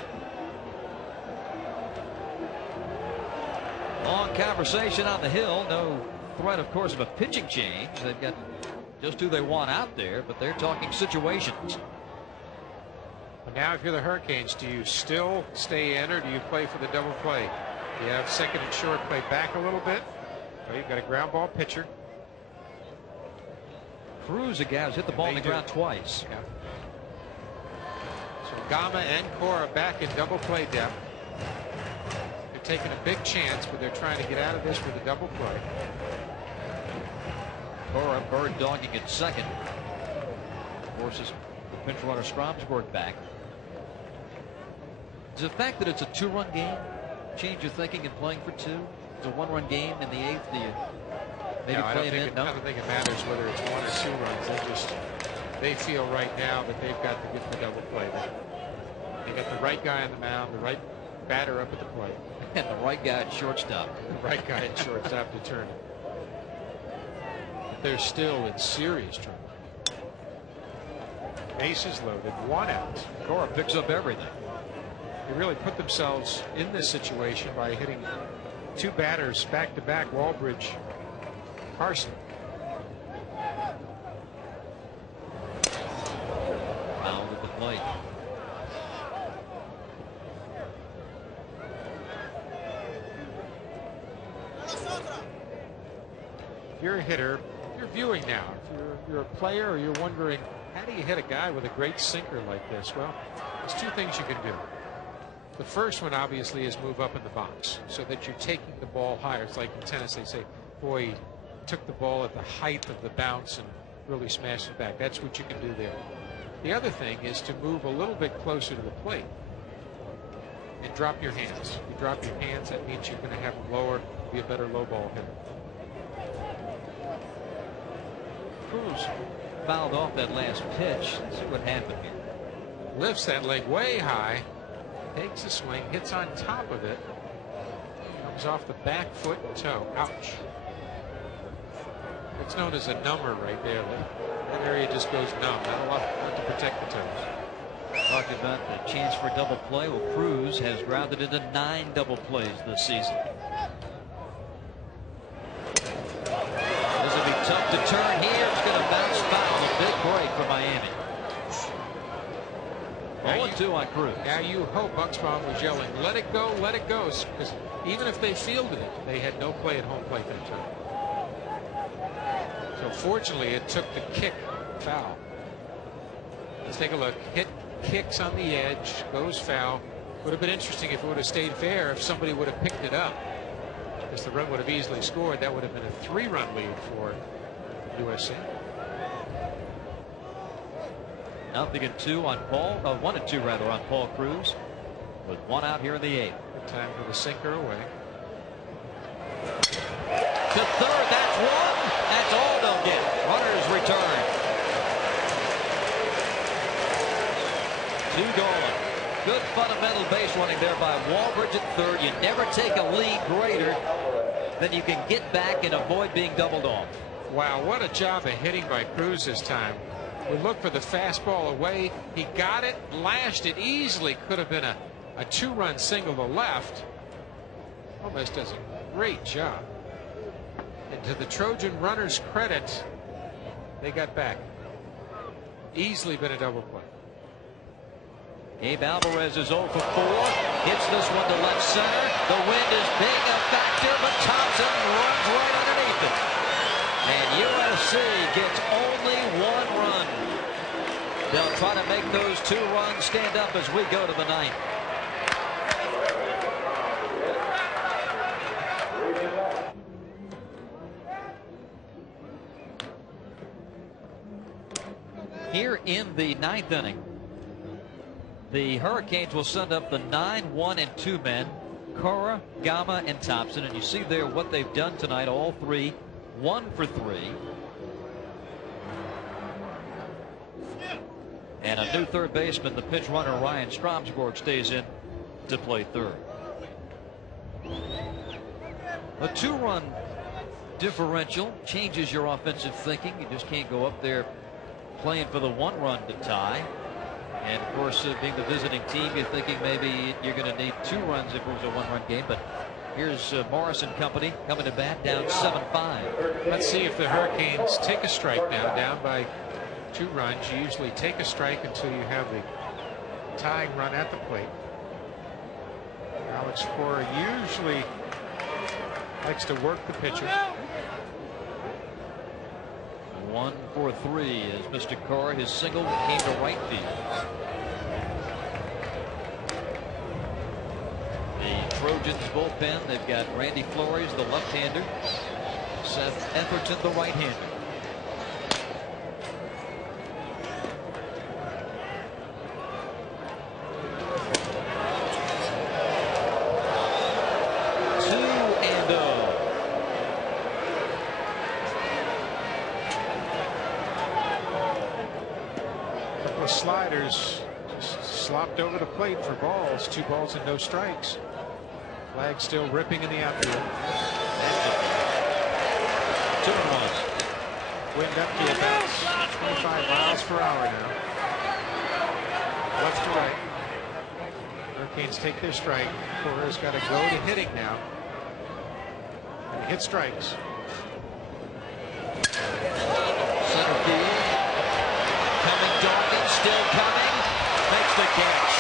Long conversation on the hill. No threat, of course, of a pitching change. They've got just who they want out there, but they're talking situations. Now, if you're the Hurricanes, do you still stay in or do you play for the double play? You have second and short, play back a little bit. Well, you've got a ground ball pitcher. Cruz, a guy who's hit the ball on the ground twice. Yeah. So Gama and Cora back in double play depth. They're taking a big chance, but they're trying to get out of this with a double play. Cora bird dogging at second. Forces the pinch runner Stromsburg back. Does the fact that it's a 2-run game change your thinking in playing for 2? It's a 1-run game in the 8th. Do you maybe play him in? I don't think it matters whether it's 1 or 2 runs. They feel right now that they've got to get the double play. They got the right guy on the mound, the right batter up at the plate, and the right guy at shortstop. The right guy at shortstop to turn it. But they're still in serious trouble. Bases loaded, 1 out. Cora picks up everything. They really put themselves in this situation by hitting 2 batters back to back, Walbridge, Carson. Fouled at the plate. If you're a hitter, you're viewing now. If you're a player or you're wondering, how do you hit a guy with a great sinker like this? Well, there's 2 things you can do. The first one, obviously, is move up in the box so that you're taking the ball higher. It's like in tennis, they say, boy, he took the ball at the height of the bounce and really smashed it back. That's what you can do there. The other thing is to move a little bit closer to the plate and drop your hands. If you drop your hands, that means you're going to have them lower, be a better low ball hitter. Cruz fouled off that last pitch. Let's see what happened here. Lifts that leg way high, takes a swing, hits on top of it, comes off the back foot and toe. Ouch. It's known as a number right there. That area just goes numb. Not a lot to protect the toes. Talking about the chance for a double play. Well, Cruz has grounded into 9 double plays this season. This will be tough to turn here. It's going to bounce foul. A big break for Miami. 0-2 on Cruz. Now you hope Buxbaum was yelling, let it go, because even if they fielded it, they had no play at home plate that time. So fortunately, it took the kick foul. Let's take a look. Hit, kicks on the edge, goes foul. Would have been interesting if it would have stayed fair if somebody would have picked it up, because the run would have easily scored. That would have been a 3-run lead for USC. 0-2 on Paul, 1-2 rather on Paul Cruz, with 1 out here in the 8th. Good time for the sinker away. To third, that's 1. That's all they'll get. Runners return. 2 gone. Good fundamental base running there by Walbridge at third. You never take a lead greater than you can get back and avoid being doubled off. Wow, what a job of hitting by Cruz this time. We look for the fastball away. He got it, lashed it easily. Could have been a 2-run single to left. Almost does a great job. And to the Trojan runners' credit, they got back. Easily been a double play. Gabe Alvarez is 0 for 4. Hits this one to left center. The wind is being a factor, but Thompson runs right underneath it. And USC gets only 1 run. They'll try to make those 2 runs stand up as we go to the 9th. Here in the 9th inning, the Hurricanes will send up the 9, 1, and 2 men, Cora, Gama, and Thompson. And you see there what they've done tonight, all 3, 1 for 3. And a new third baseman, the pinch runner Ryan Stromsburg, stays in to play third. A 2-run differential changes your offensive thinking. You just can't go up there playing for the 1-run to tie. And of course, being the visiting team, you're thinking maybe you're going to need 2 runs if it was a 1-run game. But here's Morris and company coming to bat down 7-5. Let's see if the Hurricanes take a strike now, down by 2 runs. You usually take a strike until you have the tying run at the plate. Alex Cora usually likes to work the pitcher. 1 for 3 as Mr. Cora, his single came to right field. The Trojans bullpen, they've got Randy Flores, the left-hander, Seth Etherton, the right-hander. Sliders just slopped over the plate for balls. 2 balls and no strikes. Flag still ripping in the outfield. 2-1. Wind up to about 25 miles per hour now. Left to right. Hurricanes take their strike. Cora's got to go to hitting now. And hit strikes. Center field. Coming Dawkins, still coming, makes the catch.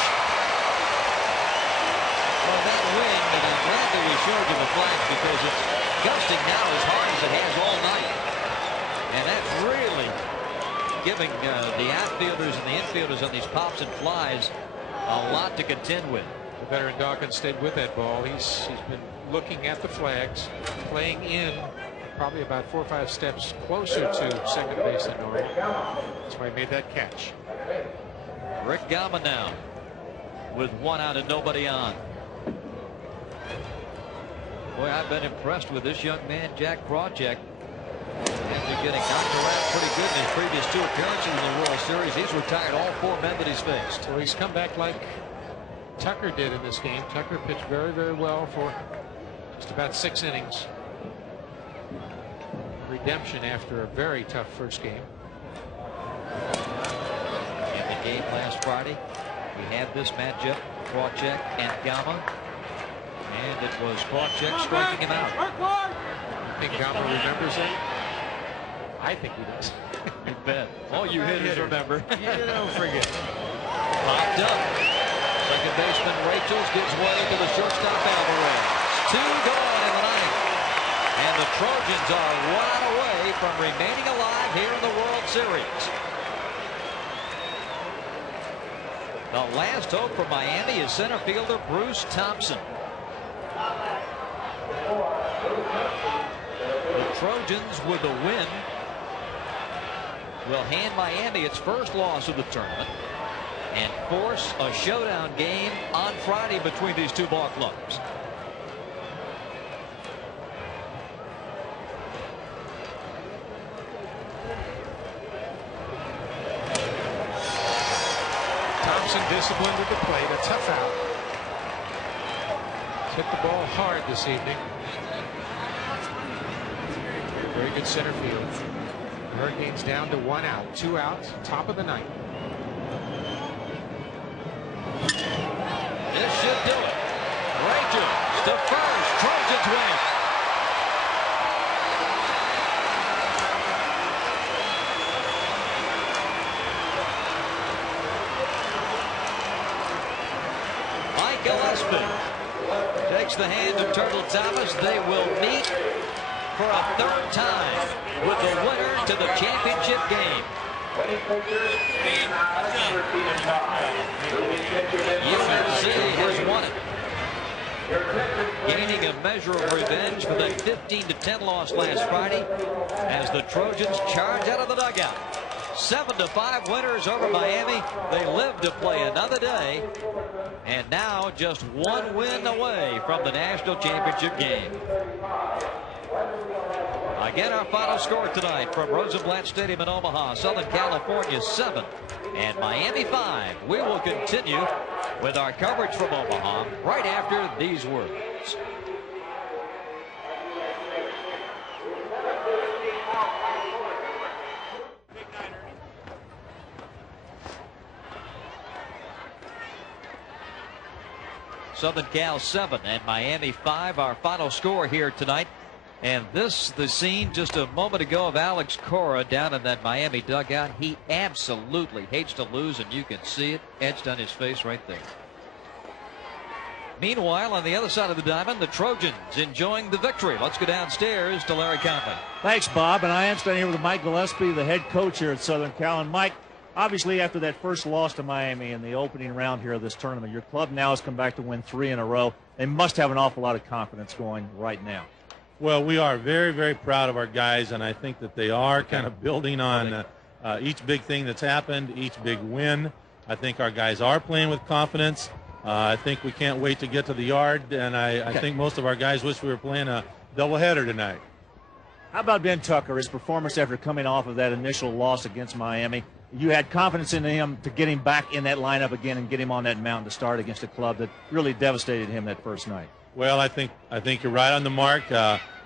Well, that wind, and I'm glad that we showed you the flags because it's gusting now as hard as it has all night. And that's really giving the outfielders and the infielders on these pops and flies a lot to contend with. The veteran Dawkins stayed with that ball. He's been looking at the flags, playing in probably about 4 or 5 steps closer to second base than normal. That's why he made that catch. Rick Gama now with 1 out and nobody on. Boy, I've been impressed with this young man, Jack Project. After getting knocked around pretty good in his previous 2 appearances in the World Series, he's retired all 4 men that he's faced. Well, he's come back like Tucker did in this game. Tucker pitched very, very well for just about 6 innings. Redemption after a very tough first game. In the game last Friday, we had this matchup, Project and Gama, and it was Project striking him out. You think Gama remembers that? I think he does. You bet. All you hitters remember. You don't forget. Popped up. Second baseman Rachels gives way to the shortstop Alvarez. 2 gone in the 9th. And the Trojans are 1 out away from remaining alive here in the World Series. The last hope for Miami is center fielder Bruce Thompson. The Trojans with a win will hand Miami its first loss of the tournament and force a showdown game on Friday between these 2 ball clubs. Thompson disciplined at the plate, a tough out. Hit the ball hard this evening. Very good center field. Hurricanes down to 1 out, 2 out, top of the 9th. This should do it. Rangers to first. Trojans win. Mike Gillespie takes the hand of Turtle Thomas. They will meet for a 3rd time with the winner to the championship game. USC has won it, gaining a measure of revenge for that 15-10 loss last Friday as the Trojans charge out of the dugout. 7-5 winners over Miami. They live to play another day, and now just 1 win away from the national championship game. Again, our final score tonight from Rosenblatt Stadium in Omaha, Southern California 7 and Miami 5. We will continue with our coverage from Omaha right after these words. Southern Cal 7 and Miami 5, our final score here tonight. And this, the scene just a moment ago of Alex Cora down in that Miami dugout. He absolutely hates to lose, and you can see it etched on his face right there. Meanwhile, on the other side of the diamond, the Trojans enjoying the victory. Let's go downstairs to Larry Conley. Thanks, Bob. And I am standing here with Mike Gillespie, the head coach here at Southern Cal. And Mike, obviously after that first loss to Miami in the opening round here of this tournament, your club now has come back to win 3 in a row. They must have an awful lot of confidence going right now. Well, we are very, very proud of our guys, and I think that they are kind of building on each big thing that's happened, each big win. I think our guys are playing with confidence. I think we can't wait to get to the yard, and I think most of our guys wish we were playing a doubleheader tonight. How about Ben Tucker, his performance after coming off of that initial loss against Miami? You had confidence in him to get him back in that lineup again and get him on that mountain to start against a club that really devastated him that first night. Well, I think you're right on the mark.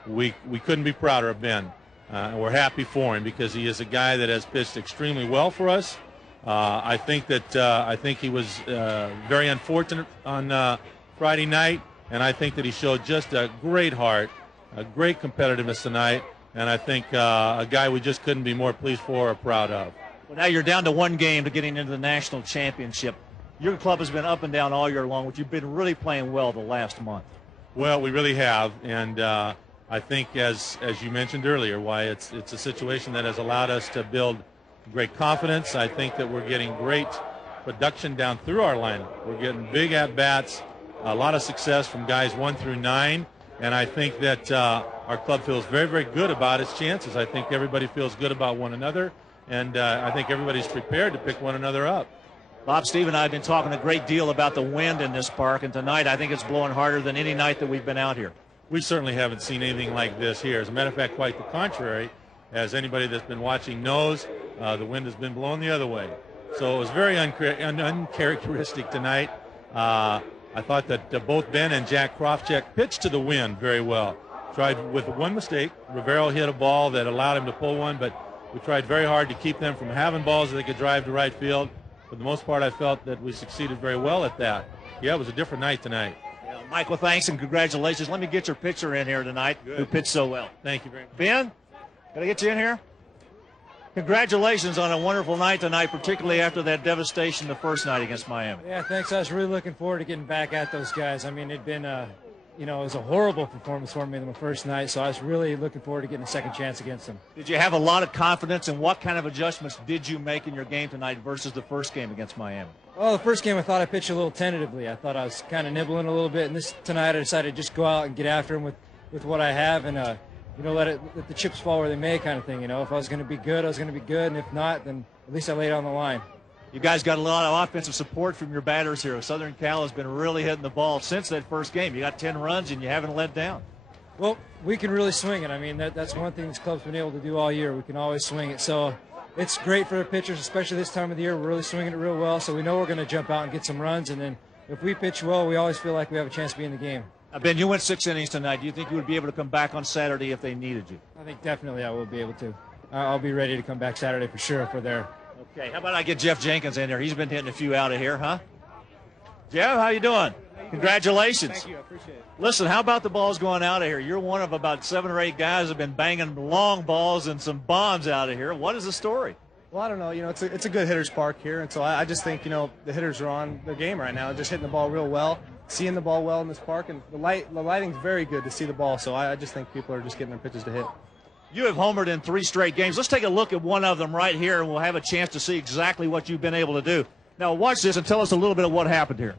We couldn't be prouder of Ben. We're happy for him because he is a guy that has pitched extremely well for us. I think he was very unfortunate on Friday night, and I think that he showed just a great heart, a great competitiveness tonight, and I think a guy we just couldn't be more pleased for or proud of. Well, now you're down to one game to getting into the national championship. Your club has been up and down all year long, but you've been really playing well the last month. Well, we really have, and I think, as you mentioned earlier, why it's a situation that has allowed us to build great confidence. I think that we're getting great production down through our lineup. We're getting big at-bats, a lot of success from guys 1 through 9, and I think that our club feels very, very good about its chances. I think everybody feels good about one another, and I think everybody's prepared to pick one another up. Bob, Steve, and I have been talking a great deal about the wind in this park, and tonight I think it's blowing harder than any night that we've been out here. We certainly haven't seen anything like this here. As a matter of fact, quite the contrary. As anybody that's been watching knows, the wind has been blowing the other way. So it was very uncharacteristic tonight. I thought that both Ben and Jack Krofcheck pitched to the wind very well. Tried with one mistake. Rivero hit a ball that allowed him to pull one, but we tried very hard to keep them from having balls that they could drive to right field. For the most part, I felt that we succeeded very well at that. Yeah, it was a different night tonight. Yeah, Michael, thanks and congratulations. Let me get your pitcher in here tonight who pitched so well. Thank you very much. Ben, can I get you in here? Congratulations on a wonderful night tonight, particularly after that devastation the first night against Miami. Yeah, thanks. I was really looking forward to getting back at those guys. I mean, it'd been it was a horrible performance for me in the first night, so I was really looking forward to getting a second chance against them. Did you have a lot of confidence, and what kind of adjustments did you make in your game tonight versus the first game against Miami? Well, the first game I thought I pitched a little tentatively. I thought I was kind of nibbling a little bit, and tonight I decided to just go out and get after them with what I have and let the chips fall where they may kind of thing. If I was going to be good, I was going to be good, and if not, then at least I laid it on the line. You guys got a lot of offensive support from your batters here. Southern Cal has been really hitting the ball since that first game. You got 10 runs, and you haven't let down. Well, we can really swing it. I mean, that's one thing this club's been able to do all year. We can always swing it. So it's great for the pitchers, especially this time of the year. We're really swinging it real well, so we know we're going to jump out and get some runs. And then if we pitch well, we always feel like we have a chance to be in the game. Ben, you went 6 innings tonight. Do you think you would be able to come back on Saturday if they needed you? I think definitely I will be able to. I'll be ready to come back Saturday for sure if we're there. Okay, how about I get Jeff Jenkins in there? He's been hitting a few out of here, huh? Jeff, how you doing? Congratulations. Thank you, I appreciate it. Listen, how about the balls going out of here? You're one of about 7 or 8 guys who have been banging long balls and some bombs out of here. What is the story? Well, I don't know. It's a good hitter's park here, and so I just think, the hitters are on their game right now, just hitting the ball real well, seeing the ball well in this park, and the lighting's very good to see the ball, so I just think people are just getting their pitches to hit. You have homered in 3 straight games. Let's take a look at one of them right here, and we'll have a chance to see exactly what you've been able to do. Now, watch this and tell us a little bit of what happened here.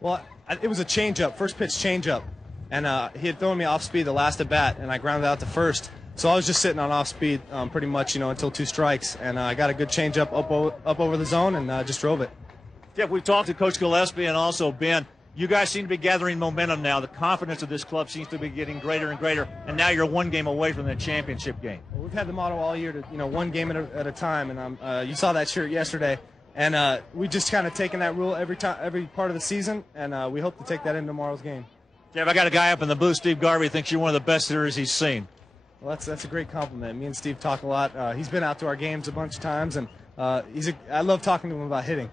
Well, it was a changeup, first pitch changeup, and he had thrown me off speed the last at bat, and I grounded out to first. So I was just sitting on off speed pretty much, until 2 strikes, and I got a good changeup up over the zone and just drove it. Jeff, we've talked to Coach Gillespie and also Ben. You guys seem to be gathering momentum now. The confidence of this club seems to be getting greater and greater, and now you're 1 game away from the championship game. Well, we've had the motto all year to, 1 game at a time, and you saw that shirt yesterday. And we just kind of taken that rule every part of the season, and we hope to take that in tomorrow's game. Jeff, I got a guy up in the booth, Steve Garvey, thinks you're one of the best hitters he's seen. Well, that's a great compliment. Me and Steve talk a lot. He's been out to our games a bunch of times, and I love talking to him about hitting.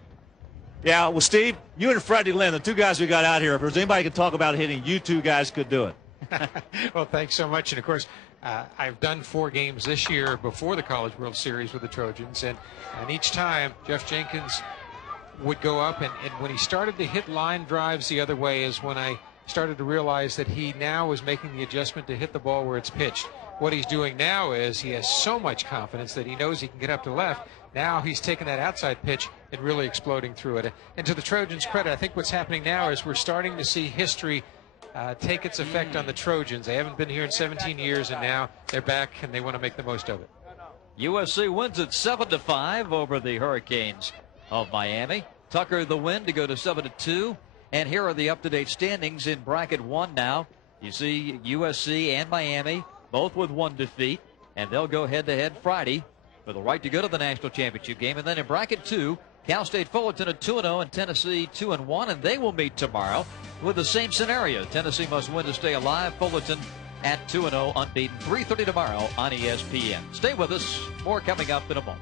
Yeah, well, Steve, you and Freddie Lynn, the two guys we got out here, if there's anybody who can talk about hitting, you two guys could do it. Well, thanks so much. And, of course, I've done 4 games this year before the College World Series with the Trojans, and each time Jeff Jenkins would go up, and when he started to hit line drives the other way is when I started to realize that he now was making the adjustment to hit the ball where it's pitched. What he's doing now is he has so much confidence that he knows he can get up to left. Now he's taking that outside pitch and really exploding through it. And to the Trojans' credit, I think what's happening now is we're starting to see history take its effect on the Trojans. They haven't been here in 17 years, and now they're back, and they want to make the most of it. USC wins it 7-5 over the Hurricanes of Miami. Tucker the win to go to 7-2. And here are the up-to-date standings in bracket 1 now. You see USC and Miami both with 1 defeat, and they'll go head-to-head Friday for the right to go to the national championship game. And then in bracket 2, Cal State Fullerton at 2-0 and Tennessee 2-1, and they will meet tomorrow with the same scenario. Tennessee must win to stay alive. Fullerton at 2-0, unbeaten. 3:30 tomorrow on ESPN. Stay with us. More coming up in a moment.